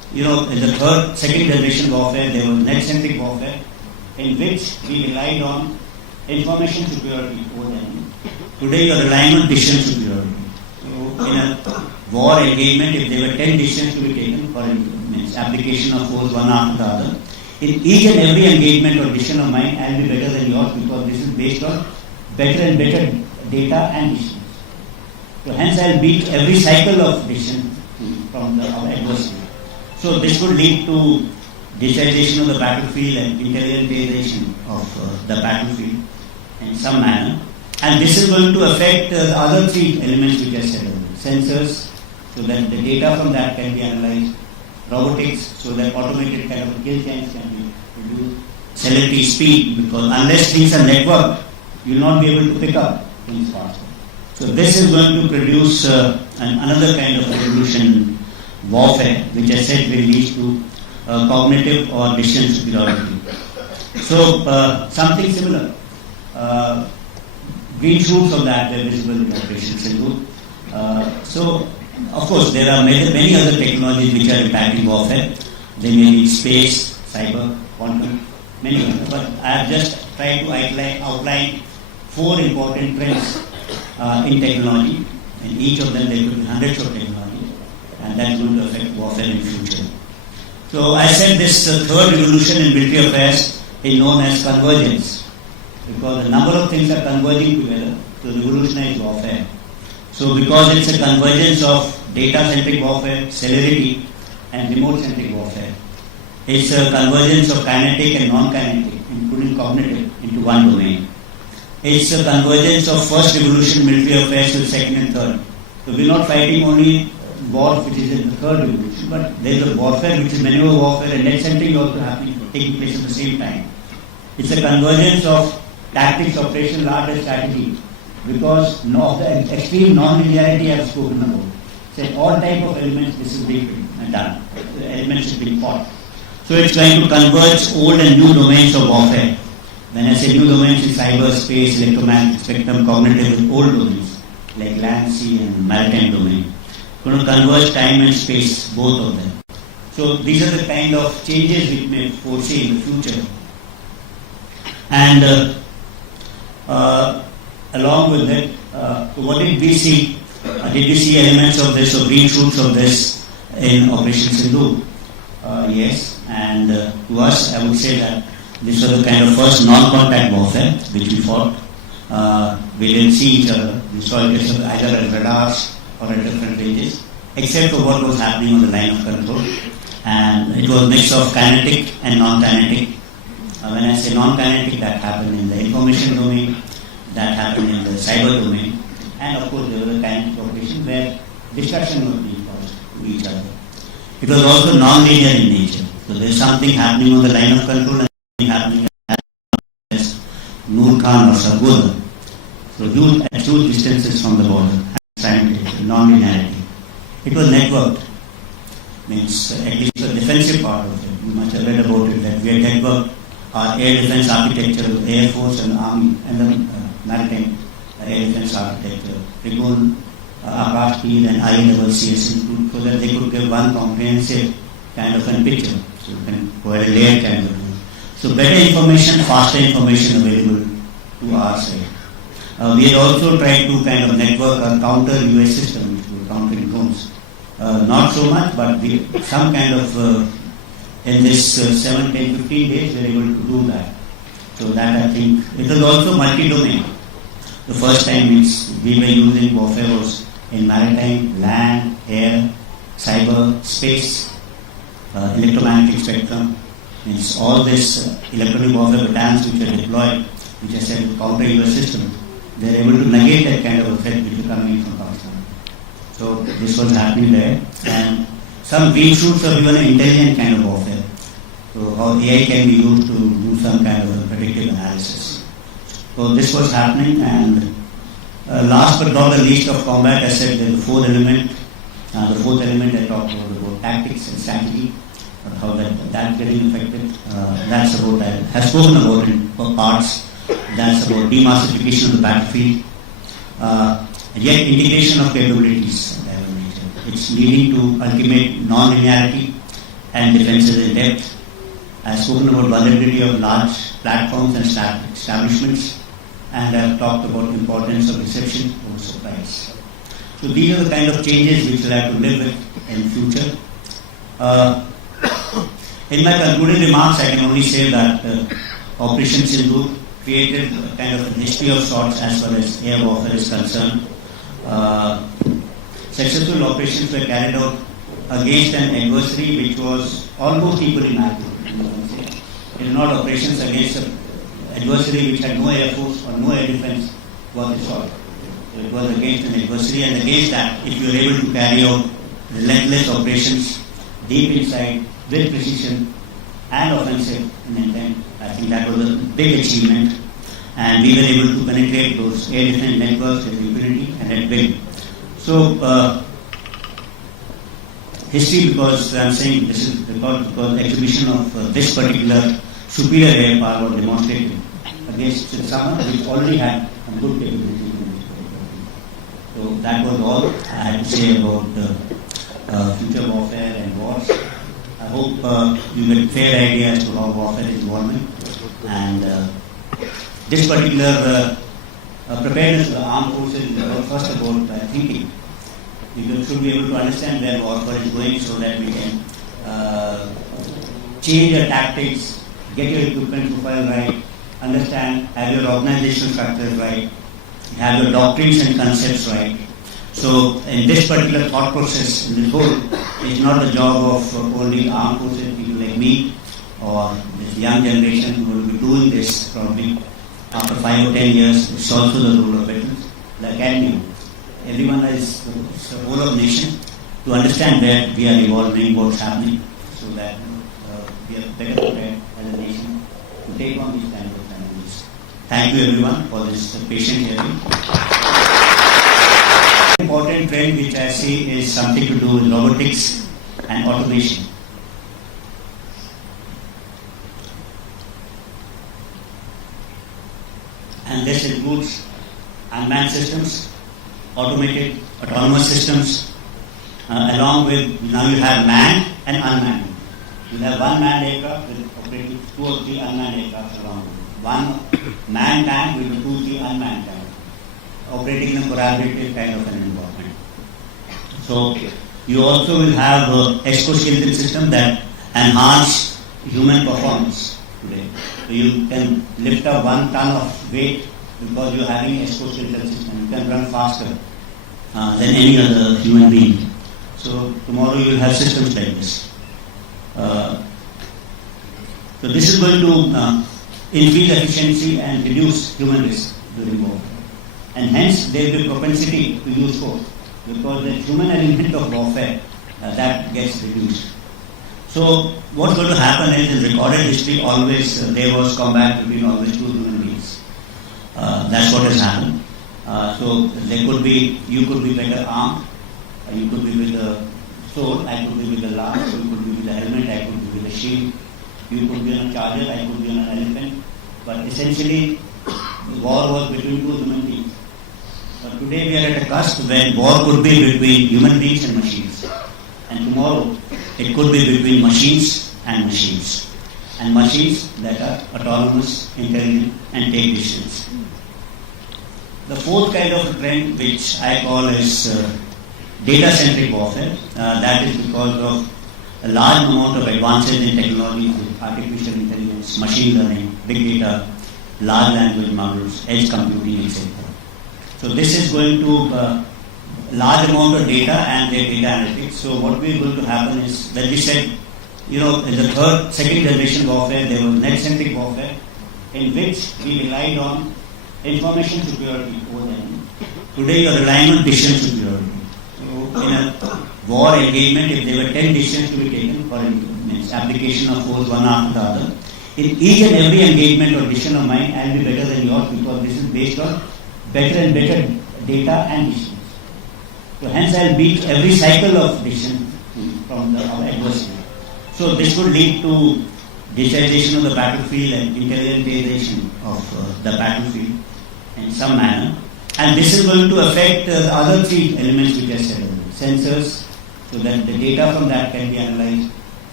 in the second generation warfare, there was net-centric warfare, in which we relied on information superiority over the enemy. Today you are relying on decision superiority. So in a war engagement, if there were 10 decisions to be taken for application of force one after the other, in each and every engagement or decision of mine, I will be better than yours because this is based on better and better data and decisions. So hence I will beat every cycle of decision from our adversary. So this would lead to digitization of the battlefield and intelligentization of the battlefield in some manner. And this is going to affect the other three elements which I said earlier. Sensors, so that the data from that can be analyzed. Robotics, so that automated kind of kill chains can be produced. Celebrity speed, because unless things are networked, you will not be able to pick up things faster. So this is going to produce another kind of revolution warfare, which I said will lead to cognitive or decision superiority. So something similar. Green shoots of that were visible in Operation Sindhu. So of course there are many other technologies which are impacting warfare. They may be space, cyber, quantum, many others. But I have just tried to outline 4 important trends in technology. In each of them there could be hundreds of technologies, and that is going to affect warfare in the future. So I said this third revolution in military affairs is known as convergence, because a number of things are converging together to revolutionize warfare. So because it's a convergence of data-centric warfare, celerity, and remote-centric warfare, it's a convergence of kinetic and non-kinetic, including cognitive, into one domain. It's a convergence of first revolution military affairs to second and third. So we're not fighting only war which is in the third revolution, but there's a warfare which is maneuver warfare and net-centric also taking place at the same time. It's a convergence of tactics, operation, art and strategy, because of the extreme non-linearity I have spoken about. So all type of elements this is being done. The elements are being fought. So it's going to converge old and new domains of warfare. When I say new domains, it's cyber, space, electromagnetic spectrum, cognitive, with old domains like land, sea and maritime domain. Going to converge time and space, both of them. So these are the kind of changes we may foresee in the future. And along with that, what did we see? Did we see elements of this or green shoots of this in Operation Sindhu? Yes, and to us, I would say that this was the kind of first non-contact warfare which we fought. We didn't see each other. We saw it either as radars or at different ranges, except for what was happening on the line of control. And it was a mix of kinetic and non-kinetic. When I say non-kinetic, that happened in the information domain, that happened in the cyber domain, and of course there was a kinetic operation where destruction was being caused to each other. It was also non-linear in nature. So there is something happening on the line of control and something happening as Noor Khan or Sargodha. So at huge distances from the border, non-linearity. It was networked. Means at least the defensive part of it. You must have read about it, that we had networked our air defense architecture with the Air Force and the Army and the maritime air defense architecture. Trigun, Akash Peel and high-level CS include, so that they could give one comprehensive kind of a picture. So you can provide a layered kind of thing. So better information, faster information available to our side. We had also tried to kind of network a counter US system, which were countering drones. Not so much, but some kind of in this 7, 10, 15 days we were able to do that. So that I think, it was also multi-domain. The first time we were using warfare was in maritime, land, air, cyber, space, electromagnetic spectrum. Means all this electronic warfare battalions which are deployed, which I said counter US system, they are able to negate that kind of threat which is coming from Pakistan. So this was happening there. And some green shoots of even an intelligent kind of warfare. So how AI can be used to do some kind of a predictive analysis. So this was happening, and last but not the least of combat, I said the fourth element. The fourth element I talked about tactics and strategy, how that getting affected. That's about, I have spoken about it for parts. That's about demassification of the battlefield. Yet integration of capabilities. It's leading to ultimate non-linearity, and defenses in depth. I have spoken about vulnerability of large platforms and establishments, and I have talked about the importance of reception over surprise. So these are the kind of changes which we'll have to live with in future. In my concluding remarks, I can only say that Operation Sindoor created a kind of a history of sorts as far as air warfare is concerned. Successful operations were carried out against an adversary which was almost equally matched. It is not operations against an adversary which had no air force or no air defense was the sort. So it was against an adversary, and against that, if you are able to carry out relentless operations deep inside with precision and offensive in intent, I think that was a big achievement, and we were able to penetrate those air defense networks with impunity and at will. So, history, because I am saying this is because exhibition of this particular superior air power was demonstrated against someone which already had a good capability. So that was all I had to say about future warfare and wars. I hope you get a fair idea as to how warfare is evolving, and this particular preparedness of the armed forces is first about thinking. You should be able to understand where warfare is going so that we can change your tactics, get your equipment profile right, understand, have your organizational structures right, have your doctrines and concepts right. So in this particular thought process, in this whole, it's not the job of only armed forces, people like me or this young generation who will be doing this probably after 5 or 10 years. It's also the role of veterans, the academy. Everyone is the whole of nation to understand where we are evolving, what's happening, so that we are better prepared as a nation to take on these kinds of challenges. Thank you everyone for this patient hearing. Important trend which I see is something to do with robotics and automation. And this includes unmanned systems, automated, autonomous systems, along with, now you have manned and unmanned. You have one manned aircraft with operating 2 or 3 unmanned aircraft along with it. One manned tank with 2 or 3 unmanned tanks, operating in a collaborative kind of an environment. So you also will have exoskeleton system that enhance human performance today. So you can lift up 1 ton of weight because you are having exoskeleton system. You can run faster than any other human being. So tomorrow you will have systems like this. So this is going to increase efficiency and reduce human risk during war. And hence there will be propensity to use force because the human element of warfare that gets reduced. So what's going to happen is in recorded history always there was combat between always 2 human beings. That's what has happened. So there could be, you could be better armed, you could be with the sword, I could be with the lance, you could be with the helmet, I could be with the shield, you could be on a charger, I could be on an elephant. But essentially the war was between 2 human beings. But today we are at a cusp where war could be between human beings and machines. And tomorrow it could be between machines and machines. And machines that are autonomous, intelligent and take decisions. The 4th kind of trend which I call is data-centric warfare. That is because of a large amount of advances in technology, artificial intelligence, machine learning, big data, large language models, edge computing, etc. So this is going to large amount of data and their data analytics. So what we are going to happen is, when we said, in the second generation warfare, there was net-centric warfare, in which we relied on information superiority over the enemy. Today you are relying on decision superiority. So in a war engagement, if there were 10 decisions to be taken for application of force one after the other, in each and every engagement or decision of mine, I will be better than yours because this is based on better and better data and decisions. So hence I will beat every cycle of decision from our adversary. So this would lead to digitization of the battlefield and intelligentization of the battlefield in some manner. And this is going to affect the other 3 elements which I said earlier. Sensors, so that the data from that can be analyzed.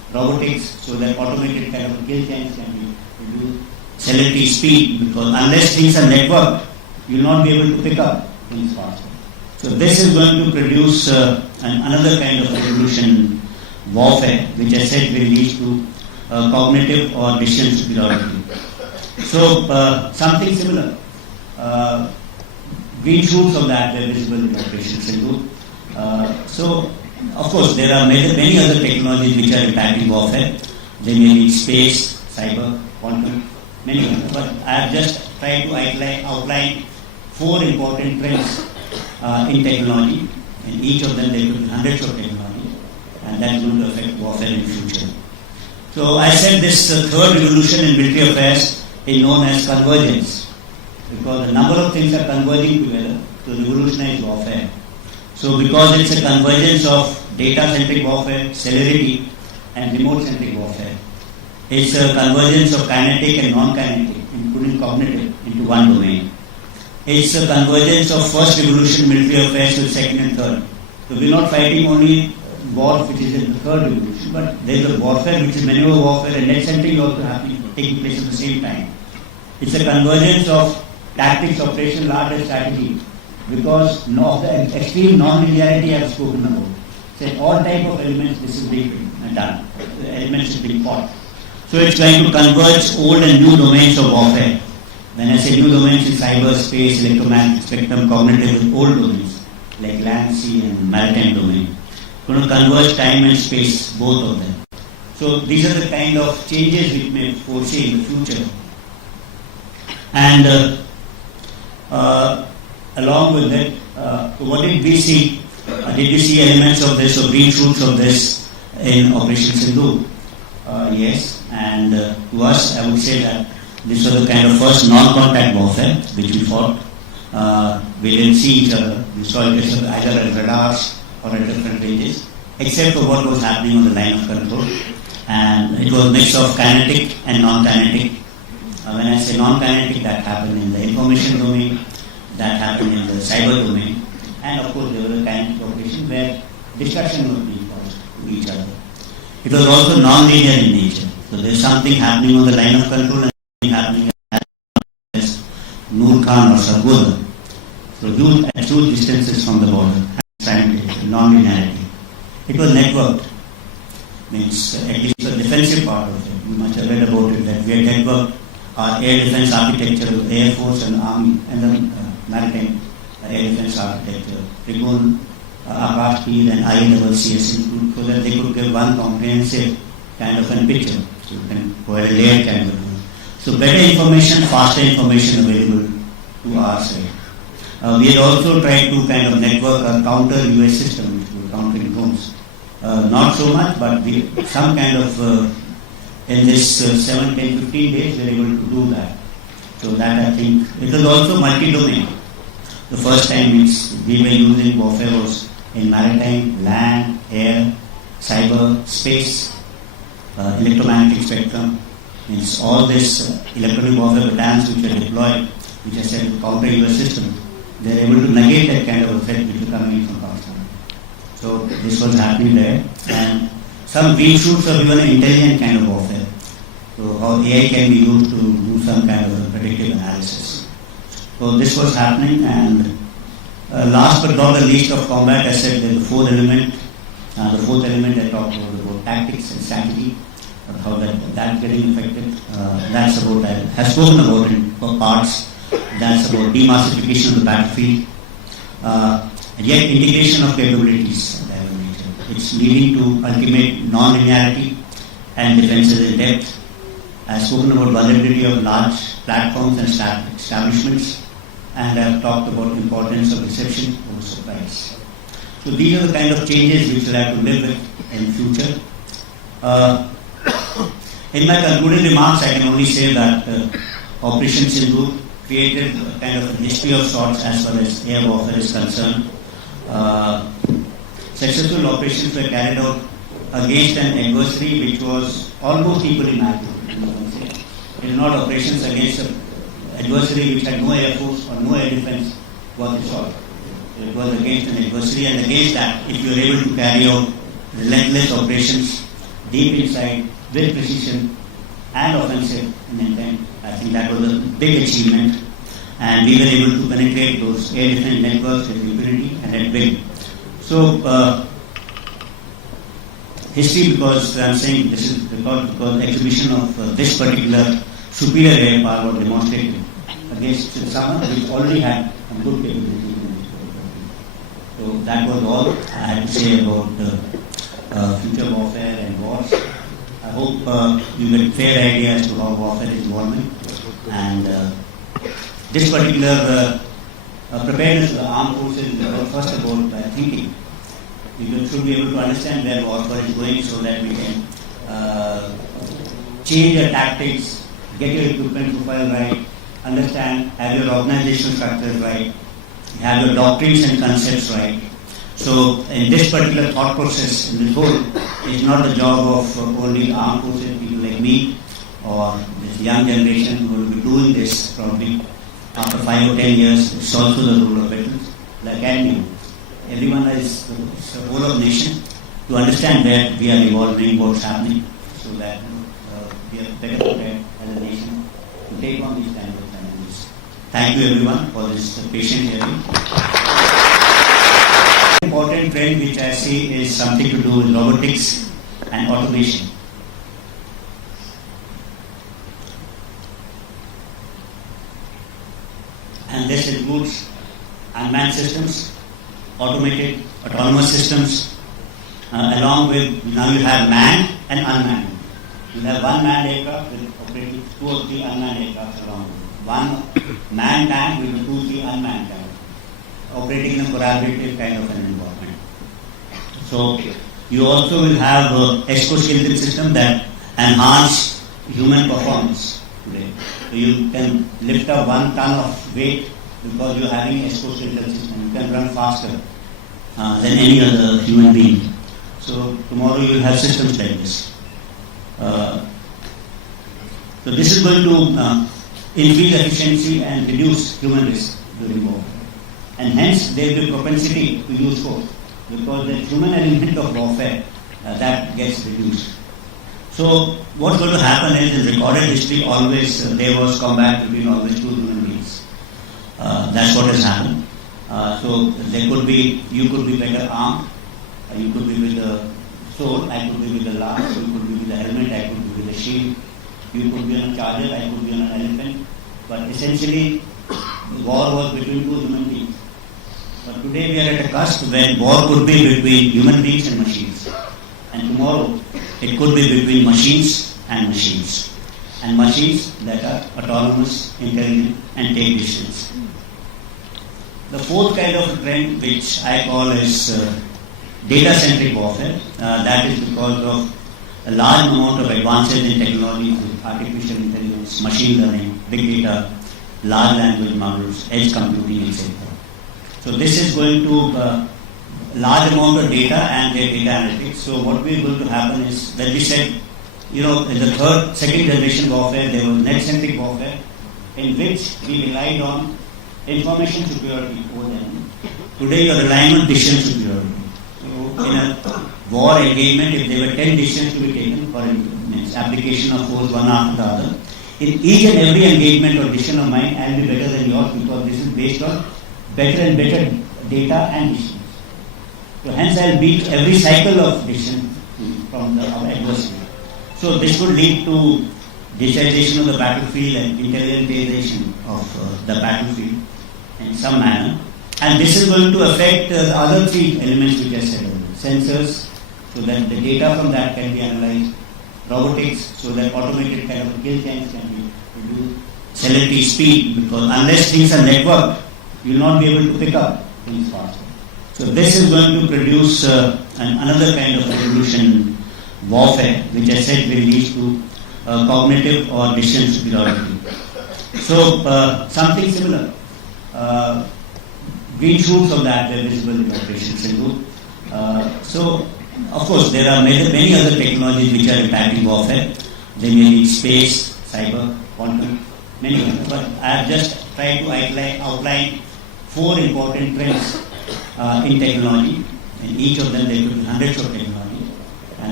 robotics, so that automated kind of kill chains can be reduced, celebrity speed, because unless things are networked, you will not be able to pick up things faster. So this is going to produce another kind of revolution warfare, which I said will lead to cognitive or decision superiority. So something similar. Green shoots of that were visible in Operation Sindhu. So of course there are many other technologies which are impacting warfare. They may be space, cyber, quantum, many others. But I have just tried to outline 4 important trends in technology. In each of them there could be hundreds of technologies, and that is going to affect warfare in the future. So I said this third revolution in military affairs is known as convergence, because a number of things are converging together to revolutionize warfare. So because it's a convergence of data-centric warfare, celerity, and remote-centric warfare, it's a convergence of kinetic and non-kinetic, including cognitive, into one domain. It's a convergence of first revolution military affairs with second and third. So we're not fighting only war which is in the third revolution, but there's a warfare which is maneuver warfare and net-centric also taking place at the same time. It's a convergence of tactics, operation, art and strategy, because of the extreme non-linearity I have spoken about. So all type of elements this is being done. The elements are being fought. So it's going to converge old and new domains of warfare. When I say new domains, it's cyber, space, electromagnetic spectrum, cognitive, old domains like land, sea and maritime domain. Going to converge time and space, both of them. So these are the kind of changes we may foresee in the future. And along with that, what did we see? Did we see elements of this or green shoots of this in Operation Sindhu? Yes, and to us, I would say that this was the kind of first non-contact warfare which we fought. We didn't see each other. We saw it either at radars or at different ranges, except for what was happening on the line of control. And it was a mix of kinetic and non-kinetic. When I say non-kinetic, that happened in the information domain, that happened in the cyber domain, and of course there was a kinetic operation where destruction was being caused to each other. It was also non-linear in nature. So there's something happening on the line of control and something happening as Noor Khan or Sargodha. So huge distances from the border, non-linearity. It was networked. Means at least the defensive part of it. You must have read about it, that we had networked our air defense architecture with Air Force and Army and the maritime air defense architecture, Trigun, Akash Field and IWCS include, so that they could give one comprehensive kind of a picture. So you can provide a layered kind of thing. So better information, faster information available to our side. We had also tried to kind of network a counter US system, which was countering drones. Not so much, but some kind of in this 7, 10, 15 days we were able to do that. So that I think, it was also multi-domain. The first time we were using warfare was in maritime, land, air, cyber, space, electromagnetic spectrum. Means all this electronic warfare battalions which are deployed, which I said counter US system, they are able to negate that kind of threat which is coming in from Pakistan. So this was happening there, and some green shoots of even intelligent kind of warfare. So how AI can be used to do some kind of a predictive analysis. So this was happening, and last but not the least of combat, I said there's the fourth element. The fourth element I talked about tactics and strategy, how that's getting affected. That's about, I have spoken about in parts. That's about demassification of the battlefield. And yet integration of capabilities. It's leading to ultimate non-linearity and defenses in depth. I've spoken about vulnerability of large platforms and establishments, and I've talked about importance of reception over surprise. So these are the kind of changes which we'll have to live with in future. In my concluding remarks, I can only say that Operation Sindhu created a kind of a history of sorts as far as air warfare is concerned. Successful operations were carried out against an adversary which was almost equally matched. It is not operations against an adversary which had no air force or no air defense worth its salt. It was against an adversary, and against that, if you are able to carry out relentless operations deep inside, with precision and offensive in intent. I think that was a big achievement, and we were able to penetrate those air defense networks with impunity and at will. So, history, because I'm saying this is because exhibition of this particular superior air power was demonstrated against someone which already had a good capability. So that was all I had to say about future warfare and wars. I hope you get a fair idea as to how warfare is evolving. And this particular preparedness of the armed forces is first about thinking. You should be able to understand where warfare is going so that we can change your tactics, get your equipment profile right, understand, have your organizational structures right, have your doctrines and concepts right. So in this particular thought process, in this whole, it's not the job of only armed forces, people like me or this young generation who will be doing this probably after 5 or 10 years. It's also the role of veterans, like academia. Everyone is the whole of nation to understand where we are evolving, what's happening, so that we are better prepared as a nation to take on these kind of challenges. Thank you everyone for this patient hearing. Important trend which I see is something to do with robotics and automation. And this includes unmanned systems, automated, autonomous systems, along with, now you have manned and unmanned. You have one manned aircraft with operating 2 or 3 unmanned aircraft along with it. One manned tank with 2 or 3 unmanned tanks, operating in a collaborative kind of an environment. So you also will have exoskeleton system that enhance human performance today. So you can lift up 1 ton of weight because you're having exoskeleton system. You can run faster than any other human being. So tomorrow you will have systems like this. So this is going to increase efficiency and reduce human risk during war. And hence there will be propensity to use force because the human element of warfare that gets reduced. So what's going to happen is in recorded history always there was combat between always 2 human beings. That's what has happened. So there could be, you could be better armed, you could be with the sword, I could be with the lance, you could be with the helmet, I could be with the shield, you could be on a charger, I could be on an elephant. But essentially the war was between 2 human beings. But today we are at a cusp when war could be between human beings and machines. And tomorrow it could be between machines and machines. And machines that are autonomous, intelligent and take decisions. The fourth kind of trend which I call is data-centric warfare. That is because of a large amount of advances in technology, artificial intelligence, machine learning, big data, large language models, edge computing, etc. So this is going to large amount of data and their data analytics. So what we are going to happen is, when we said, in the second generation warfare, there was net-centric warfare, in which we relied on information superiority over the enemy. Today you are relying on decision superiority. So in a war engagement, if there were 10 decisions to be taken for application of force one after the other, in each and every engagement or decision of mine, I will be better than yours because this is based on better and better data and decisions. So hence I will beat every cycle of decision from our adversary. So this would lead to digitization of the battlefield and intelligentization of the battlefield in some manner. And this is going to affect the other 3 elements which I said earlier. Sensors, so that the data from that can be analyzed. Robotics, so that automated kind of kill chains can be produced. Celerity, speed, because unless things are networked, you will not be able to pick up things faster. So this is going to produce another kind of revolution warfare, which I said will lead to cognitive or decision superiority. So something similar. Green shoots of that were visible in Operation Sindhu. So of course there are many other technologies which are impacting warfare. They may be space, cyber, quantum, many others. But I have just tried to outline 4 important trends in technology. In each of them there could be hundreds of technologies. And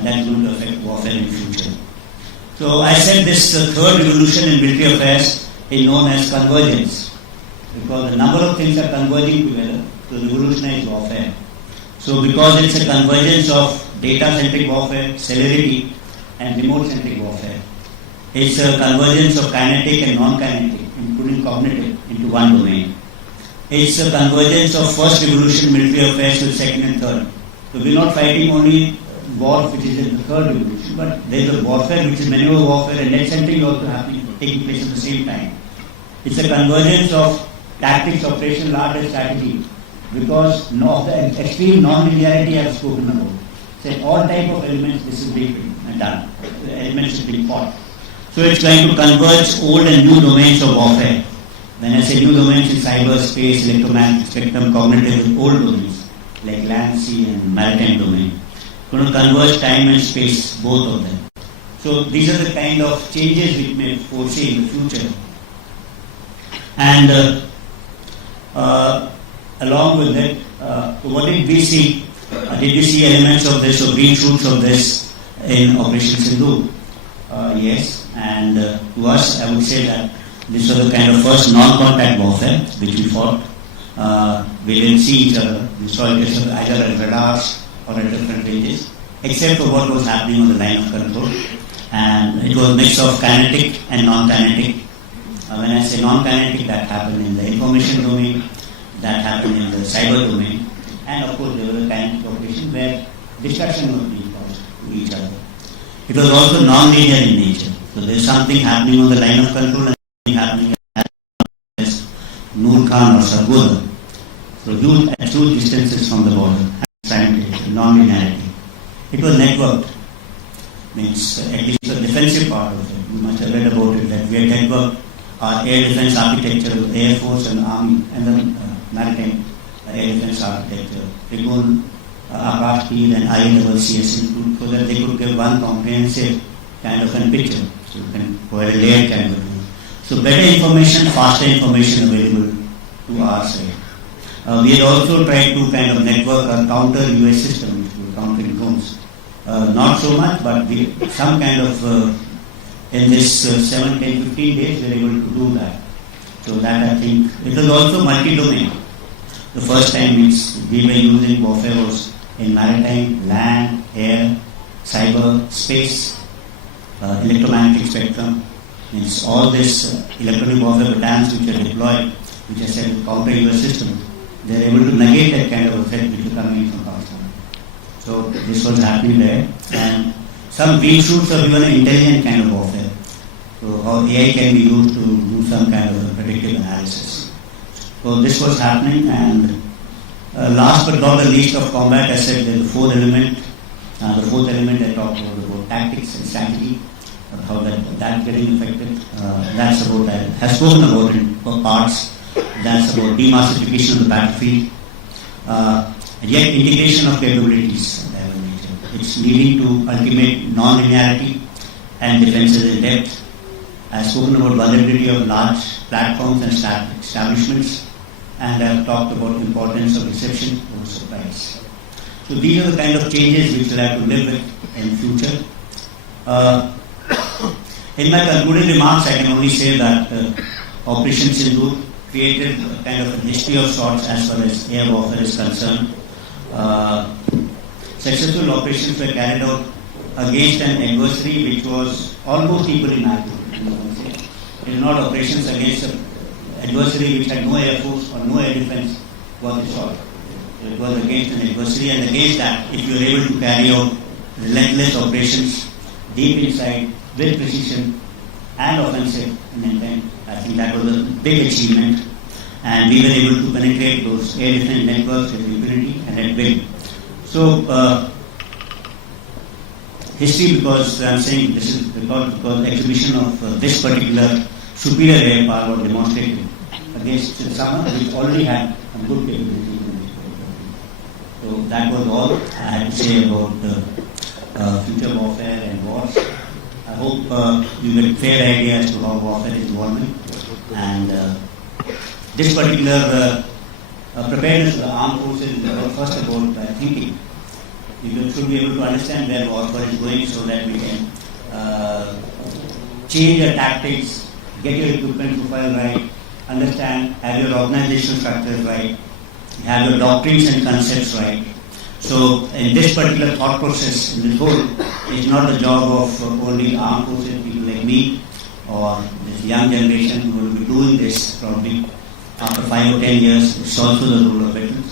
that's going to affect warfare in the future. So I said this third revolution in military affairs is known as convergence, because a number of things are converging together to revolutionize warfare. So because it's a convergence of data-centric warfare, celerity, and remote-centric warfare. It's a convergence of kinetic and non-kinetic, including cognitive, into one domain. It's a convergence of first revolution military affairs with second and third. So we're not fighting only war which is in the third revolution, but there's a warfare which is maneuver warfare and net-centric also happening, taking place at the same time. It's a convergence of tactics, operation, art and strategy, because of the extreme non-linearity I've spoken about. So all type of elements this is being done. The elements are being fought. So it's going to converge old and new domains of warfare. When I say new domains in cyber, space, electromagnetic spectrum, cognitive, and old domains like land, sea, and maritime domain. Going to converge time and space, both of them. So these are the kind of changes we may foresee in the future. And along with that, what did we see? Did we see elements of this or green shoots of this in Operation Sindoor? Yes, and to us, I would say that this was the kind of first non-contact warfare which we fought. We didn't see each other. We saw it either at radars or at different ranges, except for what was happening on the line of control. And it was a mix of kinetic and non-kinetic. When I say non-kinetic, that happened in the information domain, that happened in the cyber domain, and of course there was a kinetic operation where destruction was being caused to each other. It was also non-linear in nature. So there is something happening on the line of control and something happening as Noor Khan or Sargodha. So at huge distances from the border, non-linearity. It was networked. Means at least the defensive part of it. You must have read about it, that we had networked our air defense architecture with the Air Force and the Army and the maritime air defense architecture. Trigun, Akash P and high-level CS include, so that they could give one comprehensive kind of a picture. So you can provide a layered kind of thing. So better information, faster information available to our side. We had also tried to kind of network a counter US system, which was countering drones. Not so much, but some kind of in this 7, 10, 15 days we were able to do that. So that I think, it was also multi-domain. The first time we were using warfare was in maritime, land, air, cyber, space, electromagnetic spectrum. Means all this electronic warfare battalions which are deployed, which I said counter US systems, they are able to negate that kind of threat which is coming from Pakistan. So this was happening there. And some green shoots of even an intelligent kind of warfare. So how AI can be used to do some kind of a predictive analysis. So this was happening, and last but not the least of combat, I said there's the fourth element. The fourth element I talked about tactics and strategy, how that getting affected. That's about, I have spoken about in parts. That's about demassification of the battlefield. And yet integration of capabilities. It's leading to ultimate non-linearity and defenses in depth. I've spoken about vulnerability of large platforms and establishments, and I've talked about the importance of reception over surprise. So these are the kind of changes which we'll have to live with in future. In my concluding remarks, I can only say that Operation Sindoor created a kind of a history of sorts as far as air warfare is concerned. Successful operations were carried out against an adversary which was almost equally matched. It is not operations against an adversary which had no air force or no air defense was the short. It was against an adversary, and against that, if you are able to carry out relentless operations deep inside with precision and offensive in intent, I think that was a big achievement. And we were able to penetrate those air defense networks with impunity and at will. So, history, because I'm saying this is because the exhibition of this particular superior air power was demonstrated against someone which already had a good capability. So that was all I had to say about future warfare and wars. I hope you get a fair idea as to how warfare is evolving. And this particular preparedness of the armed forces is first about thinking. You should be able to understand where warfare is going so that we can change your tactics, get your equipment profile right, understand, have your organizational structures right, have your doctrines and concepts right. So in this particular thought process, in this whole, it's not the job of only armed forces, people like me or this young generation who will be doing this probably after 5 or 10 years. It's also the role of veterans.